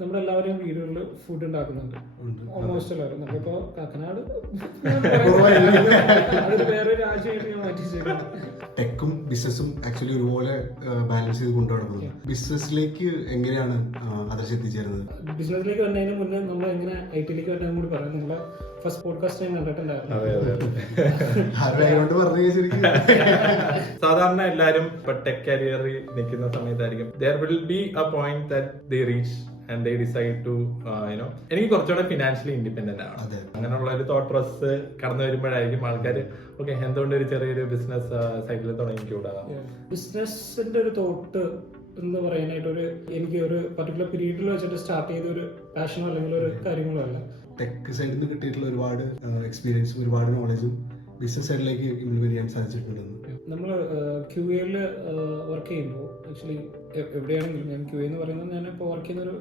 നമ്മളെല്ലാവരും വീടുകളിൽ ഫുഡ് ഉണ്ടാക്കുന്നുണ്ട്, ഓൾമോസ്റ്റ് എല്ലാവരും. നമുക്കിപ്പോ കാക്കനാട് അതൊരു വേറെ രാജ്യമായിട്ട് ഞാൻ മാറ്റി വെച്ചേക്കുന്നത്. ടെക്കും ബിസിനസ്സും ആക്ച്വലി ഒരുപോലെ ബാലൻസ് ചെയ്ത് കൊണ്ടുനടക്കുന്നത്. ബിസിനസ്സിലേക്ക് എങ്ങനെയാണ് ആദർശ് എത്തിച്ചേരുന്നത്? ബിസിനസ്സിലേക്ക് വരുന്നതിന് മുന്നേ നമ്മൾ എങ്ങനെ IT-ലേക്ക് വരുന്നതും കൂടി പറയാം. നമ്മളെ ഫസ്റ്റ് പോഡ്കാസ്റ്റ് ഞാൻ കണ്ടിട്ടുണ്ടായിരുന്നു. സാധാരണ എല്ലാരും ഇപ്പൊ ടെക് കരിയറിൽ നിൽക്കുന്ന സമയത്തായിരിക്കും there will be a point that they reach and they decide to എനിക്ക് കുറച്ചുകൂടെ ഫിനാൻഷ്യലി ഇൻഡിപെൻഡന്റ് ആണ്. അങ്ങനെയുള്ള ഒരു തോട്ട് പ്രോസസ് കടന്നു വരുമ്പോഴായിരിക്കും ആൾക്കാർ ഓക്കെ എന്തുകൊണ്ട് ഒരു ചെറിയൊരു ബിസിനസ് സൈഡിൽ തുടങ്ങിക്കൂടാ. ബിസിനസിന്റെ ഒരു തോട്ട് എന്ന് പറയാനായിട്ട് എനിക്ക് ഒരു പർട്ടിക്കുലർ പീരീഡിൽ വെച്ചിട്ട് സ്റ്റാർട്ട് ചെയ്ത ഒരു പാഷനോ അല്ലെങ്കിൽ ഒരു കാര്യങ്ങളോ അല്ല. ടെക് സൈഡിൽ നിന്ന് കിട്ടിയിട്ടുള്ള ഒരുപാട് എക്സ്പീരിയൻസും ഒരുപാട് നോളജും ബിസിനസ് സൈഡിലേക്ക് ഇംപ്ലിമെന്റ് ചെയ്യാൻ സാധിച്ചിട്ടുണ്ടെന്ന്. നമ്മൾ QA വർക്ക് ചെയ്യുമ്പോൾ ആക്ച്വലി എവിടെയാണെങ്കിലും ഞാൻ QA എന്ന് പറയുന്നത് ഞാൻ ഇപ്പോൾ വർക്ക് ചെയ്യുന്ന ഒരു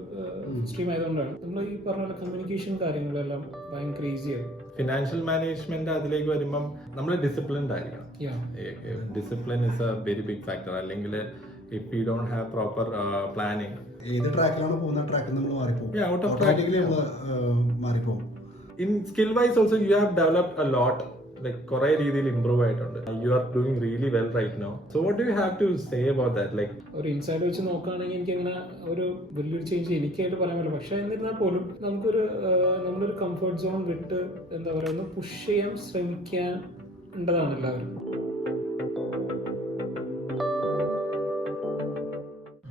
സ്ട്രീം ആയതുകൊണ്ടാണ് നമ്മൾ ഈ പറഞ്ഞ പോലെ കമ്മ്യൂണിക്കേഷൻ കാര്യങ്ങളെല്ലാം ഭയങ്കര ഈസിയാണ്. ഫിനാൻഷ്യൽ മാനേജ്മെന്റ് അതിലേക്ക് വരുമ്പം നമ്മൾ ഡിസിപ്ലിൻഡ് ആയിരിക്കണം. Discipline is a very big factor. അല്ലെങ്കിൽ if you don't have proper planning, ഏത് ട്രാക്കിലാണ് പോകുന്ന ട്രാക്കിൽ നമ്മൾ മാറിപ്പോകും. out of track മാറിപ്പോകും. In skill wise also you have developed a lot, like കുറെ രീതിയിൽ ഇംപ്രൂവ് ആയിട്ടുണ്ട്. You are doing really well right now. So what do you have to say about that? Like ഒരു inside വെച്ച് നോക്കുകയാണെങ്കിൽ എനിക്ക് അങ്ങനെ ഒരു വലിയൊരു ചേഞ്ച് എനിക്കായിട്ട് പറയാൻ പറ്റില്ല. പക്ഷെ എന്നിരുന്നാൽ പോലും നമ്മളൊരു കംഫർട്ട് സോൺ വിട്ട് എന്താ പറയുക ഒന്ന് പുഷ് ചെയ്യാൻ ശ്രമിക്കേണ്ടതാണ് എല്ലാവരും.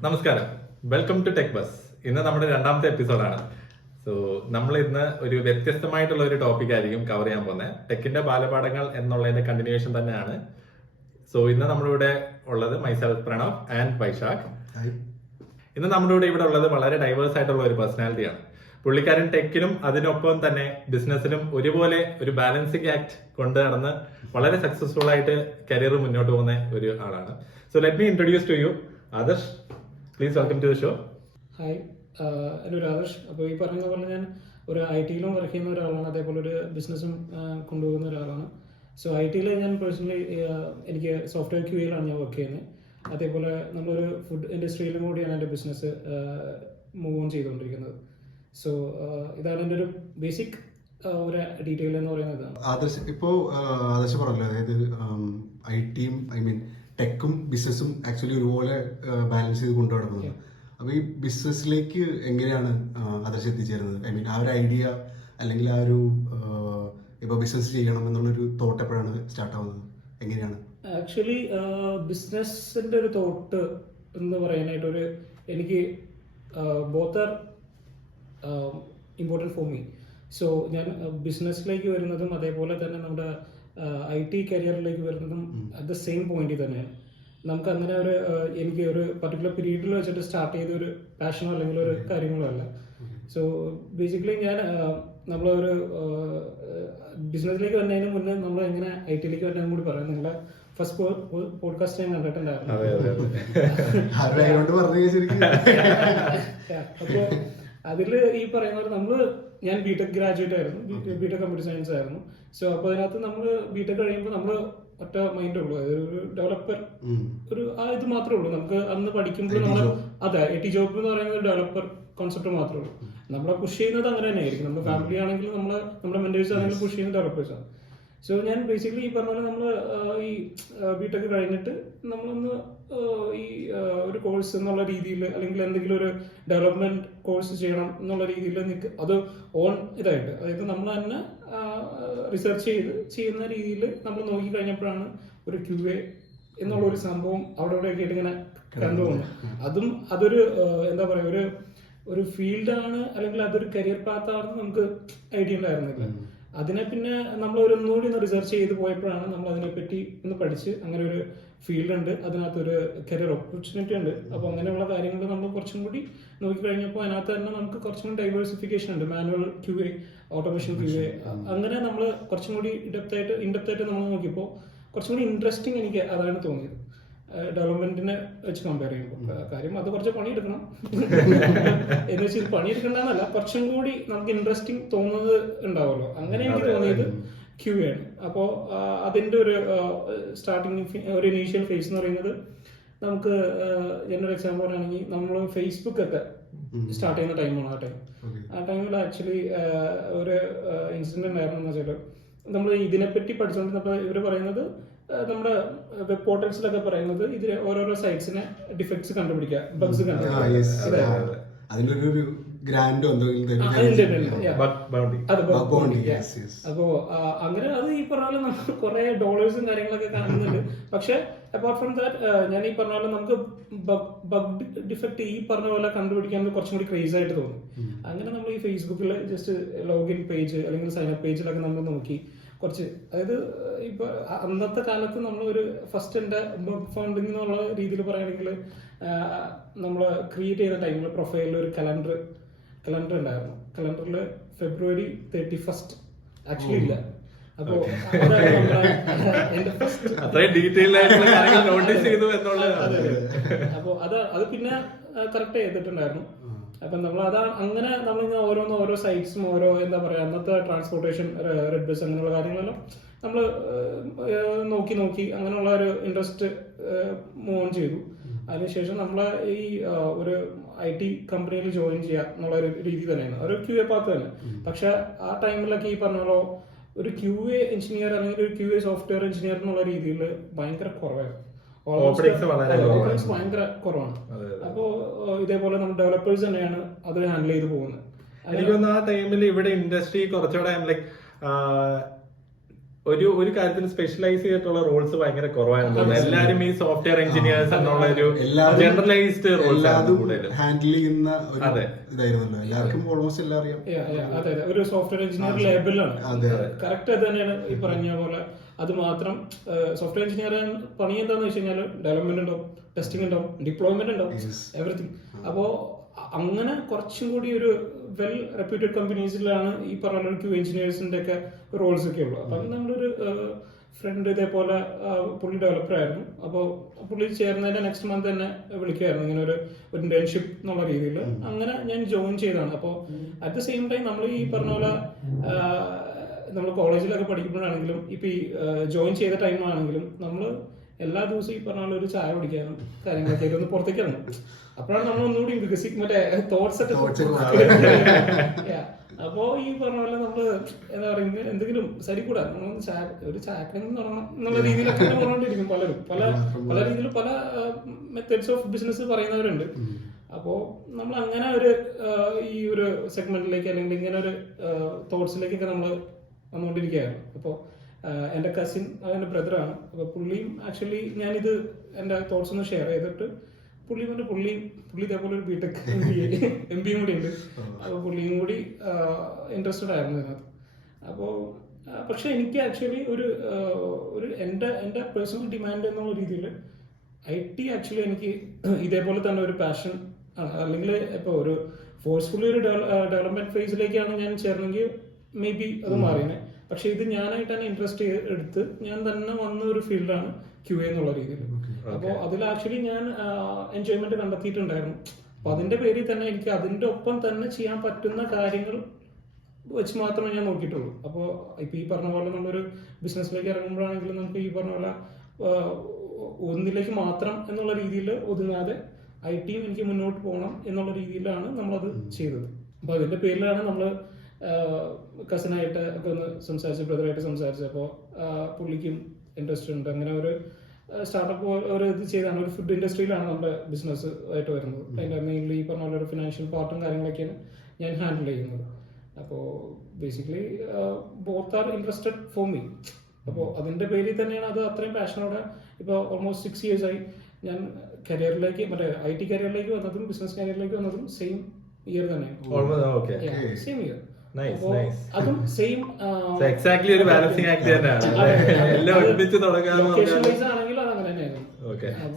നമസ്കാരം, വെൽക്കം ടു ടെക് ബസ്. ഇന്ന് നമ്മുടെ രണ്ടാമത്തെ എപ്പിസോഡാണ്. സോ നമ്മൾ ഇന്ന് ഒരു വ്യത്യസ്തമായിട്ടുള്ള ഒരു ടോപ്പിക് ആയിരിക്കും കവർ ചെയ്യാൻ പോകുന്നത്. ടെക്കിന്റെ ബാലപാഠങ്ങൾ എന്നുള്ളതിന്റെ കണ്ടിന്യൂവേഷൻ തന്നെയാണ്. സോ ഇന്ന് നമ്മുടെ ഇവിടെ ഉള്ളത് മൈസെൽഫ് പ്രണവ് ആൻഡ് വൈശാഖ്. ഇന്ന് നമ്മുടെ ഇവിടെ ഉള്ളത് വളരെ ഡൈവേഴ്സ് ആയിട്ടുള്ള ഒരു പേഴ്സണാലിറ്റിയാണ്. പുള്ളിക്കാരൻ ടെക്കിനും അതിനൊപ്പം തന്നെ ബിസിനസ്സിലും ഒരുപോലെ ഒരു ബാലൻസിങ് ആക്ട് കൊണ്ട് നടന്ന് വളരെ സക്സസ്ഫുൾ ആയിട്ട് കരിയർ മുന്നോട്ട് പോകുന്ന ഒരു ആളാണ്. So let me introduce to you Adarsh. Please welcome to the show. Hi, എൻ്റെ ഒരു ആദർശ്. അപ്പോൾ ഈ പറഞ്ഞ പോലെ ഞാൻ ഒരു IT-യിലും വർക്ക് ചെയ്യുന്ന ഒരാളാണ്, അതേപോലെ ഒരു ബിസിനസ്സും കൊണ്ടുപോകുന്ന ഒരാളാണ്. സോ IT-യിൽ ഞാൻ പേഴ്സണലി എനിക്ക് സോഫ്റ്റ്വെയർ QA-യിലാണ് ഞാൻ വർക്ക് ചെയ്യുന്നത്. അതേപോലെ നമ്മളൊരു ഫുഡ് ഇൻഡസ്ട്രിയിലും കൂടിയാണ് എൻ്റെ ബിസിനസ് മൂവ് ഓൺ ചെയ്തുകൊണ്ടിരിക്കുന്നത്. സോ ഇതാണ് എൻ്റെ ഒരു ബേസിക് ഒരു ഡീറ്റെയിൽ എന്ന് പറയുന്നത്. ആദർശ് ഇപ്പോൾ ആദർശ് പറഞ്ഞല്ലോ, അതായത് IT-യും ടെക്കും ബിസിനസ്സും ആക്ച്വലി ഒരുപോലെ ബാലൻസ് ചെയ്ത് കൊണ്ടുനടക്കുന്നത്. അപ്പോൾ ഈ ബിസിനസ്സിലേക്ക് എങ്ങനെയാണ് ആദർശ് എത്തിച്ചേരുന്നത്? ആ ഒരു ഐഡിയ അല്ലെങ്കിൽ ആ ഒരു ഇപ്പോൾ ബിസിനസ് ചെയ്യണം എന്നുള്ളൊരു തോട്ട് എപ്പോഴാണ് സ്റ്റാർട്ട് ആവുന്നത്? എങ്ങനെയാണ് ആക്ച്വലി ബിസിനസിന്റെ ഒരു തോട്ട് എന്ന് പറയാനായിട്ട് എനിക്ക് both are important for me. So ഞാൻ ബിസിനസ്സിലേക്ക് വരുന്നതും അതേപോലെ തന്നെ നമ്മുടെ IT കരിയറിലേക്ക് വരുന്നതും അറ്റ് ദ സെയിം പോയിന്റിൽ തന്നെയാണ്. നമുക്ക് അങ്ങനെ എനിക്ക് ഒരു പർട്ടിക്കുലർ പീരീഡിൽ വെച്ചിട്ട് സ്റ്റാർട്ട് ചെയ്ത ഒരു പാഷനോ അല്ലെങ്കിൽ ഒരു കാര്യങ്ങളോ അല്ല. സോ ബേസിക്കലി നമ്മളൊരു ബിസിനസ്സിലേക്ക് വരുന്നതിന് മുന്നേ നമ്മൾ എങ്ങനെ IT-ലേക്ക് വരുന്നതും കൂടി പറയാം. നിങ്ങളുടെ ഫസ്റ്റ് പോഡ്കാസ്റ്റ് ഞാൻ കണ്ടിട്ടുണ്ടായിരുന്നു. അപ്പോൾ അതിൽ ഈ പറയുന്ന പോലെ ഞാൻ BTech ഗ്രാജുവേറ്റ് ആയിരുന്നു, BTech കമ്പ്യൂട്ടർ സയൻസ് ആയിരുന്നു. സോ അപ്പോൾ അതിനകത്ത് നമ്മൾ BTech കഴിയുമ്പോൾ നമ്മൾ ഒറ്റ മൈൻഡേ ഉള്ളൂ, ഒരു ഡെവലപ്പർ ഇത് മാത്രമേ ഉള്ളൂ. നമുക്ക് അന്ന് പഠിക്കുമ്പോൾ നമ്മൾ IT ജോബ് എന്ന് പറയുന്നത് ഒരു ഡെവലപ്പർ കോൺസെപ്റ്റ് മാത്രമേ ഉള്ളൂ. നമ്മളെ പുഷ് ചെയ്യുന്നത് അങ്ങനെ തന്നെ ആയിരിക്കും. നമ്മുടെ ഫാമിലി ആണെങ്കിലും നമ്മുടെ മെന്റേഴ്സ് ആണെങ്കിലും പുഷ് ചെയ്യുന്ന ഡെവലപ്പേഴ്സാണ്. സോ ഞാൻ ബേസിക്കലി ഈ പറഞ്ഞ പോലെ നമ്മൾ ഈ BTech കഴിഞ്ഞിട്ട് നമ്മളൊന്ന് ഈ ഒരു കോഴ്സ് എന്നുള്ള രീതിയിൽ അല്ലെങ്കിൽ എന്തെങ്കിലും ഒരു ഡെവലപ്മെന്റ് കോഴ്സ് ചെയ്യണം എന്നുള്ള രീതിയിൽ അത് ഓൺ ഇതായിട്ട്, അതായത് നമ്മൾ തന്നെ റിസർച്ച് ചെയ്യുന്ന രീതിയിൽ നമ്മൾ നോക്കി കഴിഞ്ഞപ്പോഴാണ് ഒരു QA എന്നുള്ള ഒരു സംഭവം അവിടെ ഇവിടെയൊക്കെ ആയിട്ട് ഇങ്ങനെ കണ്ടുപോകുന്നത്. അതൊരു എന്താ പറയുക ഒരു ഫീൽഡാണ് അല്ലെങ്കിൽ അതൊരു കരിയർ പാത്താണെന്ന് നമുക്ക് ഐഡിയ ഉണ്ടായിരുന്നില്ല. അതിനെ പിന്നെ നമ്മൾ ഒന്നുകൂടി റിസർച്ച് ചെയ്ത് പോയപ്പോഴാണ് നമ്മൾ അതിനെപ്പറ്റി ഒന്ന് പഠിച്ച് അങ്ങനെ ഒരു ഫീൽഡ് ഉണ്ട്, അതിനകത്തൊരു കരിയർ ഓപ്പർച്യൂണിറ്റി ഉണ്ട്. അപ്പോൾ അങ്ങനെയുള്ള കാര്യങ്ങൾ നമ്മൾ കുറച്ചും കൂടി നോക്കിക്കഴിഞ്ഞപ്പോൾ അതിനകത്ത് തന്നെ നമുക്ക് കുറച്ചും കൂടി ഡൈവേഴ്സിഫിക്കേഷൻ ഉണ്ട്. മാനുവൽ QA, ഓട്ടോമേഷൻ QA, അങ്ങനെ നമ്മൾ കുറച്ചും കൂടി ഇൻഡെപ്തായിട്ട് നമ്മൾ നോക്കിയപ്പോൾ കുറച്ചും കൂടി ഇൻട്രസ്റ്റിംഗ് എനിക്ക് അതാണ് തോന്നിയത് ഡെവലപ്മെന്റിനെ വെച്ച് കമ്പയർ ചെയ്യുമ്പോൾ. കാര്യം അത് കുറച്ച് പണിയെടുക്കണം എന്ന് വെച്ചാൽ പണിയെടുക്കണ്ടെന്നല്ല, കുറച്ചും കൂടി നമുക്ക് ഇൻട്രസ്റ്റിംഗ് തോന്നുന്നത് ഉണ്ടാവുമല്ലോ. അങ്ങനെ എനിക്ക് തോന്നിയത് QA ആണ്. അപ്പോൾ അതിൻ്റെ ഒരു സ്റ്റാർട്ടിങ് ഒരു ഇനീഷ്യൽ ഫേസ് എന്ന് പറയുന്നത് നമുക്ക് ഞാനൊരു എക്സാമ്പിൾ പറയുകയാണെങ്കിൽ നമ്മൾ ഫേസ്ബുക്കൊക്കെ സ്റ്റാർട്ട് ചെയ്യുന്ന ടൈമാണ് ആ ടൈം. ആ ടൈമിൽ ആക്ച്വലി ഒരു ഇൻസിഡന്റ് ഉണ്ടായിരുന്നു എന്ന് വെച്ചാൽ, നമ്മൾ ഇതിനെപ്പറ്റി പഠിച്ചുകൊണ്ടിരുന്നപ്പോൾ ഇവർ പറയുന്നത്, നമ്മുടെ വെബ് പോർട്ടൽസിലൊക്കെ പറയുന്നത് ഇതിൽ ഓരോരോ സൈറ്റ്സിനെ ഡിഫക്ട്സ് കണ്ടുപിടിക്കുക, ബഗ്സ് കണ്ടുപിടിക്കുക, അതിനൊരു ഗ്രാൻഡോ എന്തെങ്കിലും. അപ്പോ അങ്ങനെ അത് ഈ പറഞ്ഞ പോലെ നമുക്ക് കുറെ ഡോളേഴ്സും കാര്യങ്ങളൊക്കെ കാണുന്നുണ്ട്. പക്ഷെ അപ്പാർട്ട് ഫ്രം ദാറ്റ്, ഞാൻ ഈ പറഞ്ഞ പോലെ നമുക്ക് ബഗ് ഡിഫക്ട് ഈ പറഞ്ഞ പോലെ കണ്ടുപിടിക്കാൻ കുറച്ചും കൂടി ക്രേസ് ആയിട്ട് തോന്നും. അങ്ങനെ നമ്മൾ ഈ ഫേസ്ബുക്കിൽ ജസ്റ്റ് ലോഗിൻ പേജ് അല്ലെങ്കിൽ സൈനപ്പ് പേജിലൊക്കെ നമ്മൾ നോക്കി കുറച്ച്, അതായത് ഇപ്പൊ അന്നത്തെ കാലത്ത് നമ്മൾ ഒരു ഫസ്റ്റ് എന്റെ ബഗ് ഫൗണ്ടിങ് എന്നുള്ള രീതിയിൽ പറയുകയാണെങ്കിൽ, നമ്മൾ ക്രിയേറ്റ് ചെയ്ത ടൈമിൽ പ്രൊഫൈലിൽ ഒരു കലണ്ടർ ഉണ്ടായിരുന്നു. കലണ്ടറിൽ February 31st ആക്ച്വലി ഇല്ല. അപ്പോ അപ്പോ അത് പിന്നെ കറക്റ്റ് ചെയ്തിട്ടുണ്ടായിരുന്നു. അപ്പൊ നമ്മൾ അങ്ങനെ നമ്മളിങ്ങനെ ഓരോ സൈറ്റ്സും ഓരോ എന്താ പറയാ, അന്നത്തെ ട്രാൻസ്പോർട്ടേഷൻ, റെഡ് ബസ് അങ്ങനെയുള്ള കാര്യങ്ങളെല്ലാം നമ്മൾ നോക്കി അങ്ങനെയുള്ള ഒരു ഇൻട്രസ്റ്റ് മൂവ് ഓൺ ചെയ്തു. അതിനുശേഷം നമ്മളെ ഈ ഒരു IT കമ്പനിയിൽ ജോയിൻ ചെയ്യുക എന്നുള്ള ഒരു രീതി തന്നെയാണ്, ഒരു QA പാത്ത് തന്നെ. പക്ഷെ ആ ടൈമിലൊക്കെ ഈ പറഞ്ഞ പോലെ ഒരു QA എഞ്ചിനീയർ അല്ലെങ്കിൽ ഒരു QA സോഫ്റ്റ്വെയർ എഞ്ചിനീയർ എന്നുള്ള രീതിയിൽ ഭയങ്കര കുറവായിരുന്നു, ഭയങ്കര കുറവാണ്. അപ്പോ ഇതേപോലെ നമ്മൾ ഡെവലപ്പേഴ്സ് തന്നെയാണ് അത് ഹാൻഡിൽ ചെയ്ത് പോകുന്നത്. എനിക്ക് തോന്നുന്നു ആ ടൈമിൽ ഇവിടെ ഇൻഡസ്ട്രി കുറച്ചുകൂടെ ലൈക്ക് ഒരു കാര്യത്തിൽ സ്പെഷ്യലൈസ് ചെയ്തിട്ടുള്ള റോൾസ് ഭയങ്കര കുറവായിരുന്നു തോന്നുന്നു. എല്ലാരും ഈ സോഫ്റ്റ്വെയർ എഞ്ചിനീയേഴ്സ് എന്നുള്ള ഒരു ജനറലൈസ്ഡ് റോൾസ് ഹാൻഡിൽ ചെയ്യുന്ന ഇതായിരുന്നല്ലോ, എല്ലാവർക്കും ഓൾമോസ്റ്റ് എല്ലാം അറിയാം. അതെ, ഒരു സോഫ്റ്റ്വെയർ എഞ്ചിനീയർ ലേബലാണ് കറക്റ്റ്. അത് തന്നെയാണ് ഈ പറഞ്ഞ പോലെ. അത് മാത്രം സോഫ്റ്റ്വെയർ എഞ്ചിനീയർ പണി എന്താന്ന് വെച്ച് കഴിഞ്ഞാൽ ഡെവലപ്മെന്റ് ഉണ്ടാവും, ടെസ്റ്റിംഗ് ഉണ്ടാവും, ഡിപ്ലോയ്മെന്റ് ഉണ്ടാവും, എവറിത്തിങ്. അപ്പോ അങ്ങനെ കുറച്ചും കൂടി ഒരു വെൽ റെപ്യൂട്ടഡ് കമ്പനീസിലാണ് ഈ പറഞ്ഞ QA എഞ്ചിനീയേഴ്സിന്റെ ഒക്കെ റോൾസ് ഒക്കെ ഉള്ളത്. അപ്പൊ നമ്മളൊരു ഫ്രണ്ട് ഇതേപോലെ പുള്ളി ഡെവലപ്പർ ആയിരുന്നു. അപ്പോൾ പുള്ളി ചേർന്നതിന്റെ നെക്സ്റ്റ് മന്ത് തന്നെ വിളിക്കുമായിരുന്നു ഇങ്ങനെ ഒരു ഇന്റേൺഷിപ്പ് എന്നുള്ള രീതിയിൽ. അങ്ങനെ ഞാൻ ജോയിൻ ചെയ്തതാണ്. അപ്പോൾ അറ്റ് ദ സെയിം ടൈം നമ്മൾ ഈ പറഞ്ഞ പോലെ നമ്മൾ കോളേജിലൊക്കെ പഠിക്കുമ്പോഴാണെങ്കിലും ഇപ്പൊ ഈ ജോയിൻ ചെയ്ത ടൈമാണെങ്കിലും നമ്മൾ എല്ലാ ദിവസവും ഈ പറഞ്ഞ പോലെ ഒരു ചായ കുടിക്കാനും കാര്യങ്ങളൊക്കെ ഒന്ന് പുറത്തേക്ക് ഇറങ്ങും. അപ്പോഴാണ് നമ്മൾ ഒന്നുകൂടി വികസിക്കും, തോട്ട്സ് ഒക്കെ. അപ്പോ ഈ പറഞ്ഞ പോലെ നമ്മള് എന്താ പറയുക, എന്തെങ്കിലും സരി കൂടാ ഒരു ചായക്കടയിൽ തുടങ്ങണം എന്നുള്ള രീതിയിലൊക്കെ പറഞ്ഞുകൊണ്ടിരിക്കും പലരും. പല രീതിയിൽ പല മെത്തേഡ്സ് ഓഫ് ബിസിനസ് പറയുന്നവരുണ്ട്. അപ്പോ നമ്മൾ അങ്ങനെ ഒരു ഈ ഒരു സെഗ്മെന്റിലേക്ക് അല്ലെങ്കിൽ ഇങ്ങനെ ഒരു തോട്ട്സിലേക്കൊക്കെ നമ്മൾ വന്നുകൊണ്ടിരിക്കുകയായിരുന്നു. അപ്പോൾ എൻ്റെ കസിൻ എൻ്റെ ബ്രദറാണ്. അപ്പോൾ പുള്ളിയും ആക്ച്വലി ഞാനിത് എൻ്റെ തോട്ട്സ് ഒന്ന് ഷെയർ ചെയ്തിട്ട് പുള്ളി ഇതേപോലെ ഒരു BTech MBA കൂടി ഉണ്ട്. അപ്പോൾ പുള്ളിയും കൂടി ഇൻട്രസ്റ്റഡ് ആയിരുന്നു ഇതിനകത്ത്. അപ്പോൾ പക്ഷെ എനിക്ക് ആക്ച്വലി ഒരു എൻ്റെ പേഴ്സണൽ ഡിമാൻഡ് എന്നുള്ള രീതിയിൽ IT ആക്ച്വലി എനിക്ക് ഇതേപോലെ തന്നെ ഒരു പാഷൻ, അല്ലെങ്കിൽ ഇപ്പോൾ ഒരു ഫോഴ്സ്ഫുള്ളി ഒരു ഡെവലപ്മെന്റ് ഫേസിലേക്കാണ് ഞാൻ ചേർന്നെങ്കിൽ മേ ബി അത് മാറിയനെ. പക്ഷെ ഇത് ഞാനായിട്ട് തന്നെ ഇൻട്രസ്റ്റ് എടുത്ത് ഞാൻ തന്നെ വന്ന ഒരു ഫീൽഡാണ് QA എന്നുള്ള രീതിയിൽ. അപ്പോൾ അതിൽ ആക്ച്വലി ഞാൻ എൻജോയ്മെന്റ് കണ്ടെത്തിയിട്ടുണ്ടായിരുന്നു. അപ്പൊ അതിന്റെ പേരിൽ തന്നെ എനിക്ക് അതിന്റെ ഒപ്പം തന്നെ ചെയ്യാൻ പറ്റുന്ന കാര്യങ്ങൾ വെച്ച് മാത്രമേ ഞാൻ നോക്കിയിട്ടുള്ളൂ. അപ്പോൾ ഇപ്പൊ ഈ പറഞ്ഞ പോലെ നമ്മളൊരു ബിസിനസ്സിലേക്ക് ഇറങ്ങുമ്പോഴാണെങ്കിലും നമുക്ക് ഈ പറഞ്ഞ പോലെ ഒന്നിലേക്ക് മാത്രം എന്നുള്ള രീതിയിൽ ഒതുങ്ങാതെ IT-യും എനിക്ക് മുന്നോട്ട് പോകണം എന്നുള്ള രീതിയിലാണ് നമ്മളത് ചെയ്തത്. അപ്പൊ അതിന്റെ പേരിലാണ് നമ്മൾ കസിനായിട്ട് ഒക്കെ ഒന്ന് സംസാരിച്ച്, ബ്രദറായിട്ട് സംസാരിച്ചപ്പോൾ പുള്ളിക്കും ഇൻട്രസ്റ്റ് ഉണ്ട്. അങ്ങനെ ഒരു സ്റ്റാർട്ടപ്പ് ഒരു ഇത് ചെയ്താണ്. ഒരു ഫുഡ് ഇൻഡസ്ട്രിയിലാണ് നമ്മുടെ ബിസിനസ് ആയിട്ട് വരുന്നത്. അതിൻ്റെ മെയിൻലി ഈ പറഞ്ഞ പോലെ ഒരു ഫിനാൻഷ്യൽ പാർട്ടും കാര്യങ്ങളൊക്കെയാണ് ഞാൻ ഹാൻഡിൽ ചെയ്യുന്നത്. അപ്പോൾ basically both are interested for me. അപ്പോൾ അതിൻ്റെ പേരിൽ തന്നെയാണ് അത് അത്രയും പാഷനോടെ ഇപ്പോൾ ഓൾമോസ്റ്റ് 6 years ആയി ഞാൻ കരിയറിലേക്ക്, IT കരിയറിലേക്ക് വന്നതും ബിസിനസ് കരിയറിലേക്ക് വന്നതും സെയിം ഇയർ തന്നെയാണ്. Same year. അതും സെയിം എക്സാക്ട്ലി ഒരു ബാലൻസിങ് ആക്ട് തന്നെയാണ്. എല്ലാം ഒരുമിച്ച് ആണെങ്കിൽ അത് അങ്ങനെ തന്നെയായിരുന്നു.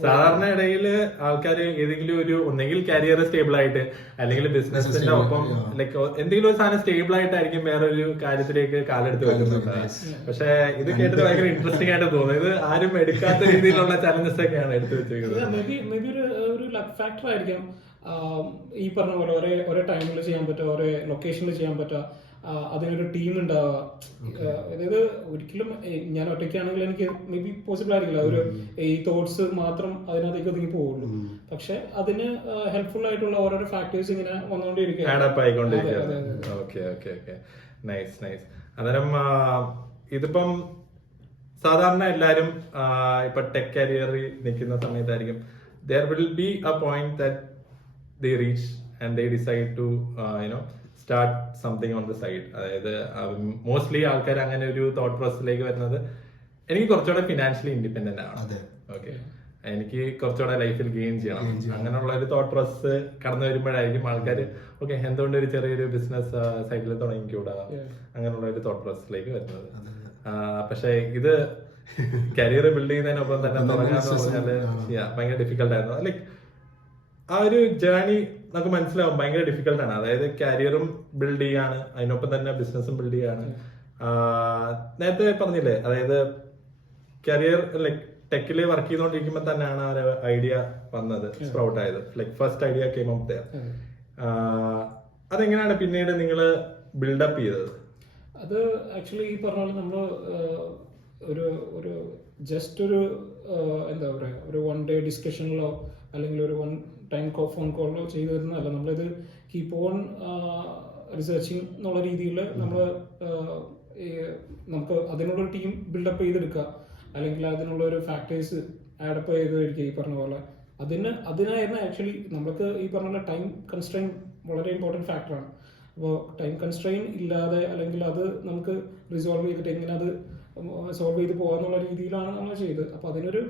സാധാരണ ഇടയിൽ ആൾക്കാർ ഏതെങ്കിലും ഒരു ഒന്നെങ്കിൽ കരിയർ സ്റ്റേബിൾ ആയിട്ട് അല്ലെങ്കിൽ ബിസിനസിന്റെ ഒപ്പം ലൈക്ക് എന്തെങ്കിലും ഒരു സാധനം സ്റ്റേബിൾ ആയിട്ടായിരിക്കും വേറെ ഒരു കാര്യത്തിലേക്ക് കാലെടുത്ത് വെക്കുന്നുണ്ട്. പക്ഷെ ഇത് കേട്ടിട്ട് ഭയങ്കര ഇൻട്രസ്റ്റിംഗ് ആയിട്ട് തോന്നുന്നു. ഇത് ആരും എടുക്കാത്ത രീതിയിലുള്ള ചലഞ്ചസ് ഒക്കെയാണ് എടുത്തു വെച്ചിരിക്കുന്നത്. ഒരു ലക്ക് ഫാക്ടർ ആയിരിക്കാം. ഈ പറഞ്ഞ പോലെ ഒരേ ടൈമിൽ ചെയ്യാൻ പറ്റുക, ഒരേ ലൊക്കേഷനിൽ ചെയ്യാൻ പറ്റുക, അതിനൊരു ടീം ഉണ്ടാവുക. അതായത് ഒരിക്കലും ഞാൻ ഒറ്റയ്ക്കാണെങ്കിൽ എനിക്ക് മേ ബി പോസിബിൾ ആയിരിക്കില്ല, ഒരു ഈ തോട്ട്സ് മാത്രം അതിനകത്തേക്ക് ഒതുങ്ങി പോവുള്ളൂ. പക്ഷെ അതിന് ഹെൽപ്ഫുൾ ആയിട്ടുള്ള ഓരോരോ ഫാക്ടേഴ്സ് ഇങ്ങനെ വന്നുകൊണ്ടിരിക്കുക. അന്നേരം ഇതിപ്പം സാധാരണ എല്ലാരും ഇപ്പൊ ടെക് കരിയറിൽ നിൽക്കുന്ന സമയത്തായിരിക്കും there will be a point that they reach and they decide to start something on the side. അതായത് മോസ്റ്റ്ലി ആൾക്കാർ അങ്ങനെ ഒരു തോട്ട് പ്രോസസ്സിലേക്ക് വരുന്നത് എനിക്ക് കുറച്ചുകൂടെ ഫിനാൻഷ്യലി ഇൻഡിപെൻഡന്റ് ആണ്, ഓക്കെ, എനിക്ക് കുറച്ചുകൂടെ ലൈഫിൽ ഗെയിൻ ചെയ്യണം, അങ്ങനെയുള്ള ഒരു തോട്ട് പ്രോസസ്സ് കടന്നു വരുമ്പോഴായിരിക്കും ആൾക്കാർ ഓക്കെ എന്തുകൊണ്ട് ഒരു ചെറിയൊരു ബിസിനസ് സൈഡിൽ തുടങ്ങിക്കൂടാ, അങ്ങനെയുള്ള ഒരു തോട്ട് പ്രോസസ്സിലേക്ക് വരുന്നത്. പക്ഷെ ഇത് കരിയർ ബിൽഡ് ചെയ്യുന്നതിനൊപ്പം തന്നെ തുടങ്ങാന്ന് പറഞ്ഞാല് ഭയങ്കര ഡിഫിക്കൽട്ട് ആയിരുന്നു. ലൈക്ക് ആ ഒരു ജേർണി നമുക്ക് മനസ്സിലാവും ഭയങ്കര ഡിഫിക്കൽട്ടാണ്. അതായത് കരിയറും ബിൽഡ് ചെയ്യാണ്, അതിനൊപ്പം തന്നെ ബിസിനസ്സും ബിൽഡ് ചെയ്യാണ്. നേരത്തെ പറഞ്ഞില്ലേ, അതായത് കരിയർ ലൈക്ക് ടെക്കില് വർക്ക് ചെയ്തുകൊണ്ടിരിക്കുമ്പോ തന്നെയാണ് ആ ഒരു ഐഡിയ വന്നത്, സ്പ്രൗട്ട് ആയത്. Like first idea came up there. അതെങ്ങനെയാണ് പിന്നീട് നിങ്ങള് ബിൽഡപ്പ് ചെയ്തത്? അത് ആക്ച്വലി ഈ പറഞ്ഞ പോലെ നമ്മള് ഒരു ജസ്റ്റ് ഒരു എന്താ പറയുക, ഒരു 1 day ഡിസ്കഷനിലോ അല്ലെങ്കിൽ ഒരു 1 time ഫോൺ കോളിലോ ചെയ്തു തരുന്നതല്ല. നമ്മളിത് കീപ്പ് ഓൺ റിസർച്ചിങ് എന്നുള്ള രീതിയിൽ നമുക്ക് അതിനുള്ളൊരു ടീം ബിൽഡപ്പ് ചെയ്തെടുക്കുക, അല്ലെങ്കിൽ അതിനുള്ള ഒരു ഫാക്ടേഴ്സ് ആഡപ്പ് ചെയ്ത് കഴിക്കുക. ഈ പറഞ്ഞ പോലെ അതിനായിരുന്നു ആക്ച്വലി നമുക്ക് ഈ പറഞ്ഞ പോലെ ടൈം കൺസ്ട്രെയിൻ വളരെ ഇമ്പോർട്ടൻറ്റ് ഫാക്ടറാണ്. അപ്പോൾ ടൈം കൺസ്ട്രെയിൻ ഇല്ലാതെ അല്ലെങ്കിൽ അത് നമുക്ക് റിസോൾവ് ചെയ്തിട്ട് എങ്ങനെ അത് സോൾവ് ചെയ്ത് പോകാന്നുള്ള രീതിയിലാണ് നമ്മൾ ചെയ്തത്. അപ്പോൾ അതിനൊരു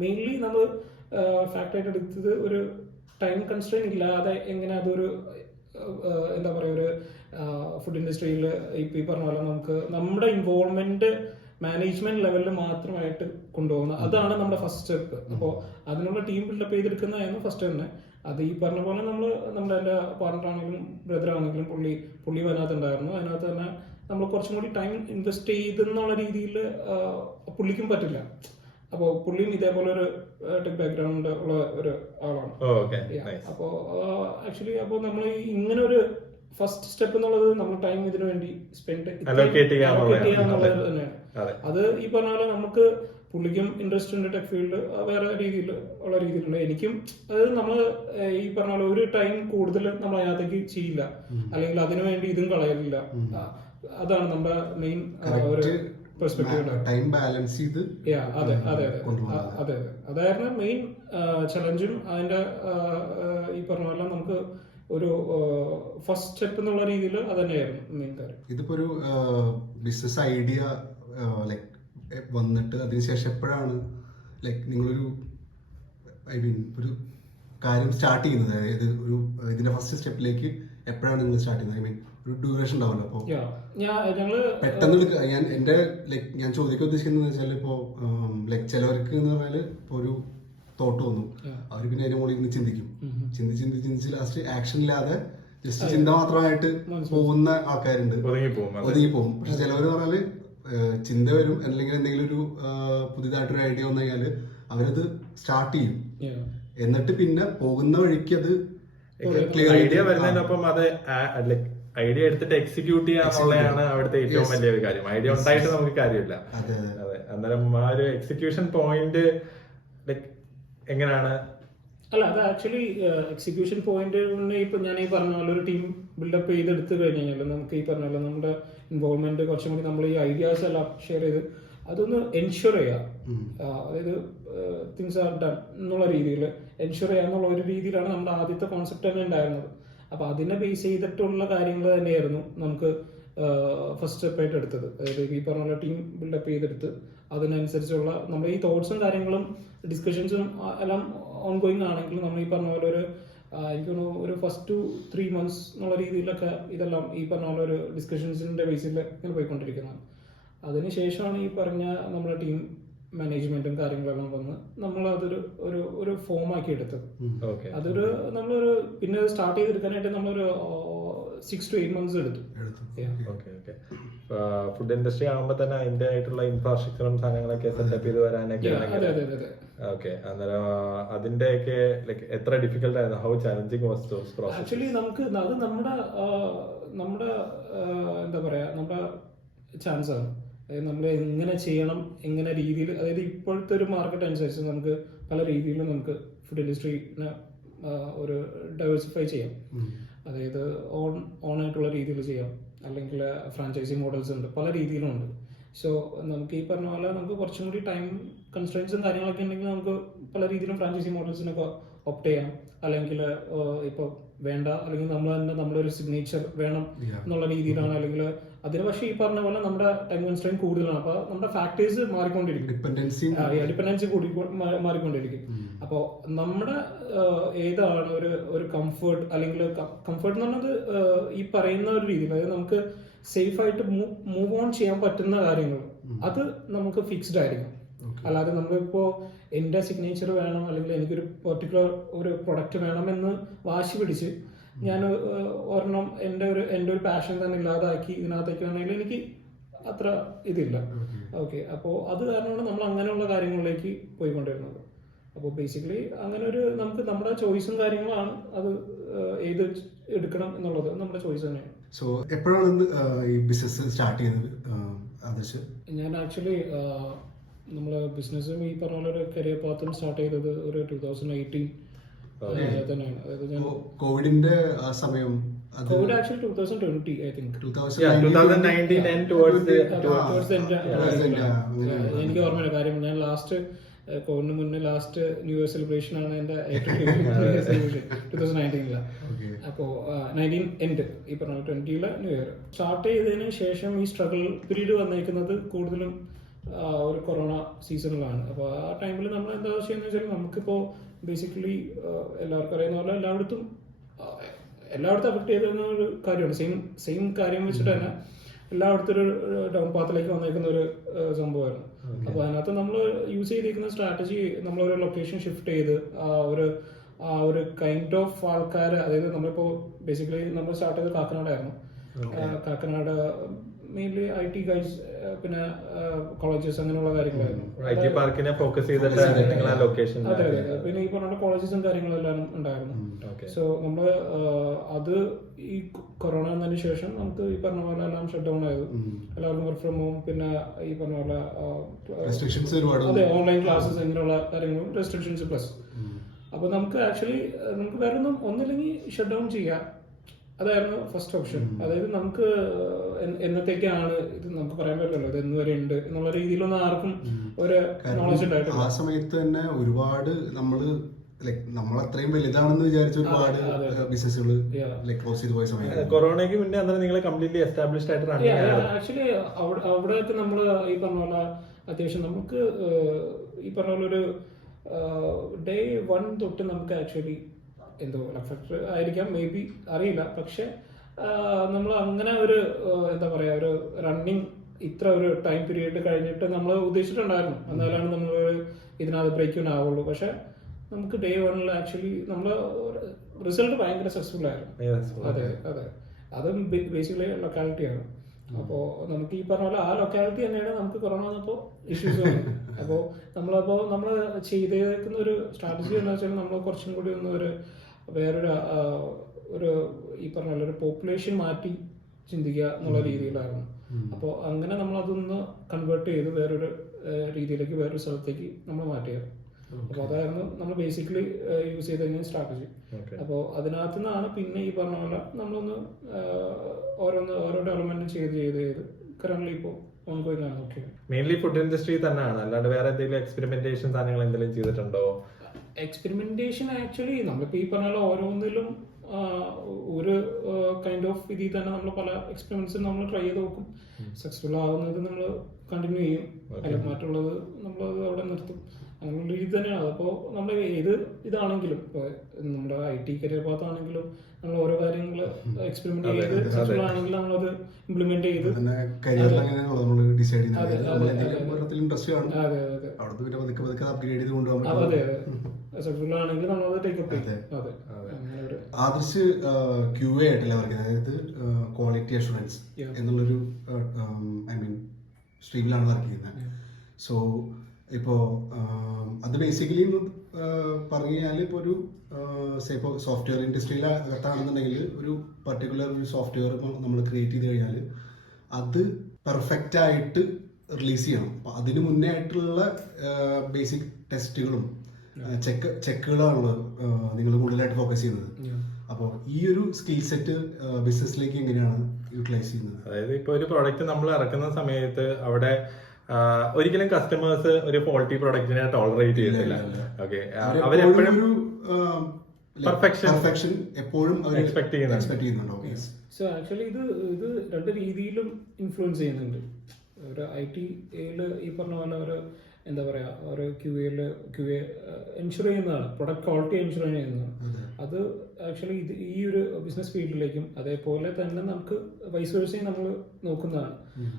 മെയിൻലി നമ്മൾ ഫാക്ടറായിട്ട് എടുത്തത് ഒരു ടൈം കൺസ്ട്രെയിൻ ഇല്ലാതെ എങ്ങനെ അതൊരു എന്താ പറയുക, ഒരു ഫുഡ് ഇൻഡസ്ട്രിയിൽ ഇപ്പം ഈ പറഞ്ഞ പോലെ നമുക്ക് നമ്മുടെ ഇൻവോൾവ്മെന്റ് മാനേജ്മെന്റ് ലെവലിൽ മാത്രമായിട്ട് കൊണ്ടുപോകുന്നത്, അതാണ് നമ്മുടെ ഫസ്റ്റ് സ്റ്റെപ്പ്. അപ്പോൾ അതിനുള്ള ടീം ബിൽഡപ്പ് ചെയ്തെടുക്കുന്നതായിരുന്നു ഫസ്റ്റ് തന്നെ. അത് ഈ പറഞ്ഞ പോലെ നമ്മുടെ എല്ലാ പാർട്ണർ ആണെങ്കിലും ബ്രദർ ആണെങ്കിലും പുള്ളി അതിനകത്തുണ്ടായിരുന്നു. അതിനകത്ത് തന്നെ നമ്മൾ കുറച്ചും കൂടി ടൈം ഇൻവെസ്റ്റ് ചെയ്തെന്നുള്ള രീതിയിൽ പുള്ളിക്കും പറ്റില്ല. അപ്പോൾ പുള്ളിയും ഇതേപോലെ ഒരു ടെക് ബാക്ക്ഗ്രൗണ്ട് ഉള്ള ഒരു ആളാണ്. അപ്പോൾ ആക്ച്വലി അപ്പോൾ നമ്മൾ ഇങ്ങനെ ഒരു ഫസ്റ്റ് സ്റ്റെപ്പ് എന്നുള്ളത് നമ്മൾ ടൈം ഇതിനു വേണ്ടി സ്പെൻഡ് ചെയ്യാന്നുള്ളത് തന്നെയാണ്. അത് ഈ പറഞ്ഞ പോലെ നമുക്ക് പുള്ളിക്കും ഇൻട്രസ്റ്റ് ഉണ്ട് ടെക് ഫീൽഡ്, വേറെ ഉള്ള രീതിയിലുള്ള എനിക്കും. അതായത് നമ്മൾ ഈ പറഞ്ഞ പോലെ ഒരു ടൈം കൂടുതൽ നമ്മൾ അതിനകത്തേക്ക് ചെയ്യില്ല, അല്ലെങ്കിൽ അതിനു വേണ്ടി ഇതും കളയലില്ല. അതാണ് നമ്മുടെ മെയിൻ ഒരു പെർസ്പെക്റ്റീവ്. ടൈം ബാലൻസ് ചെയ്ത് അതെ അതായിരുന്നു മെയിൻ ചലഞ്ചും. അതിന്റെ ഈ പറഞ്ഞ പോലെ നമുക്ക് ഒരു ഫസ്റ്റ് സ്റ്റെപ്പ് എന്നുള്ള രീതിയിൽ അത് തന്നെയായിരുന്നു മെയിൻ കാര്യം. ഇതിപ്പോ ഒരു ബിസിനസ് ഐഡിയ ലൈക്ക് വന്നിട്ട് അതിനുശേഷം എപ്പോഴാണ് ലൈക്ക് നിങ്ങളൊരു ഒരു കാര്യം സ്റ്റാർട്ട് ചെയ്യുന്നത്? അതായത് ഇതിന്റെ ഫസ്റ്റ് സ്റ്റെപ്പിലേക്ക് എപ്പോഴാണ് നിങ്ങൾ സ്റ്റാർട്ട് ചെയ്യുന്നത്? ഐ മീൻ ഒരു ഡ്യൂറേഷൻ ഉണ്ടാവല്ലോ. അപ്പോൾ പെട്ടെന്ന് ഞാൻ ചോദിക്കാൻ ഉദ്ദേശിക്കുന്നത് വെച്ചാൽ ഇപ്പോൾ ലൈക്ക് ചിലവർക്ക് എന്ന് പറഞ്ഞാൽ ഇപ്പോൾ ഒരു തോട്ട് തോന്നും, അവർ പിന്നെ അതിന്റെ മുകളിൽ നിന്ന് ചിന്തിച്ച് ലാസ്റ്റ് ആക്ഷൻ ഇല്ലാതെ ജസ്റ്റ് ചിന്ത മാത്രമായിട്ട് പോകുന്ന ആൾക്കാരുണ്ട്, ഒതുങ്ങി പോകും. പക്ഷെ ചിലവർ പറഞ്ഞാല് ചിന്ത വരും, അല്ലെങ്കിൽ എന്തെങ്കിലും ഒരു പുതിയതായിട്ടൊരു ഐഡിയ വന്നു കഴിഞ്ഞാല് അവരത് സ്റ്റാർട്ട് ചെയ്യും, എന്നിട്ട് പിന്നെ പോകുന്ന വഴിക്ക് അത് ഐഡിയ വരുന്നതിനൊപ്പം അത് ഐഡിയ എടുത്തിട്ട് എക്സിക്യൂട്ട് ചെയ്യാന്നുള്ളതാണ് അവിടുത്തെ ഏറ്റവും വലിയ ഒരു കാര്യം. ഐഡിയ ഉണ്ടായിട്ട് നമുക്ക് കാര്യമില്ല. അതെ, അന്നേരം ആ ഒരു എക്സിക്യൂഷൻ പോയിന്റ് എങ്ങനെയാണ്? അല്ല, അത് ആക്ച്വലി എക്സിക്യൂഷൻ പോയിന്റ് ഇപ്പൊ ഞാൻ ഈ പറഞ്ഞ പോലെ ഒരു ടീം ബിൽഡപ്പ് ചെയ്തെടുത്ത് കഴിഞ്ഞാൽ നമുക്ക് ഈ പറഞ്ഞ പോലെ നമ്മുടെ ഇൻവോൾവ്മെന്റ് കുറച്ചും കൂടി നമ്മൾ ഈ ഐഡിയാസ് എല്ലാം ഷെയർ ചെയ്ത് അതൊന്ന് എൻഷുർ ചെയ്യാം. അതായത് തിങ്സ് ആർ ഡൺ എന്നുള്ള രീതിയിൽ എൻഷുർ ചെയ്യാന്നുള്ള ഒരു രീതിയിലാണ് നമ്മുടെ ആദ്യത്തെ കോൺസെപ്റ്റ് തന്നെ ഉണ്ടായിരുന്നത്. അപ്പൊ അതിനെ ബേസ് ചെയ്തിട്ടുള്ള കാര്യങ്ങൾ തന്നെയായിരുന്നു നമുക്ക് ഫസ്റ്റ് സ്റ്റെപ്പായിട്ട് എടുത്തത്. അതായത് ഈ പറഞ്ഞ പോലെ ടീം ബിൽഡപ്പ് ചെയ്തെടുത്ത് അതിനനുസരിച്ചുള്ള നമ്മുടെ ഈ തോട്ട്സും കാര്യങ്ങളും ഡിസ്കഷൻസും എല്ലാം ഓൺ ഗോയിങ് ആണെങ്കിലും നമ്മൾ ഈ പറഞ്ഞ പോലെ എനിക്ക് തോന്നുന്നു ഒരു ഫസ്റ്റ് ടു 3 months എന്നുള്ള രീതിയിലൊക്കെ ഇതെല്ലാം ഈ പറഞ്ഞ പോലെ ഒരു ഡിസ്കഷൻസിന്റെ ബേസിൽ ഇങ്ങനെ പോയിക്കൊണ്ടിരിക്കുന്നതാണ്. അതിനുശേഷമാണ് ഈ പറഞ്ഞ നമ്മുടെ ടീം മാനേജ്മെന്റും കാര്യങ്ങളെല്ലാം വന്ന് നമ്മൾ അതൊരു ഒരു ഫോം ആക്കി എടുത്തത്. നമ്മളൊരു പിന്നെ സ്റ്റാർട്ട് ചെയ്തെടുക്കാനായിട്ട് നമ്മളൊരു 6 to 8 months എടുത്തു. Okay okay. ഫുഡ് ഇൻഡസ്ട്രി ആകുമ്പോൾ തന്നെ അതിന്റെ ആയിട്ടുള്ള ഇൻഫ്രാസ്ട്രക്ചറും സാധനങ്ങളൊക്കെ സെറ്റപ്പ് ചെയ്ത് വരാനൊക്കെ ഓക്കെ. അന്നേരം അതിന്റെയൊക്കെ ലൈക്ക് എത്ര ഡിഫിക്കൽട്ട് ആയിരുന്നു? How challenging was those process? Actually നമുക്ക് അത് നമ്മുടെ എന്താ പറയാ, നമ്മുടെ ചാൻസ് ആണ്. അതായത് നമ്മൾ എങ്ങനെ ചെയ്യണം, എങ്ങനെ രീതിയിൽ, അതായത് ഇപ്പോഴത്തെ ഒരു മാർക്കറ്റ് അനുസരിച്ച് നമുക്ക് പല രീതിയിലും നമുക്ക് ഫുഡ് ഇൻഡസ്ട്രീനെ ഒരു ഡൈവേഴ്സിഫൈ ചെയ്യാം. അതായത് ഓണായിട്ടുള്ള രീതിയിൽ ചെയ്യാം, അല്ലെങ്കിൽ ഫ്രാഞ്ചൈസി മോഡൽസ് ഉണ്ട്, പല രീതിയിലും ഉണ്ട്. സോ നമുക്ക് ഈ പറഞ്ഞ പോലെ നമുക്ക് കുറച്ചും കൂടി ടൈം കൺസ്ട്രെയിൻസും കാര്യങ്ങളൊക്കെ ഉണ്ടെങ്കിൽ നമുക്ക് പല രീതിയിലും ഫ്രാഞ്ചൈസി മോഡൽസിനൊക്കെ ഓപ്റ്റ് ചെയ്യാം. അല്ലെങ്കിൽ ഇപ്പോൾ വേണ്ട, അല്ലെങ്കിൽ നമ്മൾ തന്നെ നമ്മളൊരു സിഗ്നേച്ചർ വേണം എന്നുള്ള രീതിയിലാണ്. അല്ലെങ്കിൽ അതിന് പക്ഷേ ഈ പറഞ്ഞ പോലെ നമ്മുടെ ടൈം കൺസ്ട്രെയിൻ കൂടുതലാണ്. അപ്പോൾ നമ്മുടെ ഫാക്ടേഴ്സ് മാറിക്കൊണ്ടിരിക്കും, ഡിപ്പെൻഡൻസി കൂടി മാറിക്കൊണ്ടിരിക്കും. അപ്പോൾ നമ്മുടെ ഏതാണ് ഒരു കംഫർട്ട്, അല്ലെങ്കിൽ കംഫർട്ട് എന്ന് പറഞ്ഞത് ഈ പറയുന്ന ഒരു രീതിയിൽ, അതായത് നമുക്ക് സേഫ് ആയിട്ട് മൂവ് ഓൺ ചെയ്യാൻ പറ്റുന്ന കാര്യങ്ങൾ, അത് നമുക്ക് ഫിക്സ്ഡ് ആയിരിക്കും. അല്ലാതെ നമ്മളിപ്പോ എന്റെ സിഗ്നേച്ചർ വേണം, അല്ലെങ്കിൽ എനിക്കൊരു പെർട്ടിക്കുലർ ഒരു പ്രൊഡക്റ്റ് വേണമെന്ന് വാശി പിടിച്ച് ഞാൻ ഒരെണ്ണം എൻ്റെ ഒരു പാഷൻ തന്നെ ഇല്ലാതാക്കി ഇതിനകത്തേക്കാണെങ്കിൽ എനിക്ക് അത്ര ഇതില്ല. ഓക്കെ, അപ്പോൾ അത് കാരണമാണ് നമ്മൾ അങ്ങനെയുള്ള കാര്യങ്ങളിലേക്ക് പോയിക്കൊണ്ടിരുന്നത്. അപ്പോൾ ബേസിക്കലി അങ്ങനെ നമുക്ക് നമ്മുടെ ചോയ്സും കാര്യങ്ങളാണ് അത് ഏത് എടുക്കണം എന്നുള്ളത് നമ്മുടെ ചോയ്സ് തന്നെയാണ്. സോ എപ്പോഴാണ് ഈ ബിസിനസ് സ്റ്റാർട്ട് ചെയ്യുന്നത് ആദർശ്? ഞാൻ ആക്ച്വലി നമ്മള് ബിസിനസ്സും ഈ പറഞ്ഞ പോലെ ഒരു കരിയർ പാത്തും സ്റ്റാർട്ട് ചെയ്തത് ഒരു 2018 തന്നെയാണ്. അതായത് ഞാൻ കോവിഡിന്റെ ആ സമയം, Covid actually 2020 I think, 2019 and towards the എനിക്ക് ഓർമ്മയില്ല കാര്യം. ഞാൻ ലാസ്റ്റ് കോവിഡിന് മുന്നേ ലാസ്റ്റ് ന്യൂ ഇയർ സെലിബ്രേഷൻ ആണ് എന്റെ 2019 അപ്പോ 19 എൻഡ്, ഈ പറഞ്ഞ 20 ന്യൂ ഇയർ സ്റ്റാർട്ട് ചെയ്തതിന് ശേഷം ഈ സ്ട്രഗിൾ പീരീഡ് വന്നേക്കുന്നത് കൂടുതലും ഒരു കൊറോണ സീസണിലാണ്. അപ്പോൾ ആ ടൈമിൽ നമ്മൾ എന്താ ചെയ്യുന്നത് വെച്ചാൽ, നമുക്കിപ്പോൾ ബേസിക്കലി എല്ലാവർക്കും അറിയുന്ന പോലെ എല്ലായിടത്തും അഫക്ട് ചെയ്തിരുന്ന ഒരു കാര്യമാണ്. സെയിം കാര്യം വെച്ചിട്ട് തന്നെ എല്ലായിടത്തും ഒരു ഡൗൺ പാത്തിലേക്ക് വന്നേക്കുന്ന ഒരു സംഭവമായിരുന്നു. അപ്പോൾ അതിനകത്ത് നമ്മൾ യൂസ് ചെയ്തിരിക്കുന്ന സ്ട്രാറ്റജി, നമ്മളൊരു ലൊക്കേഷൻ ഷിഫ്റ്റ് ചെയ്ത് ആ ഒരു കൈൻഡ് ഓഫ് ആൾക്കാർ, അതായത് നമ്മളിപ്പോൾ ബേസിക്കലി നമ്മൾ സ്റ്റാർട്ട് ചെയ്തത് കാക്കനാടായിരുന്നു. കാക്കനാട് മെയിൻലി IT ഗൈസ്, പിന്നെ കോളേജസ്, അങ്ങനെയുള്ള കാര്യങ്ങളായിരുന്നു. അതെ, പിന്നെ ഈ പറഞ്ഞ കോളേജസും കാര്യങ്ങളെല്ലാം ഉണ്ടായിരുന്നു. സോ നമ്മൾ അത് ഈ കൊറോണ വന്നതിന് ശേഷം നമുക്ക് ഈ പറഞ്ഞ പോലെ എല്ലാം ഷട്ട് ഡൗൺ ആയത്, എല്ലാവർക്കും വർക്ക് ഫ്രം ഹോം, പിന്നെ ഈ പറഞ്ഞ പോലെ അതെ ഓൺലൈൻ ക്ലാസ്സസ്, ഇങ്ങനെയുള്ള കാര്യങ്ങളും റെസ്ട്രിക്ഷൻസ് പ്ലസ്. അപ്പൊ നമുക്ക് ആക്ച്വലി നമുക്ക് വേറെ ഒന്നില്ലെങ്കിൽ ഷട്ട് ഡൗൺ ചെയ്യാം, അതായിരുന്നു ഫസ്റ്റ് ഓപ്ഷൻ. അതായത് നമുക്ക് എന്നത്തേക്കാണ് ഇത് നമുക്ക് പറയാൻ പറ്റില്ലല്ലോ, ഇത് എന്ന് വരെ ഉണ്ട് എന്നുള്ള രീതിയിലൊന്നും ആർക്കും ഒരു നോളജ് ഉണ്ടായിട്ടില്ല. ആ സമയത്ത് തന്നെ ഒരുപാട് നമ്മൾ അത്രയും വലുതാണെന്ന് വിചാരിച്ച ഒരുപാട് ബിസിനസ്സുകൾ ക്ലോസ് ചെയ്ത് പോയ സമയം. കൊറോണയ്ക്ക് മുന്നേ നിങ്ങൾ കംപ്ലീറ്റ്ലി എസ്റ്റാബ്ലിഷ്ഡ് ആയിട്ട് ആക്ച്വലി അവിടെയൊക്കെ നമ്മൾ ഈ പറഞ്ഞ പോലെ അത്യാവശ്യം നമുക്ക് ഈ പറഞ്ഞ പോലെ ഒരു ഡേ 1 തൊട്ട് നമുക്ക് ആക്ച്വലി എന്തോ എഫക്ട് ആയിരിക്കാം, മേ ബി, അറിയില്ല. പക്ഷെ നമ്മൾ അങ്ങനെ ഒരു എന്താ പറയാ, ഒരു റണ്ണിങ് ഇത്ര ഒരു ടൈം പീരീഡ് കഴിഞ്ഞിട്ട് നമ്മൾ ഉദ്ദേശിച്ചിട്ടുണ്ടായിരുന്നു, എന്നാലാണ് നമ്മൾ ഇതിനകത്ത് ബ്രേക്ക് ഇൻ ആവുള്ളൂ. പക്ഷെ നമുക്ക് ഡേ 1 ആക്ച്വലി നമ്മൾ റിസൾട്ട് ഭയങ്കര സക്സസ്ഫുൾ ആയിരുന്നു. അതെ, അതും ബേസിക്കലി ലൊക്കാലിറ്റിയാണ്. അപ്പോൾ നമുക്ക് ഈ പറഞ്ഞ പോലെ ആ ലൊക്കാലിറ്റി തന്നെയാണ് നമുക്ക് കൊറോണ വന്നപ്പോൾ ഇഷ്യൂസ് വന്നത്. അപ്പോൾ നമ്മൾ ചെയ്തേക്കുന്ന ഒരു സ്ട്രാറ്റജി എന്ന് വെച്ചാൽ, നമ്മൾ കുറച്ചും കൂടി വേറൊരു ഈ പറഞ്ഞ പോലെ ഒരു പോപ്പുലേഷൻ മാറ്റി ചിന്തിക്കുക എന്നുള്ള രീതിയിലായിരുന്നു. അപ്പോൾ അങ്ങനെ നമ്മൾ അതൊന്ന് കൺവേർട്ട് ചെയ്ത് വേറൊരു രീതിയിലേക്ക്, വേറൊരു സ്ഥലത്തേക്ക് നമ്മൾ മാറ്റിയത്. അപ്പോൾ അതായിരുന്നു നമ്മൾ ബേസിക്കലി യൂസ് ചെയ്ത സ്ട്രാറ്റജി. അപ്പോൾ അതിനകത്തു നിന്നാണ് പിന്നെ ഈ പറഞ്ഞ പോലെ നമ്മളൊന്ന് ഓരോ ഡെവലപ്മെന്റ് ചെയ്ത് കറന്റ് ഇപ്പോൾ ഓൺഗോയിങ് ആണ്. ഓക്കെ, മെയിൻലി ഫുഡ് ഇൻഡസ്ട്രി തന്നെയാണ്, അല്ലാണ്ട് വേറെ എന്തെങ്കിലും എക്സ്പെരിമെന്റേഷൻ സാധനങ്ങൾ എന്തെങ്കിലും ചെയ്തിട്ടുണ്ടോ? എക്സ്പെരിമെന്റേഷൻ ആക്ച്വലി നമ്മളിപ്പോൾ ഈ പറഞ്ഞ പോലെ ഓരോന്നിലും ഒരു കൈൻഡ് ഓഫ് ഇതിൽ തന്നെ നമ്മൾ പല എക്സ്പെരിമെന്റ്സും നമ്മൾ ട്രൈ ചെയ്ത് നോക്കും. സക്സസ്ഫുൾ ആവുന്നത് നമ്മൾ കണ്ടിന്യൂ ചെയ്യും, മറ്റുള്ളത് നമ്മളത് അവിടെ നിർത്തും. അങ്ങനെയുള്ള രീതി തന്നെയാണ്. അപ്പോൾ നമ്മൾ ഏത് ഇതാണെങ്കിലും, ഇപ്പോൾ നമ്മുടെ IT കരിയർ പാത്താണെങ്കിലും നമ്മൾ ഓരോ കാര്യങ്ങൾ എക്സ്പെരിമെന്റ് ചെയ്ത് സക്സസ്ഫുൾ ആണെങ്കിൽ നമ്മളത് ഇംപ്ലിമെന്റ് ചെയ്ത് സക്സസ്ഫുൾ ആണെങ്കിൽ നമ്മളത് ടേക്കപ്പ് ചെയ്യും. അതെ, ആദർശ് QA ആയിട്ടല്ല വർക്ക് ചെയ്യുന്നത്, അതായത് ക്വാളിറ്റി അഷുറൻസ് എന്നുള്ളൊരു ഐ മീൻ സ്ട്രീമിലാണ് വർക്ക് ചെയ്യുന്നത്. സോ ഇപ്പോൾ അത് ബേസിക്കലി പറഞ്ഞു കഴിഞ്ഞാൽ ഇപ്പോൾ ഒരു ഇപ്പോൾ സോഫ്റ്റ്വെയർ ഇൻഡസ്ട്രിയിൽ അകത്താണെന്നുണ്ടെങ്കിൽ ഒരു പർട്ടിക്കുലർ ഒരു സോഫ്റ്റ്വെയർ നമ്മൾ ക്രിയേറ്റ് ചെയ്ത് കഴിഞ്ഞാൽ അത് പെർഫെക്റ്റ് ആയിട്ട് റിലീസ് ചെയ്യണം. അപ്പം അതിന് മുന്നേ ആയിട്ടുള്ള ബേസിക് ടെസ്റ്റുകളും ചെക്കുകളാണല്ലോ നിങ്ങൾ കൂടുതലായിട്ട് ഫോക്കസ് ചെയ്യുന്നത്. അപ്പോൾ ഈ ഒരു സ്കിൽ സെറ്റ് ബിസിനസ്സിലേക്ക് എങ്ങനെയാണ് യൂട്ടിലൈസ് ചെയ്യുന്നത്? അതായത് ഇപ്പൊ ഒരു പ്രോഡക്റ്റ് നമ്മൾ ഇറക്കുന്ന സമയത്ത് അവിടെ ഒരിക്കലും കസ്റ്റമേഴ്സ് ഒരു ഫോൾട്ടി പ്രോഡക്റ്റിനെ ടോളറേറ്റ് ചെയ്യുന്നില്ല. ഓക്കെ, അവരെപ്പോഴും പെർഫെക്ഷൻ എപ്പോഴും എക്സ്പെക്ട് ചെയ്യുന്നുണ്ടോ? സോ ആക്ച്വലി ഇത് രണ്ട് രീതിയിലും ഇൻഫ്ലുവൻസ് ചെയ്യുന്നുണ്ട്. ഒരു IT-യിൽ ഈ പറഞ്ഞ പോലെ ഒരു എന്താ പറയുക, ഒരു QA എൻഷുർ ചെയ്യുന്നതാണ്, പ്രൊഡക്റ്റ് ക്വാളിറ്റി എൻഷുർ ചെയ്യുന്നതാണ്. അത് ആക്ച്വലി ഈ ഒരു ബിസിനസ് ഫീൽഡിലേക്കും അതേപോലെ തന്നെ നമുക്ക് വൈസ് വേഴ്സയും നമ്മൾ നോക്കുന്നതാണ്.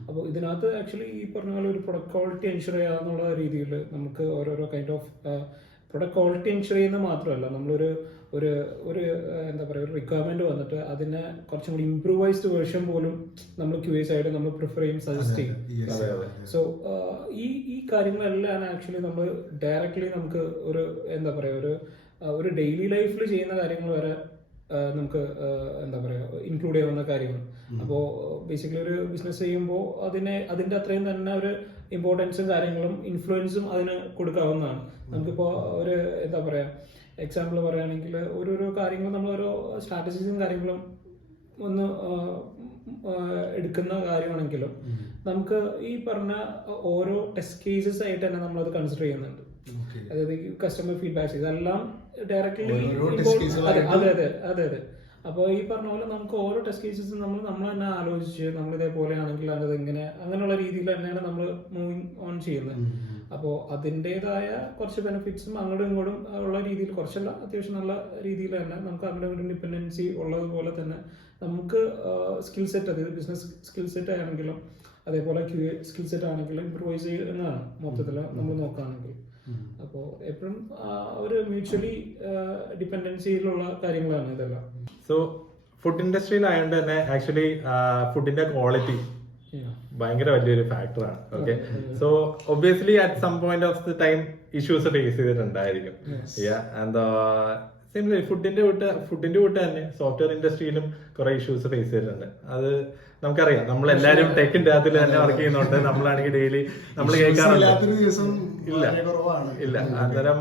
അപ്പോൾ ഇതിനകത്ത് ആക്ച്വലി ഈ പറഞ്ഞ പോലെ ഒരു പ്രൊഡക്റ്റ് ക്വാളിറ്റി എൻഷുർ ചെയ്യാന്നുള്ള രീതിയിൽ നമുക്ക് ഓരോരോ kind of product quality ensure ചെയ്യുന്നത് മാത്രമല്ല, നമ്മളൊരു ഒരു ഒരു എന്താ പറയുക, ഒരു റിക്വയർമെന്റ് വന്നിട്ട് അതിനെ കുറച്ചും കൂടി ഇംപ്രൂവൈസ്ഡ് വേർഷൻ പോലും നമ്മൾ QA സൈഡ് നമ്മൾ പ്രിഫർ ചെയ്യും, സജസ്റ്റ് ചെയ്യും. സോ ഈ കാര്യങ്ങളെല്ലാം ആക്ച്വലി നമ്മൾ ഡയറക്റ്റ്ലി നമുക്ക് ഒരു എന്താ പറയുക, ഒരു ഡെയിലി ലൈഫിൽ ചെയ്യുന്ന കാര്യങ്ങൾ വരെ നമുക്ക് എന്താ പറയുക ഇൻക്ലൂഡ് ചെയ്യാവുന്ന കാര്യങ്ങൾ. അപ്പോൾ ബേസിക്കലി ഒരു ബിസിനസ് ചെയ്യുമ്പോൾ അതിന്റെ അത്രയും തന്നെ ഒരു ഇമ്പോർട്ടൻസും കാര്യങ്ങളും ഇൻഫ്ലുവൻസും അതിന് കൊടുക്കാവുന്നതാണ്. നമുക്കിപ്പോൾ ഒരു എന്താ പറയുക എക്സാമ്പിൾ പറയുകയാണെങ്കിൽ ഓരോരോ കാര്യങ്ങൾ നമ്മളോരോ സ്ട്രാറ്റജീസും കാര്യങ്ങളും ഒന്ന് എടുക്കുന്ന കാര്യമാണെങ്കിലും നമുക്ക് ഈ പറഞ്ഞ ഓരോ ടെസ്റ്റ് കേസസ് ആയിട്ട് തന്നെ നമ്മളത് കൺസിഡർ ചെയ്യുന്നുണ്ട്. അതായത് കസ്റ്റമർ ഫീഡ്ബാക്സ് ഇതെല്ലാം ഡയറക്ട്ലി അതെ. അപ്പോൾ ഈ പറഞ്ഞ പോലെ നമുക്ക് ഓരോ ടെസ്റ്റ് കേസസും നമ്മൾ തന്നെ ആലോചിച്ച് നമ്മൾ ഇതേപോലെ ആണെങ്കിൽ അത് എങ്ങനെ അങ്ങനെയുള്ള രീതിയിൽ തന്നെയാണ് നമ്മൾ മൂവിങ് ഓൺ ചെയ്യുന്നത്. അപ്പോൾ അതിൻ്റെതായ കുറച്ച് ബെനിഫിറ്റ്സും അങ്ങോട്ടും ഇങ്ങോട്ടും ഉള്ള രീതിയിൽ, കുറച്ചല്ല അത്യാവശ്യം നല്ല രീതിയിൽ തന്നെ നമുക്ക് അങ്ങോട്ടും ഇങ്ങോട്ടും ഡിപ്പെൻഡൻസി ഉള്ളതുപോലെ തന്നെ നമുക്ക് സ്കിൽ സെറ്റ്, അതായത് ബിസിനസ് സ്കിൽ സെറ്റ് ആണെങ്കിലും അതേപോലെ QA സ്കിൽ സെറ്റ് ആണെങ്കിലും ഇംപ്രൂവൈസ് ചെയ്യുന്നതാണ് മൊത്തത്തിൽ നമ്മൾ നോക്കുകയാണെങ്കിൽ. അപ്പോൾ എപ്പോഴും ഒരു മ്യൂച്വലി ഡിപ്പെൻഡൻസിയിലുള്ള കാര്യങ്ങളാണ് ഇതെല്ലാം. സോ ഫുഡ് ഇൻഡസ്ട്രിയിലായതുകൊണ്ട് തന്നെ ആക്ച്വലി ഫുഡിന്റെ ക്വാളിറ്റി ഭയങ്കര വലിയൊരു ഫാക്ടറാണ്. Okay, so obviously at some point of the time issues face ചെയ്തിട്ടുണ്ടായിരിക്കും. എന്താ സിമിലർ ഫുഡിന്റെ കൂട്ട് തന്നെ സോഫ്റ്റ്വെയർ ഇൻഡസ്ട്രിയിലും കുറെ ഇഷ്യൂസ് ഫേസ് ചെയ്തിട്ടുണ്ട്. അത് നമുക്കറിയാം, നമ്മളെല്ലാരും ടെക്കിന്റെ അതിൽ തന്നെ വർക്ക് ചെയ്യുന്നുണ്ട്. നമ്മളാണെങ്കിൽ ഡെയിലി നമ്മൾ കേൾക്കാറുണ്ട് ഇല്ല അത്തരം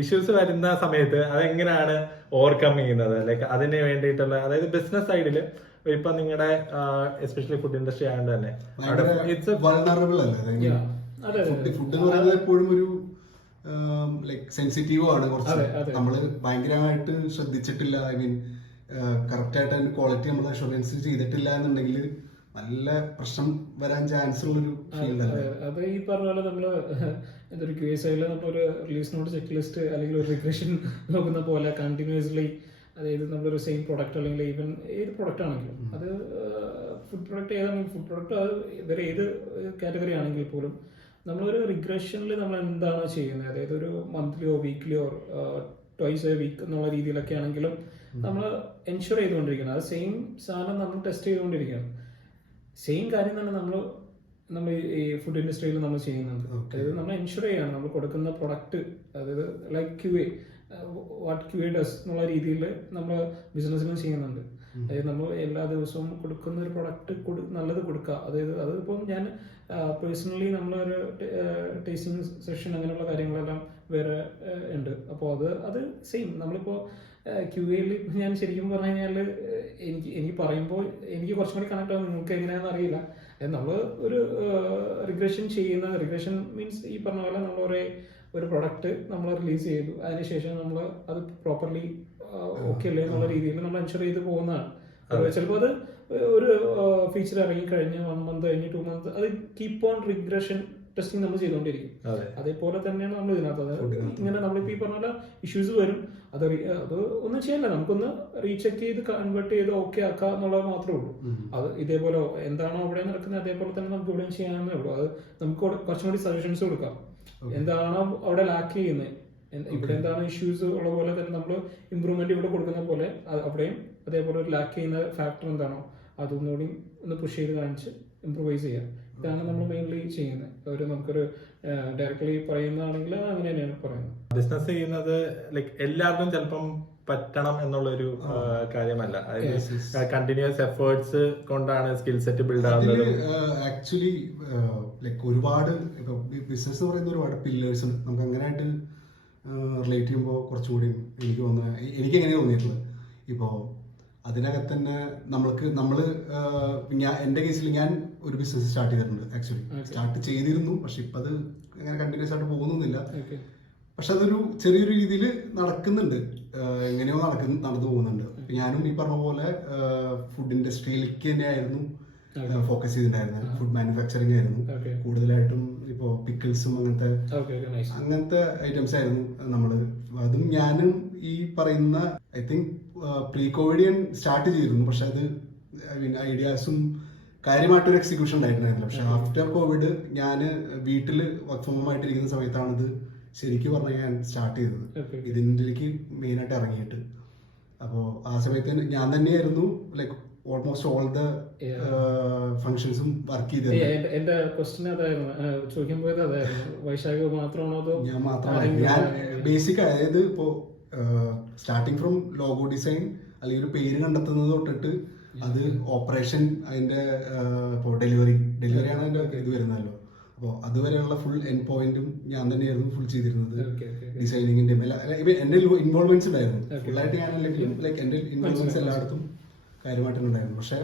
ഇഷ്യൂസ് വരുന്ന സമയത്ത് അതെങ്ങനെയാണ് ഓവർകം ചെയ്യുന്നത്, ലൈക്ക് അതിന് വേണ്ടിയിട്ടുള്ള, അതായത് ബിസിനസ് സൈഡില് ഇപ്പൊ നിങ്ങളുടെ എസ്പെഷ്യലി ഫുഡ് ഇൻഡസ്ട്രി ആയതുകൊണ്ട് തന്നെ ഫുഡ് എന്ന് പറയുന്നത് എപ്പോഴും ഒരു ലൈക്ക് സെൻസിറ്റീവ് ആണ്. കുറച്ച് നമ്മള് ഭയങ്കരമായിട്ട് ശ്രദ്ധിച്ചിട്ടില്ല, ഐ മീൻ കറക്റ്റ് ആയിട്ട് അതിന്റെ ക്വാളിറ്റി നമ്മൾ അഷുറൻസ് ചെയ്തിട്ടില്ല എന്നുണ്ടെങ്കിൽ നല്ല പ്രശ്നം വരാൻ ചാൻസ് ഉള്ളൊരു ഫീൽഡല്ലേ. അത് ഈ പറഞ്ഞ പോലെ നമ്മള് എന്തൊരു QA സൈഡിൽ നമ്മളൊരു റിലീസ് നോട്ട് ചെക്ക് ലിസ്റ്റ് അല്ലെങ്കിൽ ഒരു റിഗ്രഷൻ നോക്കുന്ന പോലെ കണ്ടിന്യൂസ്ലി, അതായത് നമ്മളൊരു സെയിം പ്രൊഡക്റ്റ് അല്ലെങ്കിൽ ഈവൻ ഏത് പ്രൊഡക്റ്റ് ആണെങ്കിലും, അത് ഫുഡ് പ്രൊഡക്റ്റ് ഏതാണെങ്കിലും ഫുഡ് പ്രൊഡക്റ്റ് അത് വേറെ ഏത് കാറ്റഗറി ആണെങ്കിൽ പോലും നമ്മളൊരു റിഗ്രഷനിൽ നമ്മൾ എന്താണ് ചെയ്യുന്നത്, അതായത് ഒരു മന്ത്ലിയോ വീക്ക്ലിയോ ട്വൈസ് എ വീക്ക് എന്നുള്ള രീതിയിലൊക്കെ ആണെങ്കിലും നമ്മൾ എൻഷുർ ചെയ്തുകൊണ്ടിരിക്കണം. അത് സെയിം സാധനം നമ്മൾ ടെസ്റ്റ് ചെയ്തുകൊണ്ടിരിക്കുകയാണ്. സെയിം കാര്യം തന്നെ നമ്മൾ ഈ ഫുഡ് ഇൻഡസ്ട്രിയിൽ നമ്മൾ ചെയ്യുന്നുണ്ട്. അതായത് നമ്മൾ എൻഷുർ ചെയ്യണം നമ്മൾ കൊടുക്കുന്ന പ്രൊഡക്റ്റ്, അതായത് like QA what QA does എന്നുള്ള രീതിയിൽ നമ്മൾ ബിസിനസ്സിലും ചെയ്യുന്നുണ്ട്. അതായത് നമ്മൾ എല്ലാ ദിവസവും കൊടുക്കുന്ന ഒരു പ്രൊഡക്റ്റ് നല്ലത് കൊടുക്കുക. അതായത് അതിപ്പം ഞാൻ പേഴ്സണലി നമ്മളൊരു ടേസ്റ്റിംഗ് സെഷൻ അങ്ങനെയുള്ള കാര്യങ്ങളെല്ലാം വേറെ ഉണ്ട്. അപ്പോൾ അത് സെയിം നമ്മളിപ്പോൾ QA-ൽ ഞാൻ ശരിക്കും പറഞ്ഞു കഴിഞ്ഞാൽ എനിക്ക് പറയുമ്പോൾ എനിക്ക് കുറച്ചും കൂടി കണക്ട് ആവും, നിങ്ങൾക്ക് എങ്ങനെയാണെന്ന് അറിയില്ല. നമ്മൾ ഒരു റിഗ്രഷൻ മീൻസ് ഈ പറഞ്ഞ പോലെ നമ്മൾ ഒരു പ്രൊഡക്റ്റ് നമ്മൾ റിലീസ് ചെയ്തു, അതിനുശേഷം നമ്മൾ അത് പ്രോപ്പർലി ഓക്കെ അല്ലേ എന്നുള്ള രീതിയിൽ നമ്മൾ എൻഷുർ ചെയ്ത് പോകുന്നതാണ്. ചിലപ്പോൾ അത് ഒരു ഫീച്ചർ ഇറങ്ങി കഴിഞ്ഞ് 1 month കഴിഞ്ഞ് 2 months അത് കീപ്പ് ഓൺ റിഗ്രഷൻ ടെസ്റ്റിംഗ് നമ്മൾ ചെയ്തുകൊണ്ടിരിക്കും. അതേപോലെ തന്നെയാണ് നമ്മൾ ഇതിനകത്ത് ഇങ്ങനെ നമ്മളിപ്പോൾ ഈ പറഞ്ഞ പോലെ ഇഷ്യൂസ് വരും, അത് ഒന്നും ചെയ്യല്ല, നമുക്കൊന്ന് റീചെക്ക് ചെയ്ത് കൺവേർട്ട് ചെയ്ത് ഓക്കെ ആക്കുക എന്നുള്ളത് മാത്രമേ ഉള്ളൂ. അത് ഇതേപോലെ എന്താണോ അവിടെ നടക്കുന്നത് അതേപോലെ തന്നെ നമുക്ക് ഇവിടെയും ചെയ്യാനേ ഉള്ളൂ. അത് നമുക്ക് കുറച്ചും കൂടി സജഷൻസ് കൊടുക്കാം, എന്താണോ അവിടെ ലാക്ക് ചെയ്യുന്നത് ഇവിടെ എന്താണ് ഇഷ്യൂസ് ഉള്ള പോലെ തന്നെ നമ്മൾ ഇമ്പ്രൂവ്മെന്റ് ഇവിടെ കൊടുക്കുന്ന പോലെ അവിടെയും അതേപോലെ ഒരു ലാക്ക് ചെയ്യുന്ന ഫാക്ടർ എന്താണോ അതൊന്നുകൂടി ഒന്ന് പുഷ് ചെയ്ത് കാണിച്ച് ഇംപ്രൂവൈസ് ചെയ്യാം. ഇതാണ് നമ്മൾ മെയിൻലി ചെയ്യുന്നത്. നമുക്കൊരു ഡയറക്ട്ലി പറയുന്നതാണെങ്കിൽ അങ്ങനെ തന്നെയാണ് പറയുന്നത്. ബിസിനസ് ചെയ്യുന്നത് ലൈക്ക് എല്ലാവർക്കും ചിലപ്പം പറ്റണം എന്നുള്ളൊരു കാര്യമല്ല. അതായത് കണ്ടിന്യൂസ് എഫേർട്സ് കൊണ്ടാണ് സ്കിൽ സെറ്റ് ബിൽഡ് ആവുന്നത്. ആക്ച്വലി ലൈക്ക് ഒരുപാട് ഇപ്പൊ ബിസിനസ് എന്ന് പറയുന്ന ഒരുപാട് പില്ലേഴ്സ് ഉണ്ട്. നമുക്ക് അങ്ങനെയായിട്ട് റിലേറ്റ് ചെയ്യുമ്പോൾ കുറച്ചുകൂടി എനിക്ക് എങ്ങനെയാണ് തോന്നിയിട്ടുള്ളത്. ഇപ്പോൾ അതിനകത്ത് തന്നെ എൻ്റെ കേസിൽ ഞാൻ ഒരു ബിസിനസ് സ്റ്റാർട്ട് ചെയ്തിട്ടുണ്ട്. ആക്ച്വലി സ്റ്റാർട്ട് ചെയ്തിരുന്നു, പക്ഷെ ഇപ്പം അത് അങ്ങനെ കണ്ടിന്യൂസ് ആയിട്ട് പോകുന്നില്ല. പക്ഷെ അതൊരു ചെറിയൊരു രീതിയിൽ നടക്കുന്നുണ്ട്, എങ്ങനെയോ നടന്നു പോകുന്നുണ്ട്. ഞാനും ഈ പറഞ്ഞ പോലെ ഫുഡ് ഇൻഡസ്ട്രിയിലേക്ക് തന്നെയായിരുന്നു ഫോക്കസ് ചെയ്തിട്ടുണ്ടായിരുന്നത്. ഫുഡ് മാനുഫാക്ചറിങ് ആയിരുന്നു കൂടുതലായിട്ടും. ഇപ്പോൾ പിക്കിൾസും അങ്ങനത്തെ ഐറ്റംസ് ആയിരുന്നു നമ്മള്. അതും ഞാനും ഈ പറയുന്ന ഐ തിങ്ക് പ്രീ കോവിഡ് ഞാൻ സ്റ്റാർട്ട് ചെയ്തിരുന്നു. പക്ഷെ അത് ഐഡിയാസും കാര്യമായിട്ടൊരു എക്സിക്യൂഷൻ ഉണ്ടായിട്ടുണ്ടായിരുന്നില്ല. പക്ഷെ ആഫ്റ്റർ കോവിഡ് ഞാൻ വീട്ടിൽ വർക്ക് ഫ്രം ഹോം ആയിട്ടിരിക്കുന്ന സമയത്താണ് ഇത് ശരിക്കും പറഞ്ഞാൽ ഞാൻ സ്റ്റാർട്ട് ചെയ്തത്, ഇതിലേക്ക് മെയിനായിട്ട് ഇറങ്ങിയിട്ട്. അപ്പോൾ ആ സമയത്ത് ഞാൻ തന്നെയായിരുന്നു ലൈക്ക് ഓൾമോസ്റ്റ് ഓൾ ദ ഫംഗ്ഷൻസും വർക്ക് ചെയ്തത്. എന്റെ ക്വസ്റ്റ്യൻ അതായിരുന്നു, ചോദിക്കാൻ പോയത് അതായിരുന്നു, വൈശാഖ് മാത്രമാണോ അതോ ഞാൻ മാത്രമാണ്. ഞാൻ ബേസിക് അതായത് ഇപ്പോൾ സ്റ്റാർട്ടിങ് ഫ്രം ലോഗോ ഡിസൈൻ അല്ലെങ്കിൽ ഒരു പേര് കണ്ടെത്തുന്നത് തൊട്ടിട്ട് അത് ഓപ്പറേഷൻ, അതിന്റെ ഇപ്പോൾ ഡെലിവറിയാണ് അതിന്റെ ഇത് വരുന്നതല്ലോ. അപ്പോൾ അതുവരെയുള്ള ഫുൾ എൻഡ് പോയിന്റും ഞാൻ തന്നെയായിരുന്നു ഫുൾ ചെയ്തിരുന്നത്. ഡിസൈനിങ്ങിന്റെ എന്റെ ഇൻവോൾവ്മെന്റ്സ് ഉണ്ടായിരുന്നു ഫുള്ളായിട്ട്. ഞാൻ അല്ലെങ്കിൽ ലൈക്ക് എന്റെ ഇൻവോൾവ്മെന്റ്സ് എല്ലായിടത്തും കാര്യമായിട്ടുണ്ടായിരുന്നു. പക്ഷെ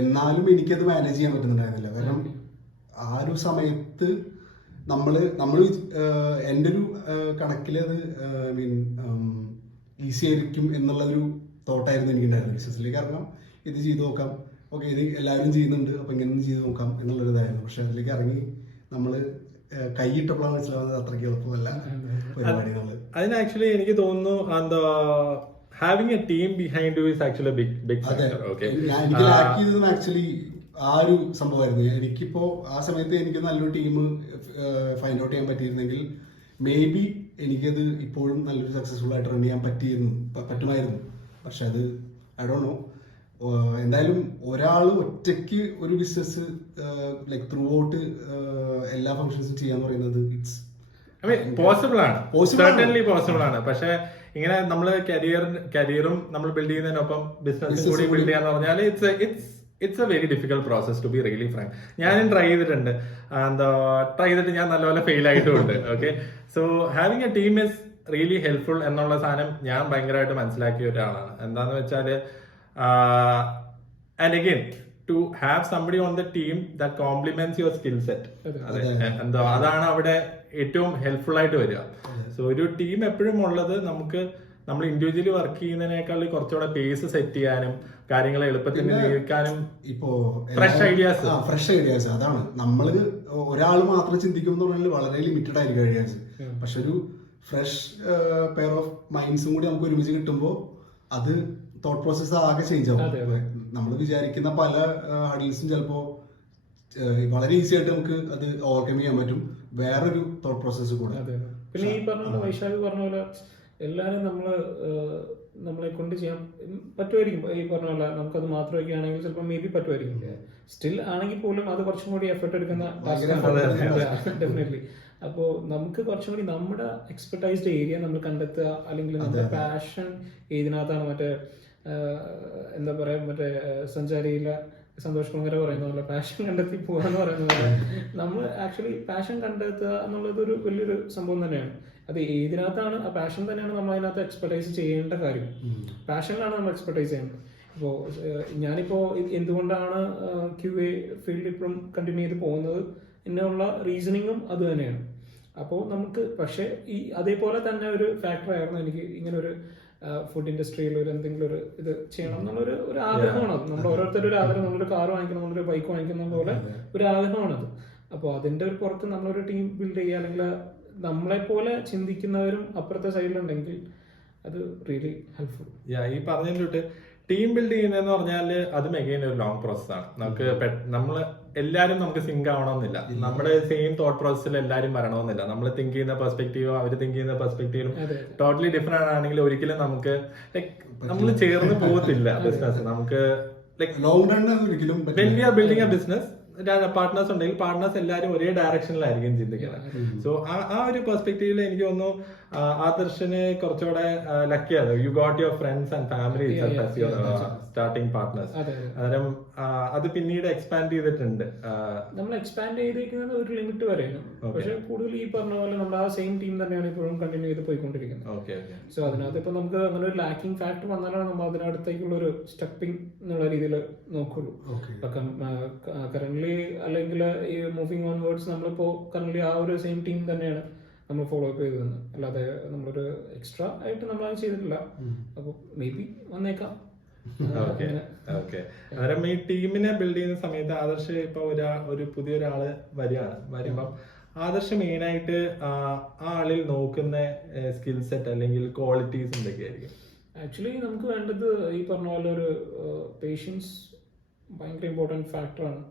എന്നാലും എനിക്കത് മാനേജ് ചെയ്യാൻ പറ്റുന്നുണ്ടായിരുന്നില്ല. കാരണം ആ ഒരു സമയത്ത് നമ്മള് എൻ്റെ ഒരു കണക്കിലത് ഐ മീൻ ഈസി ആയിരിക്കും എന്നുള്ള ഒരു തോട്ടായിരുന്നു എനിക്കുണ്ടായിരുന്നത് ബിസിനസ്സിൽ. കാരണം ഇത് ചെയ്ത് നോക്കാം, ഓക്കെ ഇത് എല്ലാവരും ചെയ്യുന്നുണ്ട്, അപ്പൊ ഇങ്ങനെ ചെയ്ത് നോക്കാം എന്നുള്ളൊരു ഇതായിരുന്നു. പക്ഷെ അതിലേക്ക് ഇറങ്ങി നമ്മള് കൈയിട്ടപ്പോഴാണ് മനസ്സിലാവുന്നത് അത്രയ്ക്ക് എളുപ്പമല്ല പരിപാടികള്. അതിന് ആക്ച്വലി എനിക്ക് തോന്നുന്നു എന്താ having a team behind you is actually a big factor. Okay, എനിക്ക് ലാക്ക് ചെയ്തത് ആക്ച്വലി ആ ഒരു സംഭവമായിരുന്നു. എനിക്കിപ്പോ ആ സമയത്ത് എനിക്ക് നല്ലൊരു ടീം ഫൈൻഡ് ഔട്ട് ചെയ്യാൻ പറ്റിയിരുന്നെങ്കിൽ മേ ബി എനിക്കത് ഇപ്പോഴും നല്ലൊരു സക്സസ്ഫുൾ ആയിട്ട് റൺ ചെയ്യാൻ പറ്റുമായിരുന്നു. പക്ഷെ അത് ഐ ഡോണ്ട് നോ. എന്തായാലും ഒരാൾ ഒറ്റയ്ക്ക് ഒരു ബിസിനസ് ലൈക്ക് ത്രൂ ഔട്ട് എല്ലാ ഫംഗ്ഷൻസും ചെയ്യാന്ന് പറയുന്നത് ഇറ്റ്സ് പോസിബിൾ ആണ്, certainly പോസിബിൾ ആണ്. പക്ഷെ ഇങ്ങനെ നമ്മള് കരിയറും നമ്മൾ ബിൽഡ് ചെയ്യുന്നതിനൊപ്പം ബിസിനസ്സും കൂടി ബിൽഡ് ചെയ്യാന്ന് പറഞ്ഞാൽ it's a very difficult process to be really frank. ഞാനും ട്രൈ ചെയ്തിട്ടുണ്ട്, ട്രൈ ചെയ്തിട്ട് ഞാൻ നല്ലപോലെ ഫെയിൽ ആയിട്ടുമുണ്ട്. Okay, so having a team is really helpful എന്നുള്ള സാധനം ഞാൻ ഭയങ്കരമായിട്ട് മനസ്സിലാക്കിയ ഒരാളാണ്. എന്താന്ന് വെച്ചാല് and again to have somebody on the team that complements your skill set. അതാണ് അവിടെ ഏറ്റവും ഹെൽപ്ഫുൾ ആയിട്ട് വരിക. സോ ഒരു ടീം എപ്പോഴും ഉള്ളത് നമ്മൾ ഇൻഡിവിജ്വലി വർക്ക് ചെയ്യുന്നതിനേക്കാൾ കുറച്ചുകൂടെ പേസ് സെറ്റ് ചെയ്യാനും കാര്യങ്ങൾ എളുപ്പത്തിൽ നീക്കാനും ഇപ്പോ ഫ്രഷ് ഐഡിയാസ് അതാണ്. നമ്മള് ഒരാൾ മാത്രം ചിന്തിക്കുമെന്ന് പറഞ്ഞാൽ വളരെ ലിമിറ്റഡ് ആയിരിക്കും ഐഡിയാസ്. പക്ഷെ ഒരു ഫ്രഷ് പെയർ ഓഫ് മൈൻഡ്സും കൂടി നമുക്ക് ഒരുമിച്ച് കിട്ടുമ്പോൾ അത് തോട്ട് പ്രോസസ് ആകെ ചേഞ്ച് ആവും. നമ്മൾ വിചാരിക്കുന്ന പല ഹഡിൽസും ചിലപ്പോ വളരെ ഈസി ആയിട്ട് നമുക്ക് അത് ഓവർകം ചെയ്യാൻ പറ്റും വേറൊരു തോട്ട് പ്രോസസ് കൂടെ. പിന്നെ ഈ പറഞ്ഞ വൈശാഖ് പറഞ്ഞ പോലെ എല്ലാവരും നമ്മളെ കൊണ്ട് ചെയ്യാൻ പറ്റുമായിരിക്കും. ഈ പറഞ്ഞ പോലെ നമുക്കത് മാത്രമൊക്കെ ആണെങ്കിൽ ചിലപ്പോൾ മേ ബി പറ്റുമായിരിക്കും. സ്റ്റിൽ ആണെങ്കിൽ പോലും അത് കുറച്ചും കൂടി എഫർട്ട് എടുക്കുന്ന ഡെഫിനറ്റ്ലി. അപ്പോൾ നമുക്ക് കുറച്ചും കൂടി നമ്മുടെ എക്സ്പെർട്ടൈസ്ഡ് ഏരിയ നമ്മൾ കണ്ടെത്തുക, അല്ലെങ്കിൽ നമ്മുടെ പാഷൻ ഇതിനകത്താണ്. മറ്റേ എന്താ പറയാ, മറ്റേ സഞ്ചാരിയിലെ സന്തോഷ് കുമാര പറയുന്ന പോലെ പാഷൻ കണ്ടെത്തി പോവാന്ന് പറയുന്നത് പോലെ നമ്മൾ ആക്ച്വലി പാഷൻ കണ്ടെത്തുക എന്നുള്ളത് ഒരു വലിയൊരു സംഭവം തന്നെയാണ്. അത് ഏതിനകത്താണ് ആ പാഷൻ തന്നെയാണ് നമ്മൾ അതിനകത്ത് എക്സ്പെർട്ടൈസ് ചെയ്യേണ്ട കാര്യം. പാഷനിലാണ് നമ്മൾ എക്സ്പെർട്ടൈസ് ചെയ്യേണ്ടത്. ഇപ്പോൾ ഞാനിപ്പോൾ എന്തുകൊണ്ടാണ് QA ഫീൽഡ് ഇപ്പോഴും കണ്ടിന്യൂ ചെയ്ത് പോകുന്നത് എന്നുള്ള റീസണിങ്ങും അത് തന്നെയാണ്. അപ്പോൾ നമുക്ക് പക്ഷേ ഈ അതേപോലെ തന്നെ ഒരു ഫാക്ടറായിരുന്നു എനിക്ക് ഇങ്ങനെ ഒരു ഫുഡ് ഇൻഡസ്ട്രിയിൽ ഒരു എന്തെങ്കിലും ഒരു ഇത് ചെയ്യണം എന്നുള്ളൊരു ആഗ്രഹമാണത്. നമ്മൾ ഓരോരുത്തരും ഒരു ആഗ്രഹം, നമ്മളൊരു കാർ വാങ്ങിക്കണം, നമ്മളൊരു ബൈക്ക് വാങ്ങിക്കുന്ന പോലെ ഒരു ആഗ്രഹമാണത്. അപ്പോൾ അതിന്റെ ഒരു പുറത്ത് നമ്മളൊരു ടീം ബിൽഡ് ചെയ്യുക, അല്ലെങ്കിൽ നമ്മളെ പോലെ ചിന്തിക്കുന്നവരും അപ്പുറത്തെ സൈഡിലുണ്ടെങ്കിൽ അത് റിയലി ഹെൽപ്ഫുൾ. ഈ പറഞ്ഞതിലോട്ട് ടീം ബിൽഡ് ചെയ്യുന്നതെന്ന് പറഞ്ഞാല് അതും എഗെയിൻ ഒരു ലോങ് പ്രോസസ് ആണ്. നമുക്ക് നമ്മള് എല്ലാരും നമുക്ക് സിങ്ക് ആവണമെന്നില്ല, നമ്മുടെ സെയിം തോട്ട് പ്രോസസ്സിൽ എല്ലാരും വരണമെന്നില്ല. നമ്മൾ തിങ്ക് ചെയ്യുന്ന പെർസ്പെക്ടീവോ അവര് തിങ്ക് ചെയ്യുന്ന പെർസ്പെക്ടീവും ടോട്ടലി ഡിഫറെന്റ് ആണെങ്കിൽ ഒരിക്കലും നമുക്ക് ലൈക് നമ്മൾ ചേർന്ന് പോകത്തില്ല ബിസിനസ്. നമുക്ക് ലൈക് ലോങ് റൺ ഒരിക്കലും when we are building a business, partners ഉണ്ടെങ്കിൽ പാർട്ട്നേഴ്സ് എല്ലാവരും ഒരേ ഡയറക്ഷനിലായിരിക്കും ചിന്തിക്കുന്നത്. സോ ആ ഒരു പെർസ്പെക്ടീവിൽ എനിക്ക് തോന്നുന്നു ആദർശന് കുറച്ചുകൂടെ ലക്കിയാണ്. You got your friends and family starting partners. അന്നേരം അത് പിന്നീട് എക്സ്പാൻഡ് ചെയ്തിട്ടുണ്ട്. നമ്മൾ എക്സ്പാൻഡ് ചെയ്തിരിക്കുന്നത് ഒരു ലിമിറ്റ് വരെയാണ്, പക്ഷെ കൂടുതൽ ഈ പറഞ്ഞ പോലെ നമ്മുടെ ആ സെയിം ടീം തന്നെയാണ് ഇപ്പോഴും കണ്ടിന്യൂ ചെയ്ത് പോയിക്കൊണ്ടിരിക്കുന്നത്. സോ അതിനകത്ത് ഇപ്പൊ നമുക്ക് അങ്ങനെ ഒരു ലാക്കിംഗ് ഫാക്ടർ വന്നാലാണ് നമ്മൾ അതിനടുത്തേക്കുള്ള ഒരു സ്റ്റെപ്പിംഗ് എന്നുള്ള രീതിയിൽ നോക്കുള്ളൂ. കറന്റ് അല്ലെങ്കിൽ ഈ മൂവിങ് ഓൺ വേർഡ്സ് നമ്മളിപ്പോ കറന്റ് ആ ഒരു സെയിം ടീം തന്നെയാണ് നമ്മൾ ഫോളോ അപ്പ് ചെയ്തതെന്ന്, അല്ലാതെ നമ്മളൊരു എക്സ്ട്രാ ആയിട്ട് നമ്മളത് ചെയ്തിട്ടില്ല. അപ്പൊ മേ ബി വന്നേക്കാം. അന്നേരം ഈ ടീമിനെ ബിൽഡ് ചെയ്യുന്ന സമയത്ത് ആദർശ് ഇപ്പൊ ഒരു പുതിയൊരാള് വരുമ്പം ആദർശ് മെയിൻ ആയിട്ട് ആ ആളിൽ നോക്കുന്ന സ്കിൽ സെറ്റ് അല്ലെങ്കിൽ ക്വാളിറ്റീസ് എന്തൊക്കെയായിരിക്കും? ആക്ച്വലി നമുക്ക് വേണ്ടത് ഈ പറഞ്ഞ പോലെ ഒരു പേഷ്യൻസ് ഭയങ്കര ഇമ്പോർട്ടൻറ്റ് ഫാക്ടറാണ്.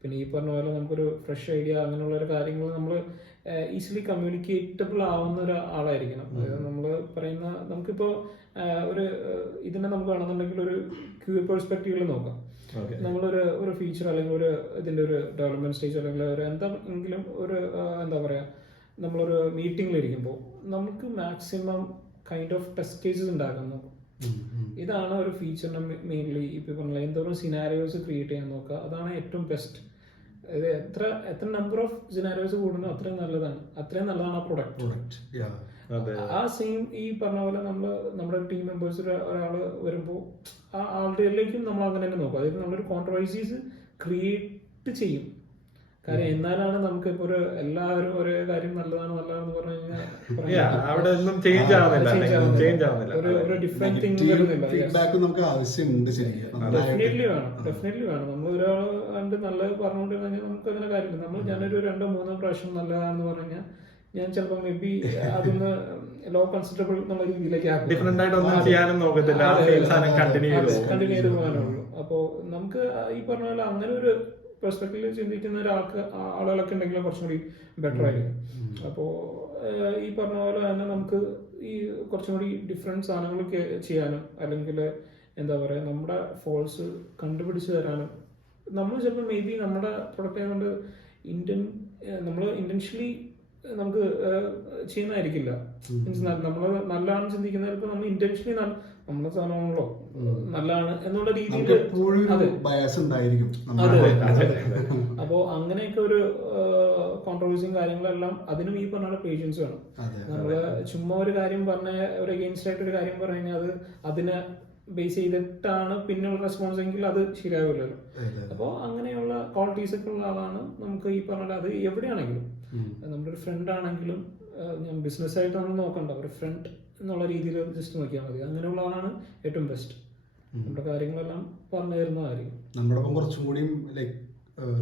പിന്നെ ഈ പറഞ്ഞ പോലെ നമുക്കൊരു ഫ്രഷ് ഐഡിയ അങ്ങനെയുള്ള ഒരു കാര്യങ്ങൾ നമ്മൾ ഈസിലി കമ്മ്യൂണിക്കേറ്റബിൾ ആവുന്ന ഒരാളായിരിക്കണം. അതായത് നമ്മൾ പറയുന്ന നമുക്കിപ്പോൾ ഒരു ഇതിനെ നമുക്ക് വേണമെന്നുണ്ടെങ്കിൽ ഒരു ക്യൂ പെർസ്പെക്റ്റീവിൽ നോക്കാം. നമ്മളൊരു ഫീച്ചർ അല്ലെങ്കിൽ ഒരു ഇതിൻ്റെ ഒരു ഡെവലപ്മെന്റ് സ്റ്റേജ് അല്ലെങ്കിൽ ഒരു എന്തെങ്കിലും ഒരു എന്താ പറയുക, നമ്മളൊരു മീറ്റിങ്ങിലിരിക്കുമ്പോൾ നമുക്ക് maximum kind of test cases ഉണ്ടാക്കാൻ നോക്കും. ഇതാണ് ഒരു ഫീച്ചറിനെ മെയിൻലി ഇപ്പം പറഞ്ഞ എന്തോരം സിനാരിയോസ് ക്രിയേറ്റ് ചെയ്യാൻ നോക്കുക. അതാണ് ഏറ്റവും ബെസ്റ്റ്. ഇത് എത്ര നമ്പർ ഓഫ് സിനാരിയോസ് കൂടുന്നോ അത്രയും നല്ലതാണ് ആ പ്രൊഡക്റ്റ്. ആ സെയിം ഈ പറഞ്ഞ പോലെ നമ്മുടെ ടീം മെമ്പേഴ്സ് ഒരാൾ വരുമ്പോൾ ആ ആളുകളിലേക്കും നമ്മൾ അങ്ങനെ തന്നെ നോക്കും. അതായത് നമ്മളൊരു കോൺട്രവേഴ്സീസ് ക്രിയേറ്റ് ചെയ്യും. കാര്യം എന്നാലാണ് നമുക്ക് ഇപ്പൊ ഒരു എല്ലാവരും ഒരേ കാര്യം നല്ലതാണെന്ന് പറഞ്ഞു കഴിഞ്ഞാൽ അവിടെ ഒന്നും ചേഞ്ച് ആവുന്നില്ല. ഒരു ഡിഫറെന്റ് തിങ് വരുന്നില്ല. ഡെഫിനറ്റ്ലി വേണം. നമ്മൾ ഒരാൾ കണ്ട് നല്ലത് പറഞ്ഞുകൊണ്ടിരുന്ന കഴിഞ്ഞാൽ നമുക്ക് അതിനെ കാര്യമില്ല. ഞാനൊരു 2-3 പ്രാവശ്യം നല്ലതാണെന്ന് പറഞ്ഞാൽ ഞാൻ ചിലപ്പോൾ മേ ബി അതൊന്ന് ലോ കൺസിഡറബിൾ എന്നുള്ള രീതിയിലേക്ക് കണ്ടിന്യൂ ചെയ്ത് പോകാനുള്ളൂ. അപ്പോ നമുക്ക് ഈ പറഞ്ഞ പോലെ അങ്ങനെ ഒരു പെർസ്പെക്റ്റീവിൽ ചിന്തിക്കുന്ന ആളുകളൊക്കെ ഉണ്ടെങ്കിൽ കുറച്ചും കൂടി ബെറ്റർ ആയിരിക്കും. അപ്പോൾ ഈ പറഞ്ഞ പോലെ തന്നെ നമുക്ക് ഈ കുറച്ചും കൂടി ഡിഫറെൻറ്റ് സാധനങ്ങൾ ചെയ്യാനും അല്ലെങ്കിൽ എന്താ പറയുക നമ്മുടെ ഫോൾസ് കണ്ടുപിടിച്ച് തരാനും നമ്മൾ ചിലപ്പോൾ മേ ബി നമ്മുടെ പ്രൊഡക്റ്റ് ആയതുകൊണ്ട് നമ്മൾ ഇന്റൻഷ്യലി നമുക്ക് ചെയ്യുന്നതായിരിക്കില്ല. മീൻസ് നമ്മൾ നല്ലതാണ് ചിന്തിക്കുന്നത് ചിലപ്പോൾ നമ്മൾ ഇന്റൻഷ്യലി നമ്മുടെ സാധനമാണല്ലോ നല്ലതാണ് എന്നുള്ള രീതിയിൽ. അപ്പോ അങ്ങനെയൊക്കെ ഒരു കോൺട്രവേഴ്സിയും കാര്യങ്ങളെല്ലാം അതിനും ഈ പറഞ്ഞ പേഷ്യൻസ് വേണം. നമ്മള് ചുമ്മാ ഒരു കാര്യം ഒരു അഗെയിൻസ്റ്റ് ആയിട്ട് ഒരു കാര്യം പറഞ്ഞു കഴിഞ്ഞാൽ അതിനെ ബേസ് ചെയ്തിട്ടാണ് പിന്നെയുള്ള റെസ്പോൺസ് എങ്കിൽ അത് ശരിയാവില്ലല്ലോ. അപ്പോൾ അങ്ങനെയുള്ള ക്വാളിറ്റീസ് ഒക്കെ ഉള്ള ആളാണ് നമുക്ക് ഈ പറഞ്ഞ അത് എവിടെയാണെങ്കിലും. നമ്മുടെ ഒരു ഫ്രണ്ട് ആണെങ്കിലും ഞാൻ ബിസിനസ് ആയിട്ട് നമ്മൾ നോക്കണ്ട, ഒരു ഫ്രണ്ട് എന്നുള്ള രീതിയിൽ ജസ്റ്റ് നോക്കിയാൽ മതി. അങ്ങനെയുള്ള ആളാണ് ഏറ്റവും ബെസ്റ്റ്. നമ്മുടെ കാര്യങ്ങളെല്ലാം പറഞ്ഞു തരുന്നതായിരിക്കും. നമ്മുടെ കുറച്ചും കൂടി ലൈക്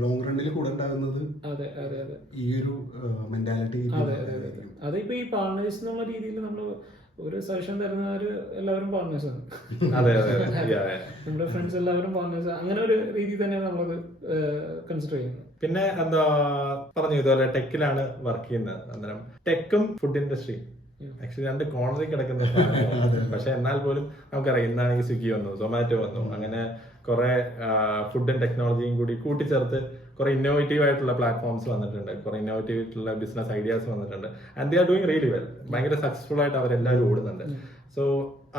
ലോങ് റണ്ണിൽ കൂടെ ഉണ്ടാകുന്നത് അതെ ഈ ഒരു മെന്റാലിറ്റി. അതിപ്പോ ഈ പാർട്ട്നേഴ്സ് എന്നുള്ള രീതിയിൽ നമ്മൾ ഒരു സജഷൻ തരുന്നവര് എല്ലാവരും പാർട്ട്നേഴ്സ് ആണ്. നമ്മുടെ ഫ്രണ്ട്സ് എല്ലാവരും പാർട്ട്നേഴ്സ്. അങ്ങനെ ഒരു രീതി തന്നെയാണ് നമ്മളത് കൺസിഡർ ചെയ്യുന്നത്. പിന്നെ എന്താ പറഞ്ഞു ഇതുപോലെ ടെക്കിലാണ് വർക്ക് ചെയ്യുന്നത്. അന്നേരം ടെക്കും ഫുഡ് ഇൻഡസ്ട്രി ആക്ച്വലി 2 കോർണറിൽ കിടക്കുന്ന പക്ഷെ എന്നാൽ പോലും നമുക്കറിയാം ഇന്നാണെങ്കിൽ സ്വിഗ്ഗി വന്നു, സൊമാറ്റോ വന്നു, അങ്ങനെ കുറെ ഫുഡും ടെക്നോളജിയും കൂടി കൂട്ടിച്ചേർത്ത് കുറെ ഇന്നോവേറ്റീവ് ആയിട്ടുള്ള പ്ലാറ്റ്ഫോംസ് വന്നിട്ടുണ്ട്, കുറെ ഇന്നോവേറ്റീവ് ആയിട്ടുള്ള ബിസിനസ് ഐഡിയാസ് വന്നിട്ടുണ്ട്. And they are doing really well. ഭയങ്കര സക്സസ്ഫുൾ ആയിട്ട് അവരെല്ലാവരും ഓടുന്നുണ്ട്. സോ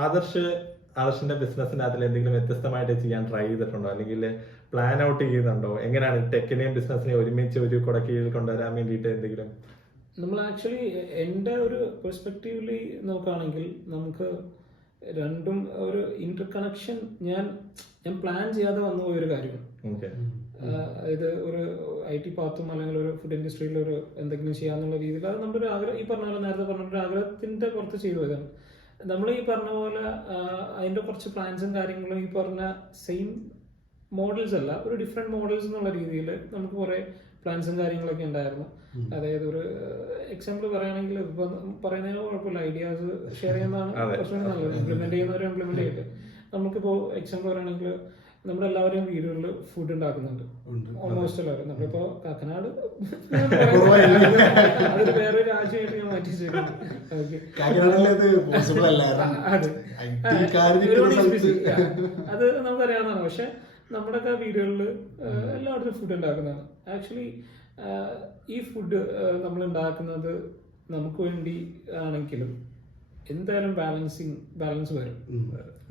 ആദർശിന്റെ ബിസിനസിന്റെ അതിൽ എന്തെങ്കിലും വ്യത്യസ്തമായിട്ട് ചെയ്യാൻ ട്രൈ ചെയ്തിട്ടുണ്ടോ, അല്ലെങ്കിൽ പ്ലാൻ ഔട്ട് ചെയ്യുന്നുണ്ടോ? എങ്ങനെയാണ് ടെക്കിനെയും ബിസിനസിനെയും ഒരുമിച്ച് ഒരു കുടക്കീഴിൽ കൊണ്ടുവരാൻ വേണ്ടിയിട്ട് എന്തെങ്കിലും? നമ്മൾ ആക്ച്വലി എൻ്റെ ഒരു പെർസ്പെക്റ്റീവില് നോക്കുകയാണെങ്കിൽ നമുക്ക് രണ്ടും ഒരു ഇന്റർ കണക്ഷൻ ഞാൻ പ്ലാൻ ചെയ്യാതെ വന്നു പോയൊരു കാര്യമാണ്. അതായത് ഒരു IT പാത്തും അല്ലെങ്കിൽ ഒരു ഫുഡ് ഇൻഡസ്ട്രിയിൽ ഒരു എന്തെങ്കിലും ചെയ്യാന്നുള്ള രീതിയിൽ അത് നമ്മുടെ ഒരു ആഗ്രഹം, ഈ പറഞ്ഞ പോലെ നേരത്തെ പറഞ്ഞ ആഗ്രഹത്തിന്റെ പുറത്ത് ചെയ്തു പോയതാണ്. നമ്മൾ ഈ പറഞ്ഞ പോലെ അതിന്റെ കുറച്ച് പ്ലാൻസും കാര്യങ്ങളും ഈ പറഞ്ഞ സെയിം മോഡൽസ് അല്ല, ഒരു ഡിഫറെന്റ് മോഡൽസ് എന്നുള്ള രീതിയിൽ നമുക്ക് കുറെ പ്ലാൻസും കാര്യങ്ങളൊക്കെ ഉണ്ടായിരുന്നു. അതായത് ഒരു എക്സാമ്പിൾ പറയുകയാണെങ്കിൽ ഇപ്പൊ പറയുന്നതിന് കുഴപ്പമില്ല, ഐഡിയാസ് ഷെയർ ചെയ്യുന്നതാണ് കുറച്ചുകൂടി നല്ലത്. ഇംപ്ലിമെന്റ് ചെയ്യുന്നവരെ ഇംപ്ലിമെന്റ് ചെയ്തിട്ട് നമുക്കിപ്പോൾ എക്സാമ്പിൾ പറയുകയാണെങ്കിൽ നമ്മുടെ എല്ലാവരും വീടുകളിൽ ഫുഡ് ഉണ്ടാക്കുന്നുണ്ട്, ഓൾമോസ്റ്റ് എല്ലാവരും. നമ്മളിപ്പോ കാക്കനാട് അതൊരു വേറെ രാജ്യമായിട്ട് ഞാൻ മാറ്റി വെച്ചേക്കുന്നു. അത് നമുക്കറിയാവുന്നതാണ്. പക്ഷെ നമ്മുടെയൊക്കെ വീടുകളിൽ എല്ലായിടത്തും ഫുഡ് ഉണ്ടാക്കുന്നതാണ്. ആക്ച്വലി ഈ ഫുഡ് നമ്മൾ ഉണ്ടാക്കുന്നത് നമുക്ക് വേണ്ടി ആണെങ്കിലും എന്തായാലും ബാലൻസ് വരും,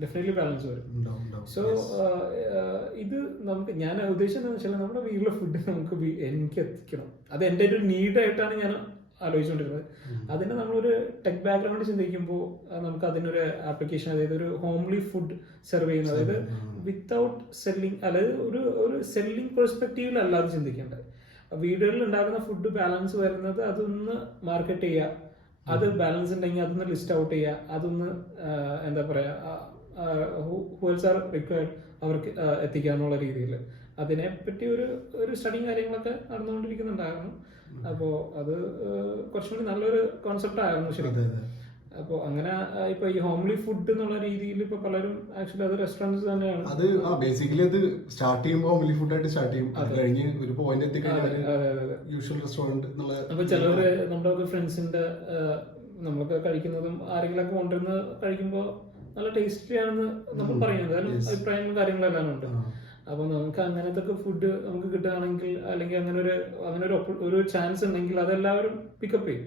ഡെഫിനറ്റ്ലി ബാലൻസ് വരും. സോ ഇത് നമുക്ക്, ഞാൻ ഉദ്ദേശിച്ചത് വെച്ചാൽ നമ്മുടെ വീട്ടിലെ ഫുഡ് എനിക്ക് എത്തിക്കണം. അത് എൻ്റെ ഒരു നീഡായിട്ടാണ് ഞാൻ ആലോചിച്ചുകൊണ്ടിരുന്നത്. അതിന് നമ്മളൊരു ടെക് ബാക്ക്ഗ്രൗണ്ട് ചിന്തിക്കുമ്പോൾ നമുക്ക് അതിനൊരു ആപ്ലിക്കേഷൻ, അതായത് ഒരു ഹോംലി ഫുഡ് സെർവ് ചെയ്യുന്നത്, അതായത് വിത്തൗട്ട് സെല്ലിങ്, അതായത് ഒരു സെല്ലിംഗ് പെർസ്പെക്റ്റീവിലല്ലാതെ ചിന്തിക്കേണ്ടത്. വീടുകളിൽ ഉണ്ടാക്കുന്ന ഫുഡ് ബാലൻസ് വരുന്നത് അതൊന്ന് മാർക്കറ്റ് ചെയ്യുക, അത് ബാലൻസ് ഉണ്ടെങ്കിൽ അതൊന്ന് ലിസ്റ്റ് ഔട്ട് ചെയ്യുക, അതൊന്ന് എന്താ പറയുക, ഹൂൾസ് ആർ റിക്വയർഡ് അവർക്ക് എത്തിക്കുക എന്നുള്ള രീതിയിൽ അതിനെപ്പറ്റി ഒരു സ്റ്റഡിയും കാര്യങ്ങളൊക്കെ നടന്നുകൊണ്ടിരിക്കുന്നുണ്ടായിരുന്നു. അപ്പോൾ അത് കുറച്ചുകൂടി നല്ലൊരു കോൺസെപ്റ്റ് ആയിരുന്നു ശരിക്കും. അപ്പോൾ അങ്ങനെ ഇപ്പൊ ഈ ഹോംലി ഫുഡ് എന്നുള്ള രീതിയിൽ ഇപ്പൊ പലരും ആക്ച്വലി അത് റെസ്റ്റോറൻറ്റ്സ് തന്നെയാണ്. അത് ബേസിക്കലി അത് സ്റ്റാർട്ട് ചെയ്യുമ്പോൾ ഹോംലി ഫുഡ് ആയിട്ട് സ്റ്റാർട്ട് ചെയ്യും, അത് കഴിഞ്ഞ് ഒരു പോയിന്റ് എത്തിക്കഴിഞ്ഞാൽ യൂഷ്വൽ റെസ്റ്റോറന്റ് എന്നുള്ള. അപ്പൊ ചിലവര് നമ്മുടെ ഫ്രണ്ട്സിന്റെ നമ്മളൊക്കെ കഴിക്കുന്നതും ആരെങ്കിലും ഒക്കെ കൊണ്ടുവന്ന് കഴിക്കുമ്പോൾ നല്ല ടേസ്റ്റി ആണെന്ന് നമ്മൾ പറയുന്നത്, അതിന് അഭിപ്രായങ്ങളും കാര്യങ്ങളെല്ലാം ഉണ്ട്. അപ്പൊ നമുക്ക് അങ്ങനത്തെ ഫുഡ് നമുക്ക് കിട്ടുകയാണെങ്കിൽ, അല്ലെങ്കിൽ അങ്ങനെ ഒരു ചാൻസ് ഉണ്ടെങ്കിൽ അതെല്ലാവരും പിക്കപ്പ് ചെയ്യും.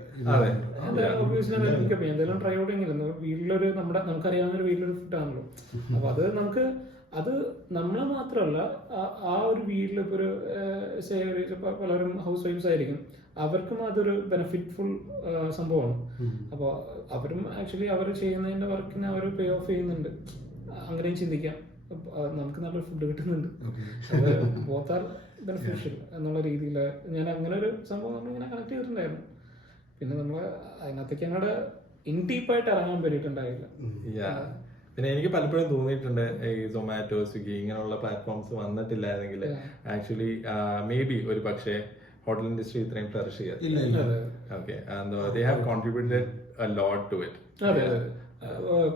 പിക്കപ്പ് ചെയ്യും, എന്തെങ്കിലും ട്രൈ ഔട്ട് എങ്കിലും വീട്ടിലൊരു നമുക്കറിയാവുന്ന ഒരു വീട്ടിലൊരു ഫുഡാണല്ലോ. അപ്പൊ അത് നമ്മളെ മാത്രമല്ല, ആ ഒരു വീട്ടിൽ ഇപ്പൊ ഒരു പലരും ഹൗസ് വൈഫ്സ് ആയിരിക്കും, അവർക്കും അതൊരു ബെനിഫിറ്റ്ഫുൾ സംഭവമാണ്. അപ്പോൾ അവരും ആക്ച്വലി അവർ ചെയ്യുന്നതിന്റെ വർക്കിന് അവർ പേ ഓഫ് ചെയ്യുന്നുണ്ട്. അങ്ങനെയും ചിന്തിക്കാം, നമുക്ക് നല്ല ഫുഡ് കിട്ടുന്നുണ്ട്, അത് ബോത്ത് ആർ ബെനിഫിഷ്യൽ എന്നുള്ള രീതിയിൽ ഞാൻ അങ്ങനെ ഒരു സംഭവം നമ്മളിങ്ങനെ കണക്ട് ചെയ്തിട്ടുണ്ടായിരുന്നു. പിന്നെ നമ്മൾ അതിനകത്തേക്ക് അങ്ങോട്ട് ഇൻ ഡീപ്പായിട്ട് ഇറങ്ങാൻ പറ്റിയിട്ടുണ്ടായില്ല. പിന്നെ എനിക്ക് പലപ്പോഴും തോന്നിയിട്ടുണ്ട് ഈ സൊമാറ്റോ, സ്വിഗ്ഗി ഇങ്ങനെയുള്ള പ്ലാറ്റ്ഫോംസ് വന്നിട്ടില്ലായിരുന്നെങ്കിൽ ആക്ച്വലി മേ ബി ഒരു പക്ഷേ ഹോട്ടൽ ഇൻഡസ്ട്രി ഇത്രയും ഫ്ലറിഷ് ചെയ്യാം. Okay, they have contributed a lot to it. അതെ,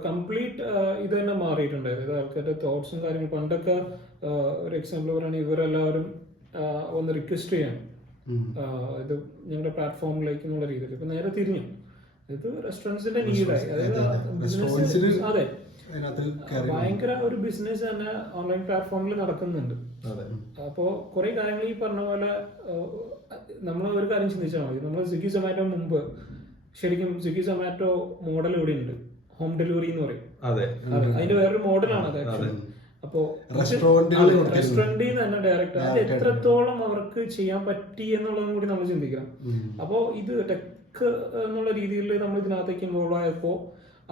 കംപ്ലീറ്റ് ഇത് തന്നെ മാറിയിട്ടുണ്ട്. ഇത് ആൾക്കാരുടെ തോട്ട്സും കാര്യങ്ങളും. പണ്ടൊക്കെ ഒരു എക്സാമ്പിൾ പറയുകയാണെങ്കിൽ ഇവരെല്ലാവരും ഒന്ന് റിക്വസ്റ്റ് ചെയ്യാൻ ഇത് ഞങ്ങളുടെ പ്ലാറ്റ്ഫോമിലേക്ക് എന്നുള്ള രീതിയിൽ ഇപ്പൊ നേരെ തിരിഞ്ഞു. ഇത് റെസ്റ്റോറൻറ്റ്സിന്റെ നീഡായി, അതായത് ബിസിനസ്. അതെ, ഭയങ്കര ഒരു ബിസിനസ് തന്നെ ഓൺലൈൻ പ്ലാറ്റ്ഫോമിൽ നടക്കുന്നുണ്ട്. അപ്പോ കുറെ കാര്യങ്ങൾ ഈ പറഞ്ഞ പോലെ നമ്മൾ ഒരു കാര്യം ചിന്തിച്ചാൽ മതി. നമ്മൾ സ്വിഗ്ഗി സൊമാറ്റോ മുമ്പ് ശരിക്കും സ്വിഗ്ഗി സൊമാറ്റോ മോഡൽ ഇവിടെ ഉണ്ട്, ഹോം ഡെലിവറി എന്ന് പറയും. അതിന്റെ വേറൊരു മോഡലാണ് അത്. അപ്പോ റെസ്റ്റോറന്റിൽ തന്നെ ഡയറക്റ്റ് അത് എത്രത്തോളം അവർക്ക് ചെയ്യാൻ പറ്റി എന്നുള്ളതും കൂടി നമ്മൾ ചിന്തിക്കണം. അപ്പോ ഇത് ടെക് എന്നുള്ള രീതിയിൽ നമ്മൾ ഇതിനകത്തേക്ക് ഇൻവോൾവ് ആയപ്പോ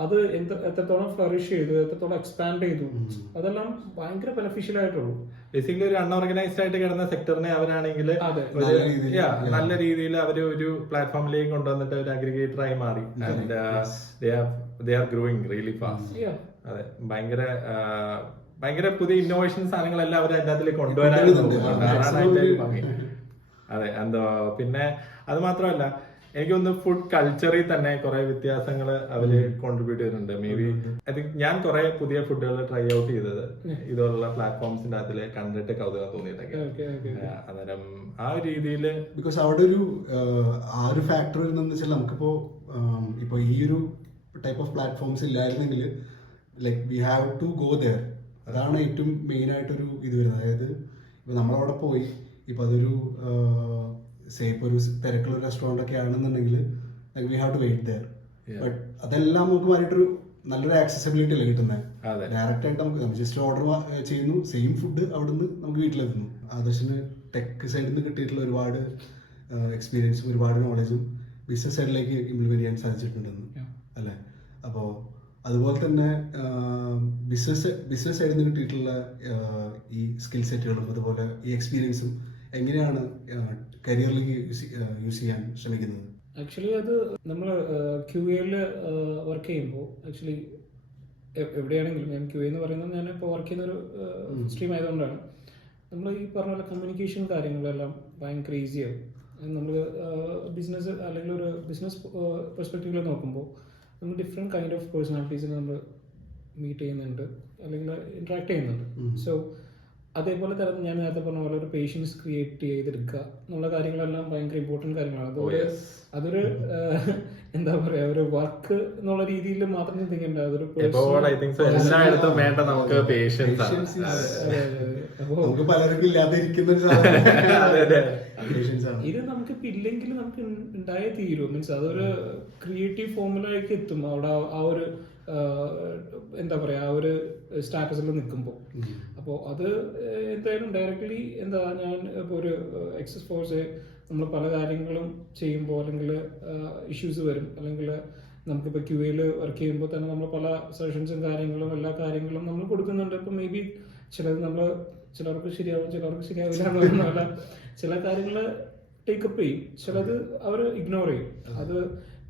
അത് എത്രത്തോളം ഫ്ലറിഷ് ചെയ്തു, എത്രത്തോളം എക്സ്പാൻഡ് ചെയ്തു, അതെല്ലാം ഭയങ്കര ബെനിഫിഷ്യൽ ആയിട്ടുള്ളൂ. ബേസിക്കലി ഒരു അൺഓർഗനൈസ്ഡ് ആയിട്ട് കിടന്ന സെക്ടറിനെ അവരാണെങ്കിൽ നല്ല രീതിയിൽ അവര് ഒരു പ്ലാറ്റ്ഫോമിലേക്ക് കൊണ്ടുവന്നിട്ട് ഒരു അഗ്രിഗേറ്റർ ആയി മാറി. And they are growing really fast. അതെ, ഭയങ്കര പുതിയ ഇന്നോവേഷൻ സാധനങ്ങളെല്ലാം അവർ അതിന്റെ അതിലേക്ക് കൊണ്ടുവരാറുണ്ട്. അതെ, എന്തോ പിന്നെ അത് മാത്രമല്ല എനിക്ക് തോന്നുന്നു ഫുഡ് കൾച്ചറിൽ തന്നെ കുറെ വ്യത്യാസങ്ങൾ അവര് കോൺട്രിബ്യൂട്ട് ചെയ്തിട്ടുണ്ട്. മേ ബി ഐ തിങ്ക് ഞാൻ കുറെ പുതിയ ഫുഡുകൾ ട്രൈ ഔട്ട് ചെയ്തത് ഇതുപോലുള്ള പ്ലാറ്റ്ഫോംസിന്റെ അതിൽ കണ്ടിട്ട് കൗതുകം തോന്നിയിട്ടൊക്കെ. അന്നേരം ആ ഒരു രീതിയില് ബിക്കോസ് അവിടെ ഒരു ഫാക്ടർ വരുന്നതെന്ന് വെച്ചാൽ നമുക്കിപ്പോ ഇപ്പൊ ഈ ഒരു ടൈപ്പ് ഓഫ് പ്ലാറ്റ്ഫോംസ് ഇല്ലായിരുന്നെങ്കിൽ like we have to go there. അതാണ് ഏറ്റവും മെയിൻ ആയിട്ടൊരു ഇത് വരുന്നത്. അതായത് ഇപ്പൊ നമ്മളവിടെ പോയി ഇപ്പൊ അതൊരു ഇപ്പൊ ഒരു തിരക്കുള്ള റെസ്റ്റോറന്റ് ഒക്കെ ആണെന്നുണ്ടെങ്കിൽ we have to wait there. But അതെല്ലാം നമുക്ക് മാറിയിട്ടൊരു നല്ലൊരു ആക്സസിബിലിറ്റി അല്ലേ കിട്ടുന്നത്. ഡയറക്റ്റ് ആയിട്ട് നമുക്ക് ജസ്റ്റ് ഓർഡർ ചെയ്യുന്നു, സെയിം ഫുഡ് അവിടുന്ന് നമുക്ക് വീട്ടിലെത്തുന്നു. ആദർശന് ടെക് സൈഡിൽ നിന്ന് കിട്ടിയിട്ടുള്ള ഒരുപാട് എക്സ്പീരിയൻസും ഒരുപാട് നോളജും ബിസിനസ് സൈഡിലേക്ക് ഇംപ്ലിമെന്റ് ചെയ്യാൻ സാധിച്ചിട്ടുണ്ടെന്ന് അല്ലേ. അപ്പോൾ അതുപോലെ തന്നെ ബിസിനസ് സൈഡിൽ നിന്ന് കിട്ടിയിട്ടുള്ള ഈ സ്കിൽ സെറ്റുകളും അതുപോലെ ഈ എക്സ്പീരിയൻസും എങ്ങനെയാണ് കരിയറിലേക്ക് യൂസ് ചെയ്യാൻ ശ്രമിക്കുന്നത്? ആക്ച്വലി അത് നമ്മൾ QA വർക്ക് ചെയ്യുമ്പോൾ ആക്ച്വലി എവിടെയാണെങ്കിലും ഞാൻ QA എന്ന് പറയുന്നത് ഞാൻ ഇപ്പോൾ വർക്ക് ചെയ്യുന്ന ഒരു സ്ട്രീം ആയതുകൊണ്ടാണ് നമ്മൾ ഈ പറഞ്ഞ പോലെ കമ്മ്യൂണിക്കേഷൻ കാര്യങ്ങളെല്ലാം ഭയങ്കര ഈസിയാവും. നമ്മൾ ബിസിനസ് അല്ലെങ്കിൽ ഒരു ബിസിനസ് പെർസ്പെക്റ്റീവിൽ നോക്കുമ്പോൾ നമ്മൾ ഡിഫറെൻറ്റ് കൈൻഡ് ഓഫ് പേഴ്സണാലിറ്റീസിനെ നമ്മൾ മീറ്റ് ചെയ്യുന്നുണ്ട് അല്ലെങ്കിൽ ഇന്ററാക്ട് ചെയ്യുന്നുണ്ട്. സോ അതേപോലെ തന്നെ ഞാൻ നേരത്തെ പറഞ്ഞ പോലെ ഒരു പേഷ്യൻസ് ക്രിയേറ്റ് ചെയ്തെടുക്കുക എന്നുള്ള കാര്യങ്ങളെല്ലാം ഭയങ്കര ഇമ്പോർട്ടൻറ്റ് കാര്യങ്ങളാണ്. അതൊരു എന്താ പറയാ ഒരു വർക്ക് എന്നുള്ള രീതിയിൽ മാത്രം ചിന്തിക്കേണ്ട, അതൊരു എല്ലായിടത്തും വേണ്ട നമുക്ക് പേഷ്യൻസ്. നമുക്ക് പലർക്കും ഇല്ലാതിരിക്കുന്ന ഇത് നമുക്ക് ഇല്ലെങ്കിൽ നമുക്ക് ഉണ്ടായേ തീരും. മീൻസ് അതൊരു ക്രിയേറ്റീവ് ഫോമിലേക്ക് എത്തും അവിടെ ആ ഒരു എന്താ പറയാ ആ ഒരു സ്റ്റാറ്റസിൽ നിൽക്കുമ്പോൾ. അപ്പോൾ അത് എന്തായാലും ഡയറക്റ്റ്ലി എന്താ ഞാൻ ഇപ്പോൾ ഒരു എക്സസ് ഫോഴ്സ് നമ്മൾ പല കാര്യങ്ങളും ചെയ്യുമ്പോൾ അല്ലെങ്കിൽ ഇഷ്യൂസ് വരും, അല്ലെങ്കിൽ നമുക്കിപ്പോൾ ക്യു എയിൽ വർക്ക് ചെയ്യുമ്പോൾ തന്നെ നമ്മൾ പല സജഷൻസും കാര്യങ്ങളും എല്ലാ കാര്യങ്ങളും നമ്മൾ കൊടുക്കുന്നുണ്ട്. ഇപ്പം മേ ബി ചിലർക്ക് ശരിയാവും, ചിലർക്ക് ശരിയാവില്ല എന്ന് പറഞ്ഞാൽ ചില കാര്യങ്ങൾ ടേക്കപ്പ് ചെയ്യും, ചിലത് അവർ ഇഗ്നോർ ചെയ്യും. അത്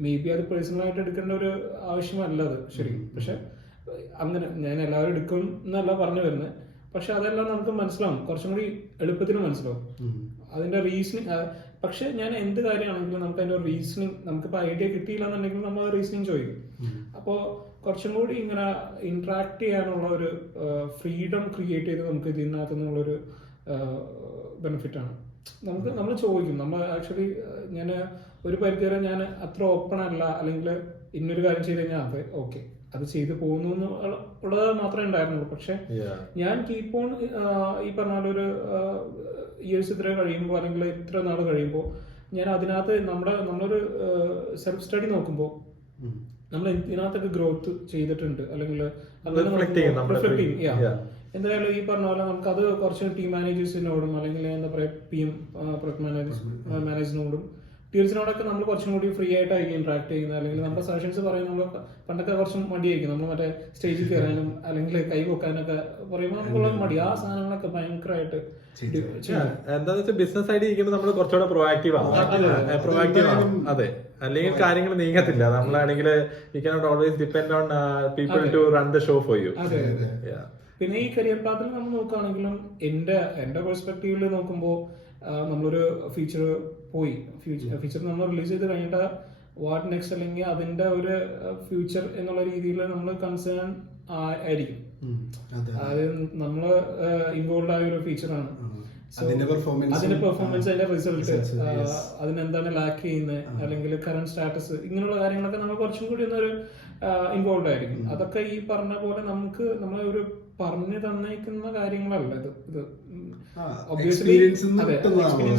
മേ ബി അത് പേഴ്സണലായിട്ട് എടുക്കേണ്ട ഒരു ആവശ്യമല്ല അത് ശരിക്കും. പക്ഷെ അങ്ങനെ ഞാൻ എല്ലാവരും എടുക്കും എന്നല്ല പറഞ്ഞു വരുന്നത്, പക്ഷെ അതെല്ലാം നമുക്ക് മനസ്സിലാവും, കുറച്ചും കൂടി എളുപ്പത്തിൽ മനസ്സിലാവും അതിന്റെ റീസണിങ്. പക്ഷെ ഞാൻ എന്ത് കാര്യമാണെങ്കിലും നമുക്ക് അതിന്റെ റീസണിങ്, നമുക്കിപ്പോൾ ഐഡിയ കിട്ടിയില്ല എന്നുണ്ടെങ്കിൽ നമ്മൾ റീസണിങ് ചോദിക്കും. അപ്പോൾ കുറച്ചും കൂടി ഇങ്ങനെ ഇന്ററാക്ട് ചെയ്യാനുള്ള ഒരു ഫ്രീഡം ക്രിയേറ്റ് ചെയ്ത് നമുക്ക് ഇതിനകത്ത് നിന്നുള്ളൊരു ബെനിഫിറ്റാണ്. നമ്മൾ ചോദിക്കും, നമ്മൾ ആക്ച്വലി ഞാൻ ഒരു പരിധിവരെ ഞാൻ അത്ര ഓപ്പൺ അല്ല, അല്ലെങ്കിൽ ഇന്നൊരു കാര്യം ചെയ്ത് കഴിഞ്ഞാൽ അത് ഓക്കെ അത് ചെയ്തു പോകുന്നു ഉള്ളത് മാത്രമേ ഉണ്ടായിരുന്നുള്ളൂ. പക്ഷെ ഞാൻ കീപ്പ് ഓൺ ഈ പറഞ്ഞ പോലെ ഒരു ഇയേഴ്സ് ഇത്ര കഴിയുമ്പോൾ അല്ലെങ്കിൽ ഇത്ര നാൾ കഴിയുമ്പോൾ ഞാൻ അതിനകത്ത് നമ്മളൊരു സെൽഫ് സ്റ്റഡി നോക്കുമ്പോൾ നമ്മൾ ഇതിനകത്തൊക്കെ ഗ്രോത്ത് ചെയ്തിട്ടുണ്ട്, അല്ലെങ്കിൽ എന്തായാലും ഈ പറഞ്ഞ പോലെ നമുക്കത് കുറച്ച് ടീം മാനേജേഴ്സിനോടും അല്ലെങ്കിൽ എന്താ പറയുക PM പ്രൊജക്ട് മാനേജറിനോടും ടീച്ചറിനോടൊക്കെ നമ്മൾ കുറച്ചും കൂടി ഫ്രീ ആയിട്ടായിരിക്കും ഇന്ററാക്ട് ചെയ്യുന്നത്. അല്ലെങ്കിൽ നമ്മുടെ സജഷൻസ് പറയുന്നത് നമ്മൾ പണ്ടൊക്കെ കുറച്ചും മടിയായിരിക്കും, നമ്മൾ മറ്റേ സ്റ്റേജിൽ കയറാനും അല്ലെങ്കിൽ കൈ പൊക്കാനൊക്കെ പറയുമ്പോൾ നമുക്കുള്ള മടി, ആ സാധനങ്ങളൊക്കെ ഭയങ്കരമായിട്ട് എന്താന്ന് വെച്ചാൽ ബിസിനസ് ആയിട്ട് ഇരിക്കുമ്പോൾ നമ്മൾ കുറച്ചുകൂടെ പ്രൊആക്റ്റീവ് ആവും. അതെ, അല്ലെങ്കിൽ കാര്യങ്ങൾ നീങ്ങത്തില്ല. നമ്മളാണെങ്കിൽ you cannot always depend on people to run the show for you. പിന്നെ ഈ കരിയർ പാത്തിൽ നമ്മൾ നോക്കുകയാണെങ്കിലും എന്റെ പെർസ്പെക്ടീവിൽ നോക്കുമ്പോൾ നമ്മളൊരു ഫീച്ചർ നമ്മൾ റിലീസ് ചെയ്ത് കഴിഞ്ഞിട്ട് വാട്ട് നെക്സ്റ്റ്, അല്ലെങ്കിൽ അതിന്റെ ഒരു ഫ്യൂച്ചർ എന്നുള്ള രീതിയിൽ നമ്മൾ കൺസേൺ ആയിരിക്കും. അത് നമ്മള് ഇൻവോൾവ് ആയ ഒരു ഫീച്ചറാണ്. അതിന്റെ പെർഫോമൻസ്, അതിന്റെ റിസൾട്ട്, അതിനെന്താണ് ലാക്ക് ചെയ്യുന്നത്, അല്ലെങ്കിൽ കറന്റ് സ്റ്റാറ്റസ്, ഇങ്ങനെയുള്ള കാര്യങ്ങളൊക്കെ നമ്മൾ കുറച്ചും കൂടി ഒന്നൊരു ഇൻവോൾവ് ആയിരിക്കും. അതൊക്കെ ഈ പറഞ്ഞ പോലെ നമ്മൾ ഒരു പറഞ്ഞു തന്നേക്കുന്ന കാര്യങ്ങളല്ല, ഇത് ഒബ്വിയസ്ലി എക്സ്പീരിയൻസിൽ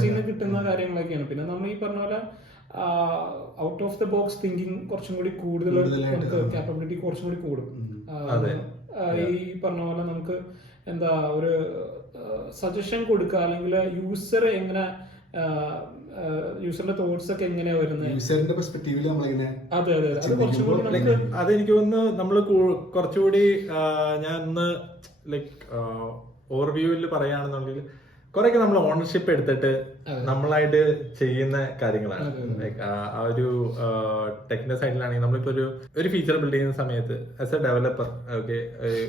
നിന്ന് കിട്ടുന്ന കാര്യങ്ങളൊക്കെയാണ്. പിന്നെ നമ്മൾ ഈ പറഞ്ഞ പോലെ out of the box thinking കുറച്ചും കൂടി കൂടുതൽ നമുക്ക് കാപ്പബിലിറ്റി കുറച്ചും കൂടി കൂടും. ഈ പറഞ്ഞ പോലെ നമുക്ക് എന്താ ഒരു സജഷൻ കൊടുക്കുക, അല്ലെങ്കിൽ യൂസർ എങ്ങനെ യൂസറിന്റെ തോട്ട്സ് ഒക്കെ എങ്ങനെയാ വരുന്നത്, അതെ അത് കുറച്ചും കൂടി നമുക്ക് അതെനിക്ക് തോന്നുന്നു നമ്മള് കുറച്ചുകൂടി ഞാൻ ഒന്ന് ലൈക്ക് ഓവർവ്യൂവിൽ പറയുകയാണെന്നുണ്ടെങ്കിൽ കുറെയൊക്കെ നമ്മൾ ഓണർഷിപ്പ് എടുത്തിട്ട് നമ്മളായിട്ട് ചെയ്യുന്ന കാര്യങ്ങളാണ്. ലൈക്ക് ആ ഒരു ടെക്നിക്കൽ സൈഡിലാണെങ്കിൽ നമ്മളിപ്പോ ഒരു ഫീച്ചർ ബിൽഡ് ചെയ്യുന്ന സമയത്ത് ആസ് എ ഡെവലപ്പർ ഓക്കെ,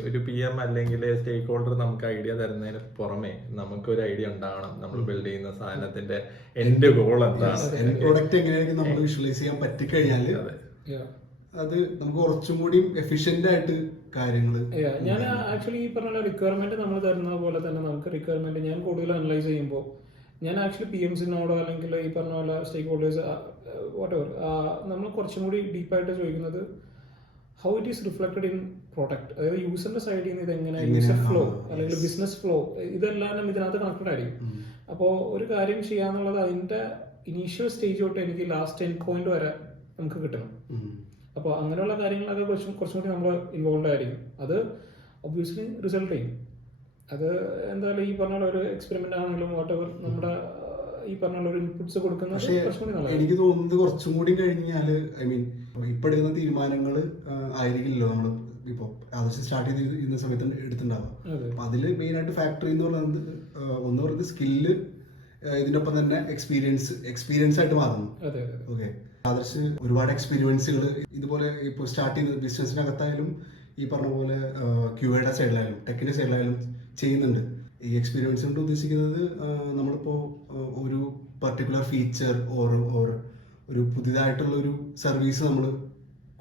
ഒരു PM അല്ലെങ്കിൽ സ്റ്റേക്ക് ഹോൾഡർ നമുക്ക് ഐഡിയ തരുന്നതിന് പുറമെ നമുക്കൊരു ഐഡിയ ഉണ്ടാവണം നമ്മൾ ബിൽഡ് ചെയ്യുന്ന സാധനത്തിന്റെ എൻഡ് ഗോൾ എന്താണ്, പ്രൊഡക്റ്റ് എങ്ങനെയായിരിക്കും നമുക്ക് വിഷ്വലൈസ് ചെയ്യാൻ പറ്റിക്കഴിഞ്ഞാല് അത് നമുക്ക് കുറച്ചും കൂടി എഫിഷ്യന്റ് ആയിട്ട് കാര്യങ്ങള്. ഞാൻ ആക്ച്വലി ഈ പറഞ്ഞ റിക്വയർമെന്റ് നമ്മൾ തരുന്ന പോലെ തന്നെ നമുക്ക് റിക്വയർമെന്റ് ഞാൻ കൂടുതൽ അനലൈസ് ചെയ്യുമ്പോൾ ഞാൻ ആക്ച്വലി PMസിനോടോ അല്ലെങ്കിൽ ഈ പറഞ്ഞ പോലെ സ്റ്റേക്ക് ഹോൾഡേഴ്സ് വാട്ടെവർ നമ്മൾ കുറച്ചും കൂടി ഡീപ്പായിട്ട് ചോദിക്കുന്നത് how it is reflected in product. അതായത് യൂസറിന്റെ സൈഡിൽ നിന്ന് ഇതെങ്ങനെ യൂസർ ഫ്ലോ അല്ലെങ്കിൽ ബിസിനസ് ഫ്ലോ ഇതെല്ലാം ഇതിനകത്ത് കണക്റ്റഡ് ആയിരിക്കും. അപ്പോൾ ഒരു കാര്യം ചെയ്യാന്നുള്ളത് അതിന്റെ ഇനീഷ്യൽ സ്റ്റേജ് തൊട്ട് എനിക്ക് ലാസ്റ്റ് എൻഡ് പോയിന്റ് വരെ നമുക്ക് കിട്ടണം. അപ്പോൾ അങ്ങനെയുള്ള കാര്യങ്ങളൊക്കെ കുറച്ചും കൂടി നമ്മൾ ഇൻവോൾവ് ആയിരിക്കും. അത് ഒബ്വിയസ്ലി റിസൾട്ട് ചെയ്യും. അത് എന്തായാലും ഈ പറഞ്ഞ ഒരു എക്സ്പെരിമെന്റ് ആണെങ്കിലും വാട്ടെവർ നമ്മുടെ ഈ പറഞ്ഞ ഒരു ഇൻപുട്സ് കൊടുക്കുന്നത് കുറച്ചും കൂടി നല്ലതാണ്. എനിക്ക് തോന്നുന്നത് കുറച്ചും കൂടി കഴിഞ്ഞാല് ഇപ്പൊ എടുക്കുന്ന തീരുമാനങ്ങൾ ആയിരിക്കില്ലല്ലോ നമ്മൾ ഇപ്പൊ ആദർശം സ്റ്റാർട്ട് ചെയ്തിരുന്ന സമയത്ത് എടുത്തിട്ടുണ്ടാവാം. അപ്പൊ അതില് മെയിൻ ആയിട്ട് ഫാക്ടറി എന്ന് പറയുന്നത് ഒന്ന് പറയുന്നത് സ്കില്ല്, ഇതിനൊപ്പം തന്നെ എക്സ്പീരിയൻസ് ആയിട്ട് മാറുന്നു. ഓക്കെ, ആദർശ് ഒരുപാട് എക്സ്പീരിയൻസുകൾ ഇതുപോലെ ഇപ്പോൾ സ്റ്റാർട്ട് ചെയ്യുന്ന ബിസിനസ്സിനകത്തായാലും ഈ പറഞ്ഞ പോലെ ക്യൂയുടെ സൈഡിലായാലും ടെക്കിന്റെ സൈഡിലായാലും ചെയ്യുന്നുണ്ട്. ഈ എക്സ്പീരിയൻസ് കൊണ്ട് ഉദ്ദേശിക്കുന്നത് നമ്മളിപ്പോ ഒരു പർട്ടിക്കുലർ ഫീച്ചർ ഓർ ഒരു പുതിയതായിട്ടുള്ള ഒരു സർവീസ് നമ്മൾ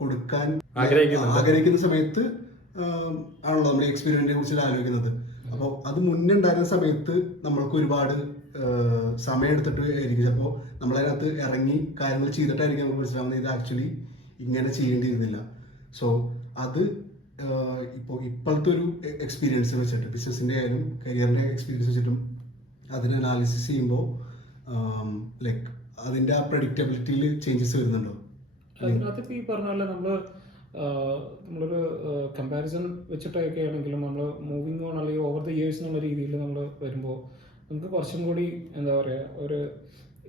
കൊടുക്കാൻ ആഗ്രഹിക്കുന്ന സമയത്ത് ആണല്ലോ നമ്മുടെ എക്സ്പീരിയൻസിനെ കുറിച്ച് ആലോചിക്കുന്നത്. അപ്പോൾ അത് മുന്നേ ഉണ്ടായിരുന്ന സമയത്ത് നമ്മൾക്ക് ഒരുപാട് സമയം എടുത്തിട്ട് ആയിരിക്കും ചിലപ്പോൾ നമ്മളതിനകത്ത് ഇറങ്ങി കാര്യങ്ങൾ ചെയ്തിട്ടായിരിക്കും നമുക്ക് മനസ്സിലാവുന്നത് ഇത് ആക്ച്വലി ഇങ്ങനെ ചെയ്യേണ്ടിയിരുന്നില്ല. സോ അത് ഇപ്പോഴത്തെ ഒരു എക്സ്പീരിയൻസ് വെച്ചിട്ട് ബിസിനസിൻ്റെ ആയാലും കരിയറിൻ്റെ എക്സ്പീരിയൻസ് വെച്ചിട്ടും അതിനെ അനാലിസിസ് ചെയ്യുമ്പോൾ ലൈക്ക് അതിൻ്റെ ആ പ്രഡിക്റ്റബിലിറ്റിയിൽ ചേഞ്ചസ് വരുന്നുണ്ടോ? അതിനകത്ത് ഇപ്പോൾ ഈ പറഞ്ഞ പോലെ നമ്മളൊരു കമ്പാരിസൺ വെച്ചിട്ടൊക്കെ ആണെങ്കിലും നമ്മൾ മൂവിങ് ഓൺ അല്ലെങ്കിൽ ഓവർ ദ ഇയേഴ്സ് എന്നുള്ള രീതിയിൽ നമ്മൾ വരുമ്പോൾ നമുക്ക് കുറച്ചും കൂടി എന്താ പറയുക ഒരു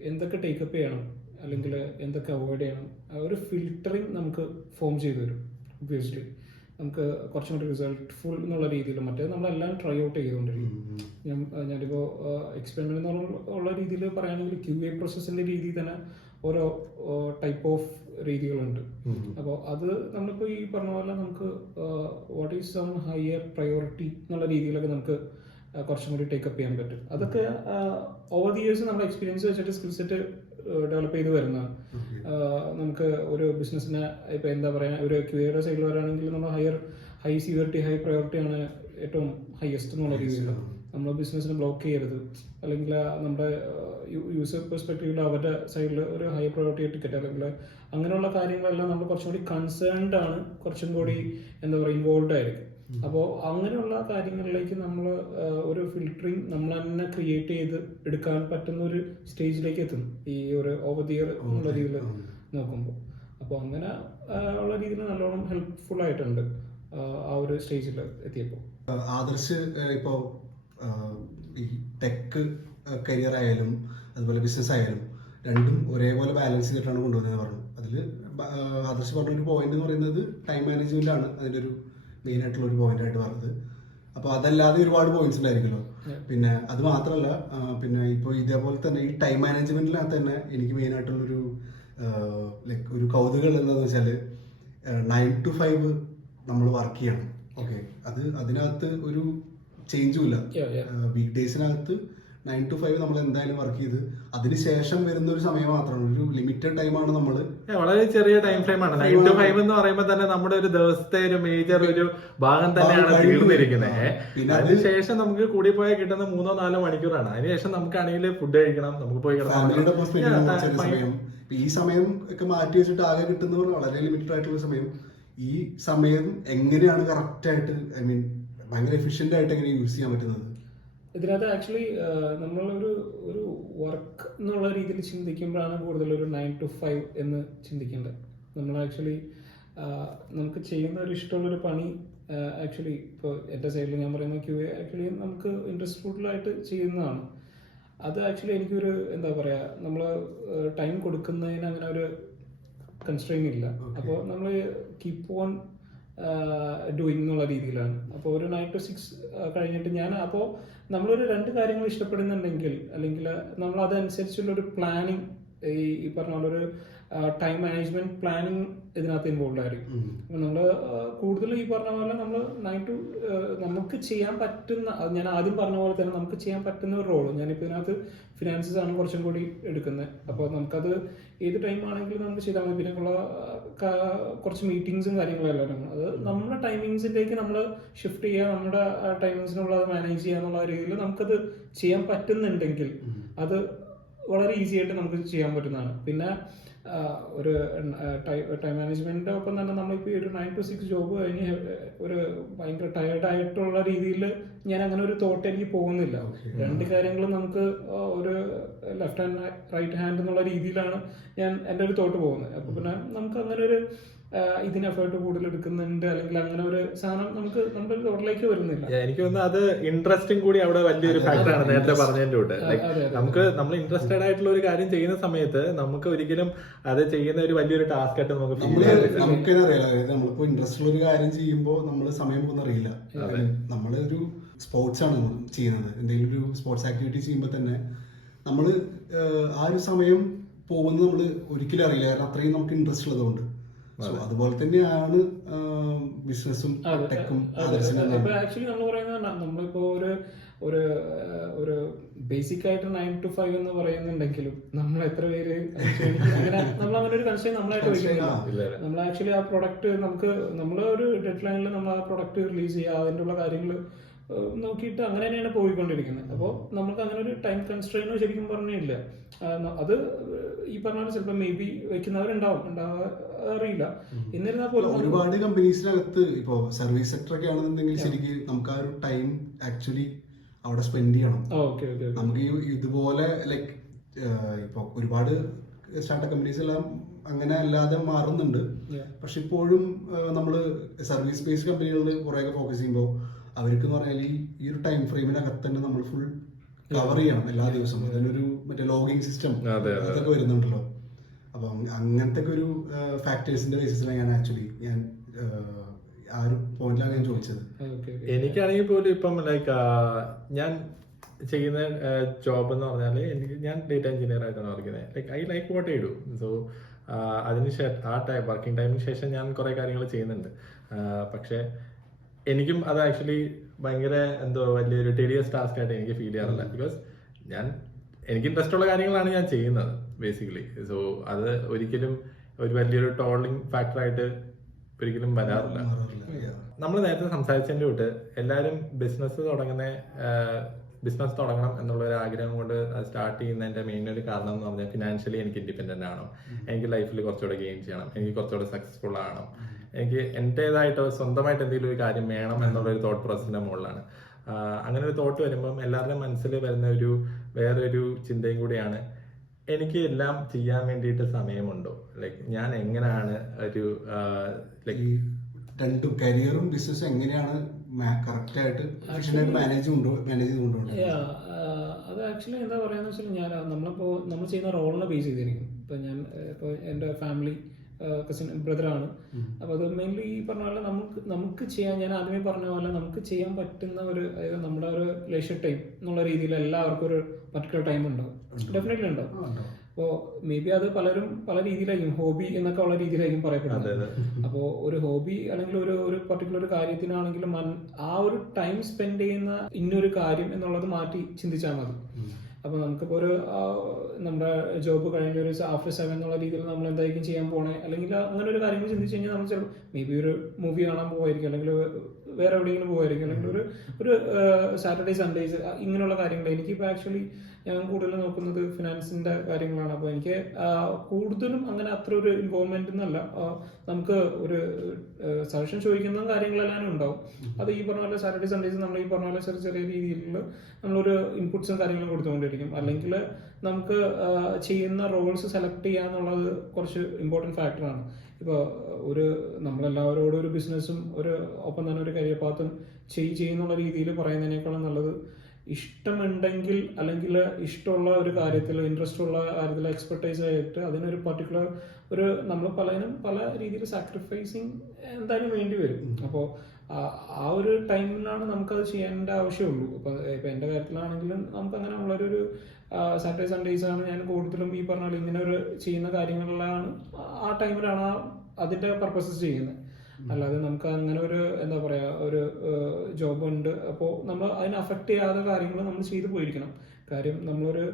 എന്തൊക്കെ ടേക്കപ്പ് ചെയ്യണം അല്ലെങ്കിൽ എന്തൊക്കെ അവോയ്ഡ് ചെയ്യണം ഒരു ഫിൽറ്ററിങ് നമുക്ക് ഫോം ചെയ്തു വരും. ഒബ്വിയസ്ലി നമുക്ക് കുറച്ചും കൂടി റിസൾട്ട്ഫുൾ എന്നുള്ള രീതിയിൽ മറ്റേത് നമ്മളെല്ലാം ട്രൈ ഔട്ട് ചെയ്തുകൊണ്ടിരിക്കും. ഞാനിപ്പോൾ എക്സ്പെരിമെന്റ് എന്നുള്ള രീതിയിൽ പറയുകയാണെങ്കിൽ QA പ്രോസസ്സിന്റെ രീതിയിൽ തന്നെ ഓരോ ടൈപ്പ് ഓഫ് രീതികളുണ്ട്. അപ്പോൾ അത് നമ്മളിപ്പോൾ ഈ പറഞ്ഞ പോലെ നമുക്ക് what is some higher priority എന്നുള്ള രീതിയിലൊക്കെ നമുക്ക് കുറച്ചും കൂടി ടേക്കപ്പ് ചെയ്യാൻ പറ്റും. അതൊക്കെ ഓവർ ദി ഇയേഴ്സ് നമ്മുടെ എക്സ്പീരിയൻസ് വെച്ചിട്ട് സ്കിൽ സെറ്റ് ഡെവലപ്പ് ചെയ്ത് വരുന്നതാണ്. നമുക്ക് ഒരു ബിസിനസ്സിനെ ഇപ്പോൾ എന്താ പറയുക ഒരു QAയുടെ സൈഡിൽ വരാണെങ്കിൽ നമ്മൾ ഹൈ സിവിയറിറ്റി ഹൈ പ്രയോറിറ്റി ആണ് ഏറ്റവും ഹയസ്റ്റ് എന്നുള്ള രീതിയിൽ നമ്മൾ ബിസിനസ്സിനെ ബ്ലോക്ക് ചെയ്യരുത്. അല്ലെങ്കിൽ നമ്മുടെ യൂസർ പെർസ്പെക്റ്റീവിൽ അവരുടെ സൈഡിൽ ഒരു ഹൈ പ്രയോറിറ്റി ടിക്കറ്റ് അല്ലെങ്കിൽ അങ്ങനെയുള്ള കാര്യങ്ങളെല്ലാം നമ്മൾ കുറച്ചും കൂടി കൺസേൺഡ് ആണ്, കുറച്ചും കൂടി എന്താ പറയുക ഇൻവോൾവ് ആയിരിക്കും. അപ്പോൾ അങ്ങനെയുള്ള കാര്യങ്ങളിലേക്ക് നമ്മൾ ഒരു ഫിൽറ്ററിങ് നമ്മൾ തന്നെ ക്രിയേറ്റ് ചെയ്ത് എടുക്കാൻ പറ്റുന്ന ഒരു സ്റ്റേജിലേക്ക് എത്തും ഈ ഒരു ഓവർ ദി ഇയർ എന്നുള്ള രീതിയിൽ നോക്കുമ്പോൾ. അപ്പോൾ അങ്ങനെ ഉള്ള രീതിയിൽ നല്ലോണം ഹെൽപ്ഫുൾ ആയിട്ടുണ്ട് ആ ഒരു സ്റ്റേജിൽ എത്തിയപ്പോൾ. ആദർശ് ഇപ്പോൾ ഈ ടെക് കരിയർ ആയാലും അതുപോലെ ബിസിനസ് ആയാലും രണ്ടും ഒരേപോലെ ബാലൻസ് ചെയ്തിട്ടാണ് കൊണ്ടുവന്നതെന്ന് പറഞ്ഞു. അതിൽ ആദർശ് പറഞ്ഞൊരു പോയിന്റ് എന്ന് പറയുന്നത് ടൈം മാനേജ്മെന്റ് ആണ് അതിൻ്റെ ഒരു മെയിൻ ആയിട്ടുള്ള ഒരു പോയിന്റ് ആയിട്ട് പറഞ്ഞത്. അപ്പോൾ അതല്ലാതെ ഒരുപാട് പോയിന്റ്സ് ഉണ്ടായിരിക്കുമല്ലോ. പിന്നെ അത് മാത്രമല്ല പിന്നെ ഇപ്പോൾ ഇതേപോലെ തന്നെ ഈ ടൈം മാനേജ്മെന്റിനകത്ത് തന്നെ എനിക്ക് മെയിൻ ആയിട്ടുള്ളൊരു ലൈക്ക് ഒരു കൗതുകം എന്താണെന്ന് വെച്ചാൽ 9 to 5 നമ്മൾ വർക്ക് ചെയ്യണം. ഓക്കെ, അതിനകത്ത് ഒരു ചേഞ്ചും ഇല്ല. വീക്ക് ഡേയ്സിനകത്ത് 9 to 5 നമ്മൾ എന്തായാലും വർക്ക് ചെയ്ത് അതിനുശേഷം വരുന്ന ഒരു സമയം മാത്രമാണ്, ഒരു ലിമിറ്റഡ് ടൈമാണ് നമ്മൾ. വളരെ ചെറിയ ടൈം ഫ്രെയിം ആണ് 9 to 5 എന്ന് പറയുമ്പോൾ തന്നെ നമ്മുടെ ഒരു ദിവസത്തെ ഒരു മേജർ ഒരു ഭാഗം തന്നെയാണ് തീർന്നിരിക്കുന്നത്. പിന്നെ അതിനുശേഷം നമുക്ക് കൂടി പോയാൽ കിട്ടുന്ന 3-4 മണിക്കൂറാണ്. അതിനുശേഷം നമുക്കാണെങ്കിൽ ഫുഡ് കഴിക്കണം, നമുക്ക് പോയി സമയം. ഈ സമയം ഒക്കെ മാറ്റി വെച്ചിട്ട് ആകെ കിട്ടുന്നവർ വളരെ ലിമിറ്റഡ് ആയിട്ടുള്ള സമയം. ഈ സമയം എങ്ങനെയാണ് കറക്റ്റ് ആയിട്ട് ഐ മീൻ ഭയങ്കര എഫിഷ്യന്റ് ആയിട്ട് എങ്ങനെ യൂസ് ചെയ്യാൻ പറ്റുന്നത്? ഇതിനകത്ത് ആക്ച്വലി നമ്മളൊരു വർക്ക് എന്നുള്ള രീതിയിൽ ചിന്തിക്കുമ്പോഴാണ് കൂടുതൽ ഒരു 9 to 5 എന്ന് ചിന്തിക്കേണ്ടത്. നമ്മൾ ആക്ച്വലി നമുക്ക് ചെയ്യുന്ന ഒരു ഇഷ്ടമുള്ളൊരു പണി ആക്ച്വലി ഇപ്പോൾ എൻ്റെ സൈഡിൽ ഞാൻ പറയുന്ന QA ആക്ച്വലി നമുക്ക് ഇൻട്രസ്റ്റ്ഫുള്ളായിട്ട് ചെയ്യുന്നതാണ്. അത് ആക്ച്വലി എനിക്കൊരു എന്താ പറയുക നമ്മൾ ടൈം കൊടുക്കുന്നതിന് അങ്ങനെ ഒരു കൺസ്ട്രെയിൻ ഇല്ല. അപ്പോൾ നമ്മൾ കീപ്പ് ഓൺ ഡൂയിങ് എന്നുള്ള രീതിയിലാണ്. അപ്പോൾ ഒരു 9 to 6 കഴിഞ്ഞിട്ട് ഞാൻ അപ്പോൾ നമ്മളൊരു 2 കാര്യങ്ങൾ ഇഷ്ടപ്പെടുന്നുണ്ടെങ്കിൽ അല്ലെങ്കിൽ നമ്മൾ അതനുസരിച്ചുള്ളൊരു പ്ലാനിങ് ഈ പറഞ്ഞ പോലെ ഒരു ടൈം മാനേജ്മെന്റ് പ്ലാനിങ് ഇതിനകത്ത് ഇൻവോൾവ് ആയിരിക്കും. അപ്പം നമ്മൾ കൂടുതൽ ഈ പറഞ്ഞ പോലെ നമ്മൾ നമുക്ക് ചെയ്യാൻ പറ്റുന്ന ഞാൻ ആദ്യം പറഞ്ഞ പോലെ തന്നെ നമുക്ക് ചെയ്യാൻ പറ്റുന്ന ഒരു റോള് ഞാനിപ്പോൾ ഇതിനകത്ത് ഫിനാൻസസ് ആണ് കുറച്ചും കൂടി എടുക്കുന്നത്. അപ്പോൾ നമുക്കത് ഏത് ടൈം ആണെങ്കിലും നമുക്ക് ചെയ്താൽ മതി. പിന്നെ ഉള്ള കുറച്ച് മീറ്റിംഗ്സും കാര്യങ്ങളെല്ലാം അത് നമ്മുടെ ടൈമിങ്സിലേക്ക് നമ്മൾ ഷിഫ്റ്റ് ചെയ്യുക, നമ്മുടെ ടൈമിങ്സിനുള്ളത് മാനേജ് ചെയ്യുക എന്നുള്ള രീതിയിൽ നമുക്കത് ചെയ്യാൻ പറ്റുന്നുണ്ടെങ്കിൽ അത് വളരെ ഈസി ആയിട്ട് നമുക്ക് ചെയ്യാൻ പറ്റുന്നതാണ്. പിന്നെ ഒരു ടൈം മാനേജ്മെന്റിന്റെ ഒപ്പം തന്നെ നമ്മളിപ്പോൾ ഒരു 9 to 6 ജോബ് കഴിഞ്ഞ് ഒരു ഭയങ്കര ടയർഡായിട്ടുള്ള രീതിയിൽ ഞാൻ അങ്ങനെ ഒരു തോട്ട് എനിക്ക് പോകുന്നില്ല. 2 കാര്യങ്ങളും നമുക്ക് ഒരു ലെഫ്റ്റ് ഹാൻഡ് റൈറ്റ് ഹാൻഡ് എന്നുള്ള രീതിയിലാണ് ഞാൻ എൻ്റെ ഒരു തോട്ട് പോകുന്നത്. അപ്പോൾ പിന്നെ നമുക്ക് അങ്ങനെ ഒരു ഇതിന് എഫേർട്ട് കൂടുതൽ എടുക്കുന്നുണ്ട് അല്ലെങ്കിൽ അങ്ങനെ ഒരു സാധനം നമുക്ക് നമ്മുടെ ഒരു തോട്ടിലേക്ക് വരുന്നില്ല. എനിക്ക് തോന്നുന്നു അത് ഇൻട്രസ്റ്റും കൂടി അവിടെ വലിയൊരു ഫാക്ടറാണ്. നേരത്തെ പറഞ്ഞതിന്റെ കൂടെ നമ്മൾ ഇൻട്രസ്റ്റഡ് ആയിട്ടുള്ള ഒരു കാര്യം ചെയ്യുന്ന സമയത്ത് നമുക്ക് ഒരിക്കലും അത് ചെയ്യുന്ന ഒരു വലിയൊരു ടാസ്ക് ആയിട്ട് നമുക്ക് നമുക്കറിയാം. അതായത് നമ്മളിപ്പോ ഇൻട്രസ്റ്റ് ഉള്ള ഒരു കാര്യം ചെയ്യുമ്പോൾ നമ്മൾ സമയം പോകുന്ന അറിയില്ല. നമ്മളൊരു സ്പോർട്സ് ആണ് ചെയ്യുന്നത്, എന്തെങ്കിലും ഒരു സ്പോർട്സ് ആക്ടിവിറ്റി ചെയ്യുമ്പോൾ തന്നെ നമ്മൾ ആ ഒരു സമയം പോകുന്നത് നമ്മൾ ഒരിക്കലും അറിയില്ല, കാരണം അത്രയും നമുക്ക് ഇൻട്രസ്റ്റ് ഉള്ളതുകൊണ്ട്. അതുപോലെ തന്നെയാണ് ബിസിനസ്സും ടെക്കും. ആക്ച്വലി നമ്മൾ പറയുന്നത് നമ്മളിപ്പോ ഒരു ഒരു ഒരു ബേസിക് ആയിട്ട് 9 to 5 എന്ന് പറയുന്നുണ്ടെങ്കിലും നമ്മൾ എത്ര പേര് അങ്ങനെ നമ്മൾ അങ്ങനെ ഒരു കൺസ്ട്രെയിൻ നമ്മളായിട്ട് വെക്കുന്നില്ല. നമ്മൾ ആക്ച്വലി ആ പ്രൊഡക്റ്റ് നമ്മൾ ഒരു ഡെഡ് ലൈനിൽ നമ്മൾ ആ പ്രൊഡക്റ്റ് റിലീസ് ചെയ്യുക, അതിൻ്റെ ഉള്ള കാര്യങ്ങൾ നോക്കിയിട്ട് അങ്ങനെ തന്നെയാണ് പോയിക്കൊണ്ടിരിക്കുന്നത്. അപ്പോൾ നമുക്ക് അങ്ങനെ ഒരു ടൈം കൺസ്ട്രെയിനോ ശരിക്കും പറഞ്ഞില്ല. അത് ഈ പറഞ്ഞ പോലെ ചിലപ്പോൾ മേ ബി ഉണ്ടാവാറില്ല. എന്നിരുന്നാൽ പോലും ഒരുപാട് കമ്പനീസിനകത്ത് ഇപ്പോ സർവീസ് സെക്ടർ ഒക്കെ ആണെന്നുണ്ടെങ്കിൽ ശരിക്കും നമുക്ക് ആ ഒരു ടൈം ആക്ച്വലി അവിടെ സ്പെൻഡ് ചെയ്യണം. നമുക്ക് ഇതുപോലെ ലൈക്ക് ഇപ്പൊ ഒരുപാട് സ്റ്റാർട്ടപ്പ് കമ്പനീസ് എല്ലാം അങ്ങനെ അല്ലാതെ മാറുന്നുണ്ട്. പക്ഷെ ഇപ്പോഴും നമ്മള് സർവീസ് ബേസ്ഡ് കമ്പനികളിൽ കുറെയൊക്കെ ഫോക്കസ് ചെയ്യുമ്പോൾ അവർക്ക് എന്ന് പറഞ്ഞാൽ ഈ ഒരു ടൈം ഫ്രെയിമിനകത്ത് തന്നെ നമ്മൾ ഫുൾ കവർ ചെയ്യണം എല്ലാ ദിവസവും. അതിനൊരു മറ്റേ ലോഗിങ് സിസ്റ്റം അതൊക്കെ വരുന്നുണ്ടല്ലോ. അപ്പൊ അങ്ങനത്തെ ഒരു ഫാക്ടേഴ്സിന്റെ ബേസിസിലാണ് ഞാൻ ആ ഒരു പോയിന്റിലാണ് ഞാൻ ചോദിച്ചത്. എനിക്കാണെങ്കിൽ പോലും ഇപ്പം ലൈക്ക് ഞാൻ ചെയ്യുന്ന ജോബ് എന്ന് പറഞ്ഞാൽ ഞാൻ ഡേറ്റ എഞ്ചിനീയർ ആയിട്ടാണ് വർക്കുന്നത്. Like I like what I do. So അതിനുശേഷം വർക്കിംഗ് ടൈമിന് ശേഷം ഞാൻ കുറെ കാര്യങ്ങൾ ചെയ്യുന്നുണ്ട്. പക്ഷെ എനിക്കും അത് ആക്ച്വലി ഭയങ്കര വലിയൊരു ടെഡിയസ് ടാസ്ക് ആയിട്ട് എനിക്ക് ഫീൽ ചെയ്യാറില്ല. ബിക്കോസ് എനിക്ക് ഇൻട്രസ്റ്റ് ഉള്ള കാര്യങ്ങളാണ് ഞാൻ ചെയ്യുന്നത് ബേസിക്കലി. സോ അത് ഒരിക്കലും ഒരു വലിയൊരു ടോളിംഗ് ഫാക്ടറായിട്ട് ഒരിക്കലും വരാറില്ല. നമ്മൾ നേരത്തെ സംസാരിച്ചതിൻ്റെ തൊട്ട് എല്ലാവരും ബിസിനസ് തുടങ്ങണം എന്നുള്ള ഒരു ആഗ്രഹം കൊണ്ട് അത് സ്റ്റാർട്ട് ചെയ്യുന്നതിന്റെ മെയിൻ ഒരു കാരണം എന്ന് പറഞ്ഞാൽ ഫിനാൻഷ്യലി എനിക്ക് ഇൻഡിപെൻഡന്റ് ആണോ, എനിക്ക് ലൈഫിൽ കുറച്ചുകൂടെ ഗെയിൻ ചെയ്യണം, എനിക്ക് കുറച്ചുകൂടെ സക്സസ്ഫുൾ ആണോ, എനിക്ക് എന്റേതായിട്ട് സ്വന്തമായിട്ട് എന്തെങ്കിലും ഒരു കാര്യം വേണം എന്നുള്ള ഒരു തോട്ട് പ്രോസസിന്റെ മുകളിലാണ്. അങ്ങനെ ഒരു തോട്ട് വരുമ്പം എല്ലാവരുടെയും മനസ്സിൽ വരുന്ന വേറൊരു ചിന്തയും കൂടിയാണ്, എനിക്ക് എല്ലാം ചെയ്യാൻ വേണ്ടിയിട്ട് സമയമുണ്ടോ, ലൈക്ക് ഞാൻ എങ്ങനെയാണ് ഒരു ലൈക്ക് രണ്ടും കരിയറും ബിസിനസ്സും എങ്ങനെയാണ് കറക്റ്റ് ആയിട്ട് മാനേജ് ചെയ്തുകൊണ്ടുപോകുന്നത്. അത് ആക്ച്വലി എന്താ പറയാന്ന് വെച്ചാൽ നമ്മൾ ചെയ്യുന്ന റോളിനെ ബേസ് ചെയ്തിരിക്കും. ഇപ്പോൾ എൻ്റെ ഫാമിലി കസിൻ ബ്രദറാണ്. അപ്പോൾ അത് മെയിൻലി ഈ പറഞ്ഞ പോലെ നമുക്ക് ചെയ്യാൻ, ഞാൻ ആദ്യമേ പറഞ്ഞ പോലെ നമുക്ക് ചെയ്യാൻ പറ്റുന്ന അതായത് നമ്മുടെ ഒരു ലെഷർ ടൈം എന്നുള്ള രീതിയിൽ എല്ലാവർക്കും ഒരു പർട്ടിക്കുലർ ടൈം ഉണ്ടാവും, ഡെഫിനറ്റ്ലി ഉണ്ടാവും. അപ്പോൾ മേ ബി അത് പലരും പല രീതിയിലായിരിക്കും, ഹോബി എന്നൊക്കെ ഉള്ള രീതിയിലായിരിക്കും പറയപ്പെടുന്നത്. അപ്പോൾ ഒരു ഹോബി അല്ലെങ്കിൽ ഒരു പർട്ടിക്കുലർ കാര്യത്തിനാണെങ്കിലും ആ ഒരു ടൈം സ്പെൻഡ് ചെയ്യുന്ന ഇന്നൊരു കാര്യം എന്നുള്ളത് മാറ്റി ചിന്തിച്ചാൽ മതി. അപ്പോൾ നമുക്കിപ്പോൾ നമ്മുടെ ജോബ് കഴിഞ്ഞ ഒരു ആഫ്റ്റർ 7 എന്നുള്ള രീതിയിൽ നമ്മൾ എന്തായിരിക്കും ചെയ്യാൻ പോണേ, അല്ലെങ്കിൽ അങ്ങനെ ഒരു കാര്യങ്ങൾ ചിന്തിച്ചു കഴിഞ്ഞാൽ നമ്മൾ ചിലപ്പോൾ മേ ബി ഒരു മൂവി കാണാൻ പോകായിരിക്കും, അല്ലെങ്കിൽ വേറെ എവിടെയെങ്കിലും പോകായിരിക്കും, അല്ലെങ്കിൽ ഒരു സാറ്റർഡേ സൺഡേസ് ഇങ്ങനെയുള്ള കാര്യങ്ങൾ. എനിക്കിപ്പോൾ ആക്ച്വലി ഞാൻ കൂടുതൽ നോക്കുന്നത് ഫിനാൻസിന്റെ കാര്യങ്ങളാണ്. അപ്പോൾ എനിക്ക് കൂടുതലും അങ്ങനെ അത്ര ഒരു ഇൻവോൾവ്മെന്റ് എന്നല്ല, നമുക്ക് ഒരു സജഷൻ ചോദിക്കുന്ന കാര്യങ്ങളെല്ലാം ഉണ്ടാവും. അത് ഈ പറഞ്ഞ പോലെ സാറ്റർഡേ സൺഡേസ് നമ്മൾ ഈ പറഞ്ഞ പോലെ ചെറിയ ചെറിയ രീതിയിൽ നമ്മളൊരു ഇൻപുട്സും കാര്യങ്ങളും കൊടുത്തുകൊണ്ടിരിക്കും. അല്ലെങ്കിൽ നമുക്ക് ചെയ്യുന്ന റോൾസ് സെലക്ട് ചെയ്യുക എന്നുള്ളത് കുറച്ച് ഇമ്പോർട്ടൻറ്റ് ഫാക്ടറാണ്. ഇപ്പോൾ നമ്മളെല്ലാവരോടും ഒരു ബിസിനസ്സും ഒപ്പം തന്നെ ഒരു കരിയർ പാത്തും ചെയ്യുന്നുള്ള രീതിയിൽ പറയുന്നതിനേക്കാളും നല്ലത് ഇഷ്ടമുണ്ടെങ്കിൽ അല്ലെങ്കിൽ ഇഷ്ടമുള്ള ഒരു കാര്യത്തിൽ, ഇൻട്രസ്റ്റ് ഉള്ള കാര്യത്തിൽ എക്സ്പെർട്ടൈസ് ആയിട്ട് അതിനൊരു പർട്ടിക്കുലർ നമ്മൾ പലതിനും പല രീതിയിൽ സാക്രിഫൈസിങ് എന്തായാലും വേണ്ടി വരും. അപ്പോൾ ആ ഒരു ടൈമിലാണ് നമുക്കത് ചെയ്യേണ്ട ആവശ്യമുള്ളൂ. ഇപ്പം എൻ്റെ കാര്യത്തിലാണെങ്കിലും നമുക്ക് അങ്ങനെ ഉള്ളൊരു സാറ്റർഡേ സൺഡേസ് ആണ് ഞാൻ കൂടുതലും ഈ പറഞ്ഞ ഇങ്ങനെ ചെയ്യുന്ന കാര്യങ്ങളിലാണ്, ആ ടൈമിലാണ് അതിൻ്റെ പർപ്പസസ് ചെയ്യുന്നത്. അല്ലാതെ നമുക്ക് അങ്ങനെ എന്താ പറയാ ഒരു ജോബ് ഉണ്ട്, അപ്പോൾ നമ്മൾ അതിനെ അഫക്റ്റ് ചെയ്യാത്ത കാര്യങ്ങൾ നമ്മൾ ചെയ്തു പോയിരിക്കണം. കാര്യം നമ്മളൊരു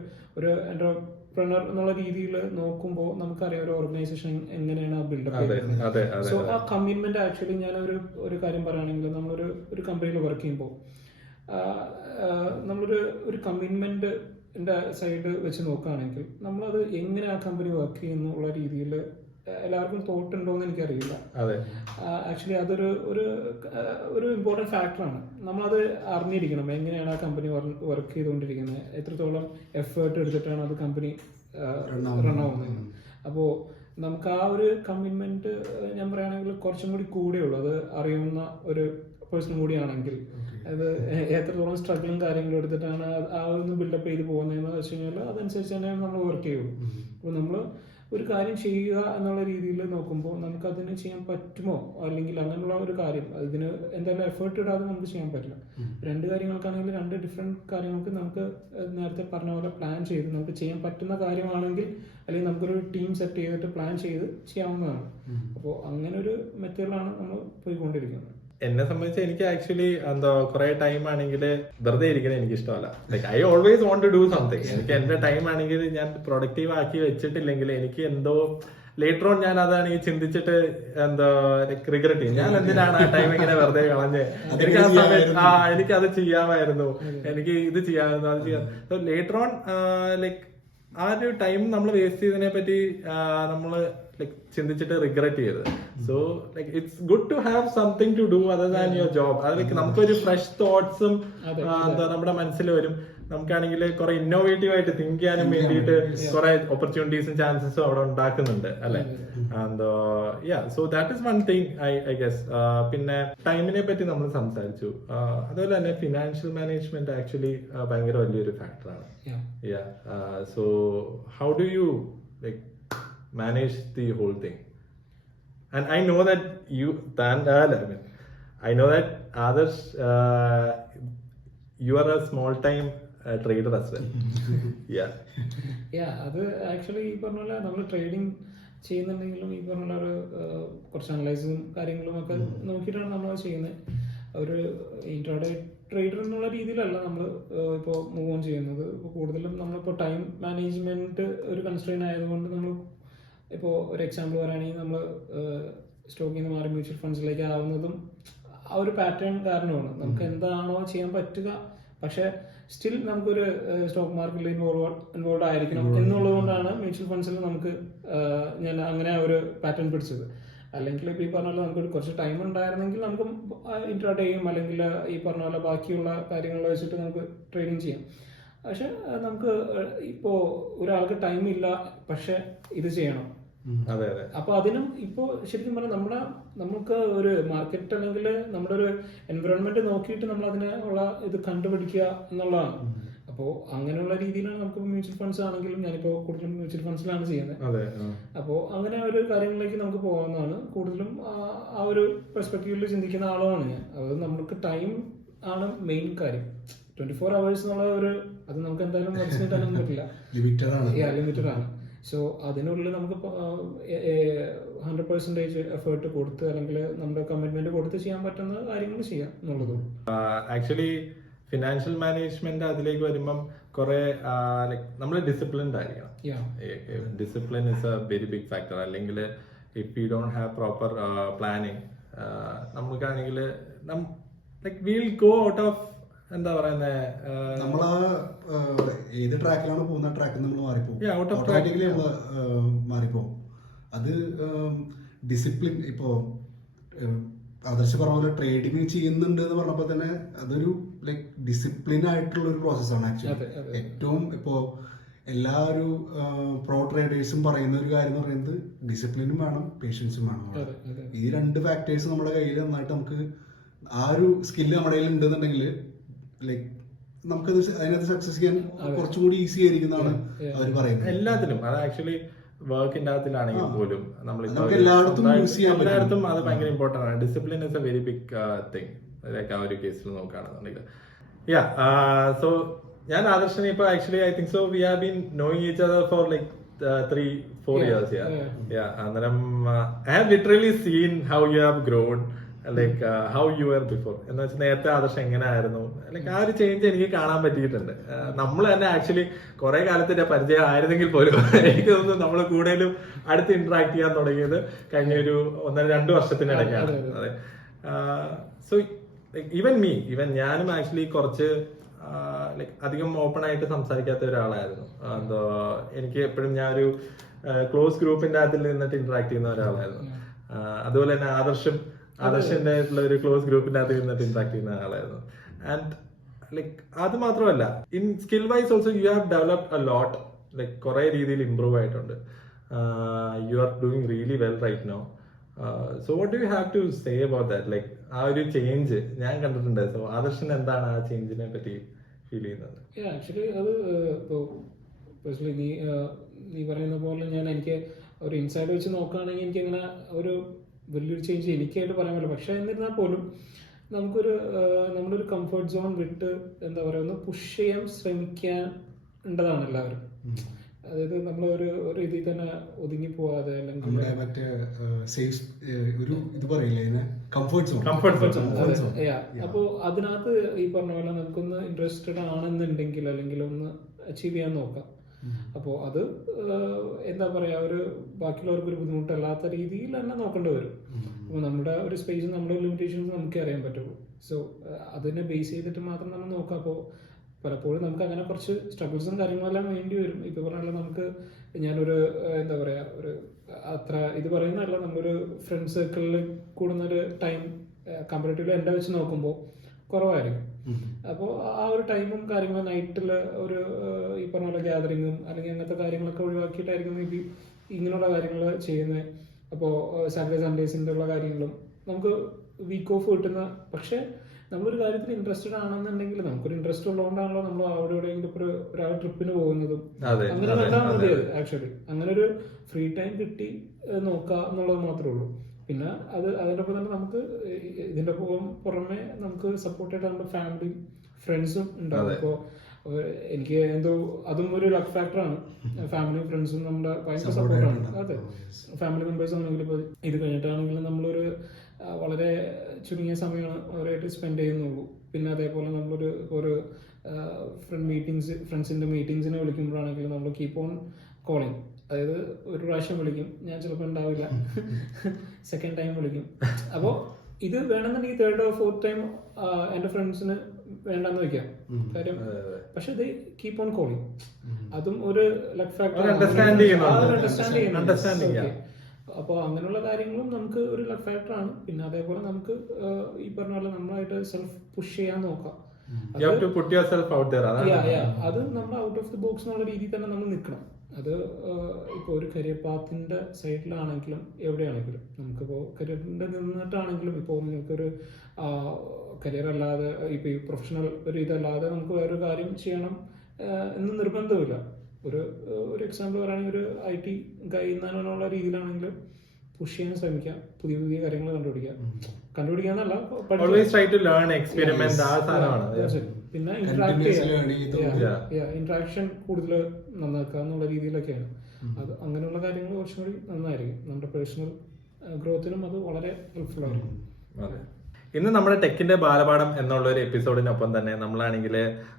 എന്റർപ്രണർ എന്നുള്ള രീതിയിൽ നോക്കുമ്പോൾ നമുക്കറിയാം ഒരു ഓർഗനൈസേഷൻ എങ്ങനെയാണ് ബിൽഡപ്പ് ചെയ്യുന്നത്. സോ ആ കമ്മിറ്റ്മെന്റ് ആക്ച്വലി ഞാൻ ഒരു കാര്യം പറയുകയാണെങ്കിൽ നമ്മളൊരു കമ്പനിയിൽ വർക്ക് ചെയ്യുമ്പോൾ നമ്മളൊരു കമ്മിറ്റ്മെന്റിന്റെ സൈഡ് വെച്ച് നോക്കുകയാണെങ്കിൽ നമ്മളത് എങ്ങനെ ആ കമ്പനി വർക്ക് ചെയ്യുന്നു ഉള്ള രീതിയിൽ എല്ലാവർക്കും തോട്ട് ഉണ്ടോന്ന് എനിക്കറിയില്ല. ആക്ച്വലി അതൊരു ഇമ്പോർട്ടൻറ്റ് ഫാക്ടറാണ്. നമ്മളത് അറിഞ്ഞിരിക്കണം, എങ്ങനെയാണ് ആ കമ്പനി വർക്ക് ചെയ്തുകൊണ്ടിരിക്കുന്നത്, എത്രത്തോളം എഫേർട്ട് എടുത്തിട്ടാണ് അത് കമ്പനി റൺ ആവുന്നത്. അപ്പോൾ നമുക്ക് ആ ഒരു കമ്മിറ്റ്മെന്റ് ഞാൻ പറയുകയാണെങ്കിൽ കുറച്ചും കൂടി കൂടെയുള്ളൂ, അത് അറിയുന്ന ഒരു പേഴ്സൺ കൂടിയാണെങ്കിൽ. അത് എത്രത്തോളം സ്ട്രഗിളും കാര്യങ്ങളും എടുത്തിട്ടാണ് ആ ഒന്ന് ബിൽഡപ്പ് ചെയ്ത് പോകുന്നതെന്ന് വെച്ച് കഴിഞ്ഞാൽ അതനുസരിച്ച് തന്നെ നമ്മൾ വർക്ക് ചെയ്യുള്ളൂ. അപ്പോൾ നമ്മൾ ഒരു കാര്യം ചെയ്യുക എന്നുള്ള രീതിയിൽ നോക്കുമ്പോൾ നമുക്ക് അതിന് ചെയ്യാൻ പറ്റുമോ, അല്ലെങ്കിൽ അങ്ങനെയുള്ള ഒരു കാര്യം ഇതിന് എന്തായാലും എഫേർട്ട് ഇടാതെ നമുക്ക് ചെയ്യാൻ പറ്റില്ല. രണ്ട് കാര്യങ്ങൾക്കാണെങ്കിൽ രണ്ട് ഡിഫറെന്റ് കാര്യങ്ങൾക്ക് നമുക്ക് നേരത്തെ പറഞ്ഞ പോലെ പ്ലാൻ ചെയ്ത് നമുക്ക് ചെയ്യാൻ പറ്റുന്ന കാര്യമാണെങ്കിൽ, അല്ലെങ്കിൽ നമുക്കൊരു ടീം സെറ്റ് ചെയ്തിട്ട് പ്ലാൻ ചെയ്ത് ചെയ്യാവുന്നതാണ്. അപ്പോൾ അങ്ങനെ ഒരു മെത്തേഡിലാണ് നമ്മൾ പോയിക്കൊണ്ടിരിക്കുന്നത്. എന്നെ സംബന്ധിച്ച് എനിക്ക് ആക്ച്വലി എന്താ കുറെ ടൈം ആണെങ്കിൽ വെറുതെ ഇരിക്കുന്നത് എനിക്ക് ഇഷ്ടമല്ല. Like I always want to do something. എനിക്ക് എന്റെ ടൈം ആണെങ്കിൽ ഞാൻ പ്രൊഡക്റ്റീവ് ആക്കി വെച്ചിട്ടില്ലെങ്കിൽ എനിക്ക് എന്തോ ലേറ്റർ ഓൺ ഞാൻ അതാണ് ഈ ചിന്തിച്ചിട്ട് എന്താ റിഗ്രറ്റ് ചെയ്യും. ഞാൻ എന്തിനാണ് ആ ടൈം ഇങ്ങനെ വെറുതെ കളഞ്ഞ്, എനിക്ക് ആ സമയത്ത് എനിക്ക് അത് ചെയ്യാമായിരുന്നു, എനിക്ക് ഇത് ചെയ്യാമായിരുന്നു, അത് ചെയ്യാം. ലേറ്റർ ഓൺ ലൈക്ക് ആ ഒരു ടൈം നമ്മൾ വേസ്റ്റ് ചെയ്തതിനെ പറ്റി നമ്മള് ലൈക് ചിന്തിച്ചിട്ട് റിഗ്രറ്റ് ചെയ്തത്. So like it's good to have something to do other than your job. അത് ലൈക്ക് നമുക്കൊരു ഫ്രഷ് തോട്ട്സും എന്താ നമ്മുടെ മനസ്സിൽ വരും. നമുക്കാണെങ്കിൽ കുറെ ഇന്നോവേറ്റീവ് ആയിട്ട് തിങ്ക് ചെയ്യാനും വേണ്ടിയിട്ട് കുറെ ഓപ്പർച്യൂണിറ്റീസും ചാൻസസും അവിടെ ഉണ്ടാക്കുന്നുണ്ട് അല്ലെ. So that is one thing I guess. പിന്നെ ടൈമിനെ പറ്റി നമ്മൾ സംസാരിച്ചു. അതുപോലെ തന്നെ ഫിനാൻഷ്യൽ മാനേജ്മെന്റ് ആക്ച്വലി ഭയങ്കര വലിയൊരു ഫാക്ടറാണ്. So how do you like manage the whole thing? And I know that I know that others you are a small time trader as well. അത് ആക്ച്വലി ഈ പറഞ്ഞ പോലെ നമ്മൾ ട്രേഡിംഗ് ചെയ്യുന്നുണ്ടെങ്കിലും ഈ പറഞ്ഞ പോലെ ഒരു കുറച്ച് അനലൈസും കാര്യങ്ങളും ഒക്കെ നോക്കിയിട്ടാണ് നമ്മൾ ചെയ്യുന്നത്. ഒരു ഇൻട്രാഡേ ട്രേഡർ എന്നുള്ള രീതിയിലല്ല നമ്മൾ ഇപ്പോൾ മൂവ് ഓൺ ചെയ്യുന്നത്. ഇപ്പോൾ കൂടുതലും നമ്മളിപ്പോൾ ടൈം മാനേജ്മെന്റ് ഒരു കൺസ്ട്രെയിൻ ആയതുകൊണ്ട് നമ്മൾ ഇപ്പോൾ ഒരു എക്സാമ്പിൾ പറയുകയാണെങ്കിൽ നമ്മൾ സ്റ്റോക്കിൽ നിന്ന് മാറി മ്യൂച്വൽ ഫണ്ട്സിലേക്ക് ആവുന്നതും ആ ഒരു പാറ്റേൺ കാരണമാണ്. നമുക്ക് എന്താണോ ചെയ്യാൻ പറ്റുക, പക്ഷെ സ്റ്റിൽ നമുക്കൊരു സ്റ്റോക്ക് മാർക്കറ്റിൽ ഇൻവോൾവ് ആയിരിക്കണം എന്നുള്ളതുകൊണ്ടാണ് മ്യൂച്വൽ ഫണ്ട്സിൽ നമുക്ക് ഞാൻ അങ്ങനെ ഒരു പാറ്റേൺ പിടിച്ചത്. അല്ലെങ്കിൽ ഇപ്പോൾ ഈ പറഞ്ഞ പോലെ നമുക്കൊരു കുറച്ച് ടൈം ഉണ്ടായിരുന്നെങ്കിൽ നമുക്ക് ഇൻട്രാഡേയും അല്ലെങ്കിൽ ഈ പറഞ്ഞ പോലെ ബാക്കിയുള്ള കാര്യങ്ങൾ വെച്ചിട്ട് നമുക്ക് ട്രേഡിങ് ചെയ്യാം. പക്ഷെ നമുക്ക് ഇപ്പോ ഒരാൾക്ക് ടൈം ഇല്ല, പക്ഷെ ഇത് ചെയ്യണം. അപ്പൊ അതിനും ഇപ്പോ ശരിക്കും പറഞ്ഞാൽ നമുക്ക് ഒരു മാർക്കറ്റ് അല്ലെങ്കിൽ നമ്മുടെ ഒരു എൻവയോൺമെന്റ് നോക്കിയിട്ട് നമ്മൾ അതിനെ ഉള്ള ഇത് കണ്ടുപിടിക്കുക എന്നുള്ളതാണ്. അപ്പോൾ അങ്ങനെയുള്ള രീതിയിലാണ് നമുക്ക് മ്യൂച്വൽ ഫണ്ട്സ് ആണെങ്കിലും ഞാനിപ്പോ കൂടുതലും മ്യൂച്വൽ ഫണ്ട്സിലാണ് ചെയ്യുന്നത്. അപ്പോൾ അങ്ങനെ ഒരു കാര്യങ്ങളിലേക്ക് നമുക്ക് പോകാവുന്നതാണ്. കൂടുതലും ആ ഒരു പെർസ്പെക്റ്റീവിൽ ചിന്തിക്കുന്ന ആളുമാണ് ഞാൻ. അത് നമുക്ക് ടൈം ആണ് മെയിൻ കാര്യം. 24 hours എന്നുള്ള ഒരു അത് നമുക്ക് എന്തായാലും മനസ്സിലാക്കാനൊന്നും പറ്റില്ല, ലിമിറ്റഡ് ആണ്. സോ അതിനുള്ളിൽ നമുക്ക് 100% എഫേർട്ട് കൊടുത്ത് അല്ലെങ്കിൽ നമ്മുടെ കമ്മിറ്റ്മെന്റ് കൊടുത്ത് ചെയ്യാൻ പറ്റുന്ന കാര്യങ്ങൾ ചെയ്യാം എന്നുള്ളതും. ആക്ച്വലി ഫിനാൻഷ്യൽ മാനേജ്മെന്റ് അതിലേക്ക് വരുമ്പം കുറെ നമ്മൾ ഡിസിപ്ലിൻഡ് ആയിരിക്കണം. Discipline is a very big factor. അല്ലെങ്കിൽ if you don't have proper planning, നമുക്കാണെങ്കിൽ like will go out of എന്താ പറയുന്നത്, നമ്മളാ ഏത് ട്രാക്കിലാണ് പോകുന്ന ട്രാക്കിൽ നമ്മൾ മാറിപ്പോകും. അത് ഡിസിപ്ലിൻ. ഇപ്പോ ആദർശ് പറഞ്ഞ പോലെ ട്രേഡിങ് ചെയ്യുന്നുണ്ട് എന്ന് പറഞ്ഞപ്പോൾ തന്നെ അതൊരു ലൈക് ഡിസിപ്ലിൻ ആയിട്ടുള്ള ഒരു പ്രോസസ്സാണ് ആക്ച്വലി. ഏറ്റവും ഇപ്പോ എല്ലാ ഒരു പ്രോ ട്രേഡേഴ്സും പറയുന്ന ഒരു കാര്യം എന്ന് പറയുന്നത് ഡിസിപ്ലിനും വേണം, പേഷ്യൻസും വേണം. ഈ രണ്ട് ഫാക്ടേഴ്സ് നമ്മുടെ കയ്യിൽ നന്നായിട്ട് നമുക്ക് ആ ഒരു സ്കില്ല് നമ്മുടെ കയ്യിൽ ഉണ്ടെന്നുണ്ടെങ്കിൽ ലൈക് നമുക്കത് അതിനകത്ത് സക്സസ് ചെയ്യാൻ കുറച്ചും കൂടി ഈസി ആയിരിക്കുന്നതാണ് അവർ പറയുന്നത്. എല്ലാത്തിലും അത് ആക്ച്വലി വർക്കിന്റെ അകത്തിലാണെങ്കിൽ പോലും എല്ലായിടത്തും അത് ഭയങ്കര ഇമ്പോർട്ടന്റ് ആണ്. Discipline is a very big thing. ആ ഒരു കേസിൽ നോക്കുകയാണെന്നുണ്ടെങ്കിൽ സോ ഞാൻ ആദർശനെ ഇപ്പൊ actually I think so we have been knowing each other for like 3-4 years. അന്നേരം I have literally seen how you have grown, like how you are before എന്ന് വെച്ചാൽ നേരത്തെ ആദർശം എങ്ങനെ ആയിരുന്നു, ലൈക്ക് ആ ഒരു ചേഞ്ച് എനിക്ക് കാണാൻ പറ്റിയിട്ടുണ്ട്. നമ്മൾ തന്നെ ആക്ച്വലി കുറെ കാലത്തിന്റെ പരിചയം ആയിരുന്നെങ്കിൽ പോലും എനിക്ക് തോന്നുന്നു നമ്മൾ കൂടുതലും അടുത്ത് ഇന്ററാക്ട് ചെയ്യാൻ തുടങ്ങിയത് കഴിഞ്ഞ ഒരു 1-2 വർഷത്തിനിടയ്ക്കാണ്. അതെ. സോ ഈവൻ ഞാനും ആക്ച്വലി കുറച്ച് ലൈക്ക് അധികം ഓപ്പൺ ആയിട്ട് സംസാരിക്കാത്ത ഒരാളായിരുന്നു. എന്തോ എനിക്ക് എപ്പോഴും ഞാൻ ഒരു ക്ലോസ് ഗ്രൂപ്പിന്റെ അതിൽ നിന്നിട്ട് ഇന്ററാക്ട് ചെയ്യുന്ന ഒരാളായിരുന്നു. അതുപോലെ തന്നെ ആദർശന്റെ ആയിട്ടുള്ള ഒരു ക്ലോസ് ഗ്രൂപ്പിന്റെ അകത്ത് നിന്നിട്ട് ഇന്ററാക്ട് ചെയ്യുന്ന ആളായിരുന്നു. ആൻഡ് ലൈക്ക് അത് മാത്രമല്ല, in skill wise also you have developed a lot. Like കുറെ രീതിയിൽ ഇംപ്രൂവ് ആയിട്ടുണ്ട്. You are doing really well right now. So what do you have to say about that? Like ആ ഒരു change ഞാൻ കണ്ടിട്ടുണ്ട്. So ആദർശന് എന്താണ് ആ ചേഞ്ചിനെ പറ്റി ഫീൽ ചെയ്യുന്നത്? ആക്ച്വലി അത് ഇപ്പോൾ പേഴ്സണലി നീ പറയുന്ന പോലെ എനിക്ക് ഒരു ഇൻസൈഡ് വെച്ച് നോക്കുകയാണെങ്കിൽ എനിക്ക് അങ്ങനെ ഒരു വലിയൊരു ചേഞ്ച് എനിക്കായിട്ട് പറയാൻ പറ്റില്ല. പക്ഷെ എന്നിരുന്നാൽ പോലും നമ്മുടെ ഒരു കംഫർട്ട് സോൺ വിട്ട് എന്താ പറയുക ഒന്ന് പുഷ് ചെയ്യാൻ ശ്രമിക്കേണ്ടതാണ് എല്ലാവരും. അതായത് നമ്മൾ ഒരു ഇതിൽ തന്നെ ഒതുങ്ങി പോവാതെ അല്ലെങ്കിൽ നമ്മുടെ മറ്റേ സേഫ് ഒരു ഇത് പറയില്ലേ കംഫർട്ട് സോൺ. അപ്പോ അതിനകത്ത് ഈ പറഞ്ഞ പോലെ നമുക്കൊന്ന് ഇൻട്രസ്റ്റഡ് ആണെന്നുണ്ടെങ്കിൽ അല്ലെങ്കിൽ ഒന്ന് അച്ചീവ് ചെയ്യാൻ നോക്കാം. അപ്പോൾ അത് എന്താ പറയാ, ഒരു ബാക്കിയുള്ളവർക്ക് ഒരു ബുദ്ധിമുട്ടല്ലാത്ത രീതിയിൽ തന്നെ നോക്കേണ്ടി വരും. അപ്പോൾ നമ്മുടെ ഒരു സ്പേസ്, നമ്മുടെ ലിമിറ്റേഷൻസ് നമുക്കേ അറിയാൻ പറ്റുള്ളൂ. സോ അതിനെ ബേസ് ചെയ്തിട്ട് മാത്രം നമ്മൾ നോക്കാം. അപ്പോൾ പലപ്പോഴും നമുക്ക് അങ്ങനെ കുറച്ച് സ്ട്രഗിൾസും കാര്യങ്ങളെല്ലാം വേണ്ടി വരും. ഇപ്പോൾ പറഞ്ഞാൽ നമുക്ക് ഞാനൊരു എന്താ പറയുക, ഒരു അത്ര ഇത് പറയുന്നതല്ല, നമ്മളൊരു ഫ്രണ്ട് സർക്കിളിൽ കൂടുന്നൊരു ടൈം കമ്പാരിറ്റീവ്ലി എൻ്റെ വെച്ച് നോക്കുമ്പോൾ കുറവായിരിക്കും. അപ്പോൾ ആ ഒരു ടൈമും കാര്യങ്ങളും നൈറ്റിൽ ഒരു ഈ പറഞ്ഞ പോലെ ഗ്യാതറിങ്ങും അല്ലെങ്കിൽ അങ്ങനത്തെ കാര്യങ്ങളൊക്കെ ഒഴിവാക്കിയിട്ടായിരിക്കും മേ ബി ഇങ്ങനെയുള്ള കാര്യങ്ങൾ ചെയ്യുന്നത്. അപ്പോൾ സാറ്റർഡേ സൺഡേസിൻ്റെ ഉള്ള കാര്യങ്ങളും നമുക്ക് വീക്ക് ഓഫ് കിട്ടുന്ന, പക്ഷേ നമ്മളൊരു കാര്യത്തിൽ ഇൻട്രസ്റ്റഡ് ആണെന്നുണ്ടെങ്കിൽ, നമുക്കൊരു ഇൻട്രസ്റ്റ് ഉള്ളതുകൊണ്ടാണല്ലോ നമ്മൾ അവിടെ എവിടെയെങ്കിലും ഇപ്പോൾ ഒരാൾ ട്രിപ്പിന് പോകുന്നതും. അങ്ങനെ കണ്ടാൽ മതി. അത് ആക്ച്വലി അങ്ങനെ ഒരു ഫ്രീ ടൈം കിട്ടി നോക്കുക എന്നുള്ളത് മാത്രമേ ഉള്ളൂ. പിന്നെ അതിൻ്റെ ഒപ്പം തന്നെ നമുക്ക് ഇതിൻ്റെ പുറമെ നമുക്ക് സപ്പോർട്ട് ആയിട്ട് നമ്മുടെ ഫാമിലിയും ഫ്രണ്ട്സും ഉണ്ടാവും. ഇപ്പോൾ എനിക്ക് എന്തോ അതും ഒരു ലക്ക് ഫാക്ടറാണ്. ഫാമിലിയും ഫ്രണ്ട്സും നമ്മുടെ ഭയങ്കര സപ്പോർട്ടാണ്. അതെ, ഫാമിലി മെമ്പേഴ്സ് ആണെങ്കിലും ഇപ്പോൾ ഇത് കഴിഞ്ഞിട്ടാണെങ്കിലും നമ്മളൊരു വളരെ ചുരുങ്ങിയ സമയമാണ് അവരായിട്ട് സ്പെൻഡ് ചെയ്യുന്നുള്ളൂ. പിന്നെ അതേപോലെ നമ്മളൊരു ഫ്രണ്ട്സിൻ്റെ മീറ്റിംഗ്സിനെ വിളിക്കുമ്പോഴാണെങ്കിലും നമ്മൾ കീപ്പ് ഓൺ കോളിങ്. അതായത് ഒരു പ്രാവശ്യം വിളിക്കും, ഞാൻ ചിലപ്പോൾ ഉണ്ടാവില്ല, സെക്കൻഡ് ടൈം വിളിക്കും. അപ്പോൾ ഇത് വേണമെന്നുണ്ടെങ്കിൽ തേർഡ് ഓർ ഫോർത്ത് ടൈം എൻ്റെ ഫ്രണ്ട്സിന് വേണ്ടെന്ന് വെക്കാം കാര്യം, പക്ഷെ ഇത് കീപ്പ് ഓൺ കോളിങ്. അതും ഒരു ലക്ക് ഫാക്ടർ, അണ്ടർസ്റ്റാൻഡ് ചെയ്യുന്നുണ്ട്. അപ്പോൾ അങ്ങനെയുള്ള കാര്യങ്ങളും നമുക്ക് ഒരു ലക്ക് ഫാക്ടറാണ്. പിന്നെ അതേപോലെ നമുക്ക് ഈ പറഞ്ഞ പോലെ നമ്മളായിട്ട് സെൽഫ് പുഷ് ചെയ്യാൻ നോക്കാം. അത് നമ്മൾ ഔട്ട് ഓഫ് ദി ബോക്സ് എന്നുള്ള രീതിയിൽ തന്നെ നമ്മൾ നിൽക്കണം. അത് ഇപ്പോൾ ഒരു കരിയർ പാത്തിൻ്റെ സൈഡിലാണെങ്കിലും എവിടെയാണെങ്കിലും, നമുക്കിപ്പോൾ കരിയറിൻ്റെ നിന്നിട്ടാണെങ്കിലും, ഇപ്പോൾ നിങ്ങൾക്കൊരു കരിയർ അല്ലാതെ ഇപ്പോൾ ഈ പ്രൊഫഷണൽ ഒരു ഇതല്ലാതെ നമുക്ക് വേറൊരു കാര്യം ചെയ്യണം എന്ന് നിർബന്ധമില്ല. ഒരു എക്സാമ്പിൾ പറയുകയാണെങ്കിൽ ഒരു IT ഗൈ എന്നുള്ള രീതിയിലാണെങ്കിൽ പുഷ് ചെയ്യാൻ ശ്രമിക്കാം, പുതിയ പുതിയ കാര്യങ്ങൾ കണ്ടുപിടിക്കാന്നല്ല, പിന്നെ ഇന്ററാക്ഷൻ കൂടുതൽ നന്നാക്കുക എന്നുള്ള രീതിയിലൊക്കെയാണ്. അത് അങ്ങനെയുള്ള കാര്യങ്ങൾ കുറച്ചും കൂടി നന്നായിരിക്കും. നമ്മുടെ പേഴ്സണൽ ഗ്രോത്തിനും അത് വളരെ ഹെൽപ്ഫുൾ ആയിരിക്കും. ഇന്ന് നമ്മുടെ ടെക്കിന്റെ ബാലപാഠം എന്നുള്ള ഒരു എപ്പിസോഡിനൊപ്പം തന്നെ നമ്മളാണെങ്കിൽ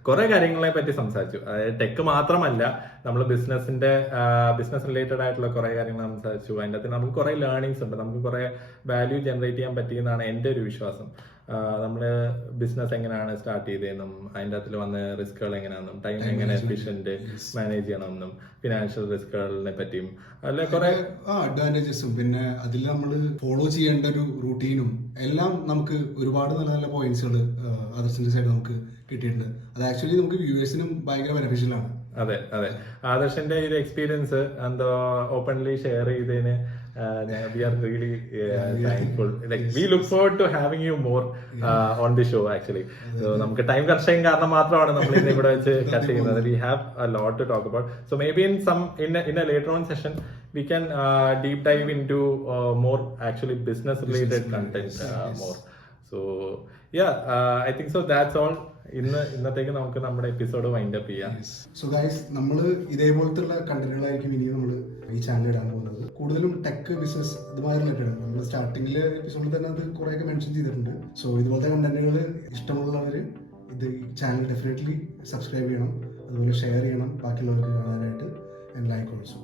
കുറെ കാര്യങ്ങളെ പറ്റി സംസാരിച്ചു. അതായത് ടെക്ക് മാത്രമല്ല, നമ്മൾ ബിസിനസ് റിലേറ്റഡ് ആയിട്ടുള്ള കുറെ കാര്യങ്ങൾ സംസാരിച്ചു. അതിൻ്റെ അകത്ത് നമുക്ക് കുറെ ലേണിങ്സ് ഉണ്ട്, നമുക്ക് കുറെ വാല്യൂ ജനറേറ്റ് ചെയ്യാൻ പറ്റിയെന്നാണ് എൻ്റെ ഒരു വിശ്വാസം. നമ്മൾ ബിസിനസ് എങ്ങനെയാണ് സ്റ്റാർട്ട് ചെയ്തതെന്നും അതിൻ്റെ അകത്തിൽ വന്ന റിസ്കുകൾ എങ്ങനെയാണെന്നും ടൈം എങ്ങനെ എഫിഷ്യന്റ് മാനേജ് ചെയ്യണമെന്നും ഫിനാൻഷ്യൽ റിസ്കുകളെ പറ്റിയും അല്ലെ കുറെ അഡ്വാൻറ്റേജസും, പിന്നെ അതിൽ നമ്മൾ ഫോളോ ചെയ്യേണ്ട ഒരു റൂട്ടീനും എല്ലാം നമുക്ക് ഒരുപാട് നല്ല നല്ല പോയിന്റ്സുകൾ ആദർശിന്റെ സൈഡ് നമുക്ക് കിട്ടിയിട്ടുണ്ട്. അത് ആക്ച്വലി നമുക്ക് വ്യൂവേഴ്സിനും ഭയങ്കര ബെനിഫിഷ്യൽ ആണ്. അതെ, ആദർശിന്റെ ഒരു എക്സ്പീരിയൻസ് എന്തോ ഓപ്പൺലി ഷെയർ ചെയ്തതിന് we are really thankful. Like we look forward to having you more on the show actually. So നമുക്ക് ടൈം കൺസ്ട്രെയിൻ കാരണം മാത്രമാണ് നമ്മൾ ഇന്ന് ഇവിടെ വെച്ച് കട്ട് ചെയ്യുന്നത്. We have a lot to talk about. So maybe in a later on session we can deep dive into more actually business related content more. So yeah, I think so that's all. ഇന്നത്തേക്ക് നമുക്ക് നമ്മുടെ episode wind up ചെയ്യാം. So guys, നമ്മൾ ഇതേപോലത്തെ കണ്ടന്റുകളായിരിക്കും ഇനി നമ്മൾ ഈ channel ഇടാൻ പോകുന്നത്. കൂടുതലും ടെക് ബിസിനസ് ഇതുമായി റിലേറ്റഡ് ആണ്. നമ്മൾ സ്റ്റാർട്ടിങ്ങിലെ എപ്പിസോഡിൽ തന്നെ അത് കുറേയൊക്കെ മെൻഷൻ ചെയ്തിട്ടുണ്ട്. സോ ഇതുപോലത്തെ കണ്ടന്റുകൾ ഇഷ്ടമുള്ളവർ ഇത് ഈ ചാനൽ ഡെഫിനറ്റ്ലി സബ്സ്ക്രൈബ് ചെയ്യണം, അതുപോലെ ഷെയർ ചെയ്യണം ബാക്കിയുള്ളവർക്ക് കാണാനായിട്ട്, ആൻഡ് ലൈക്ക് ഓൾസോ.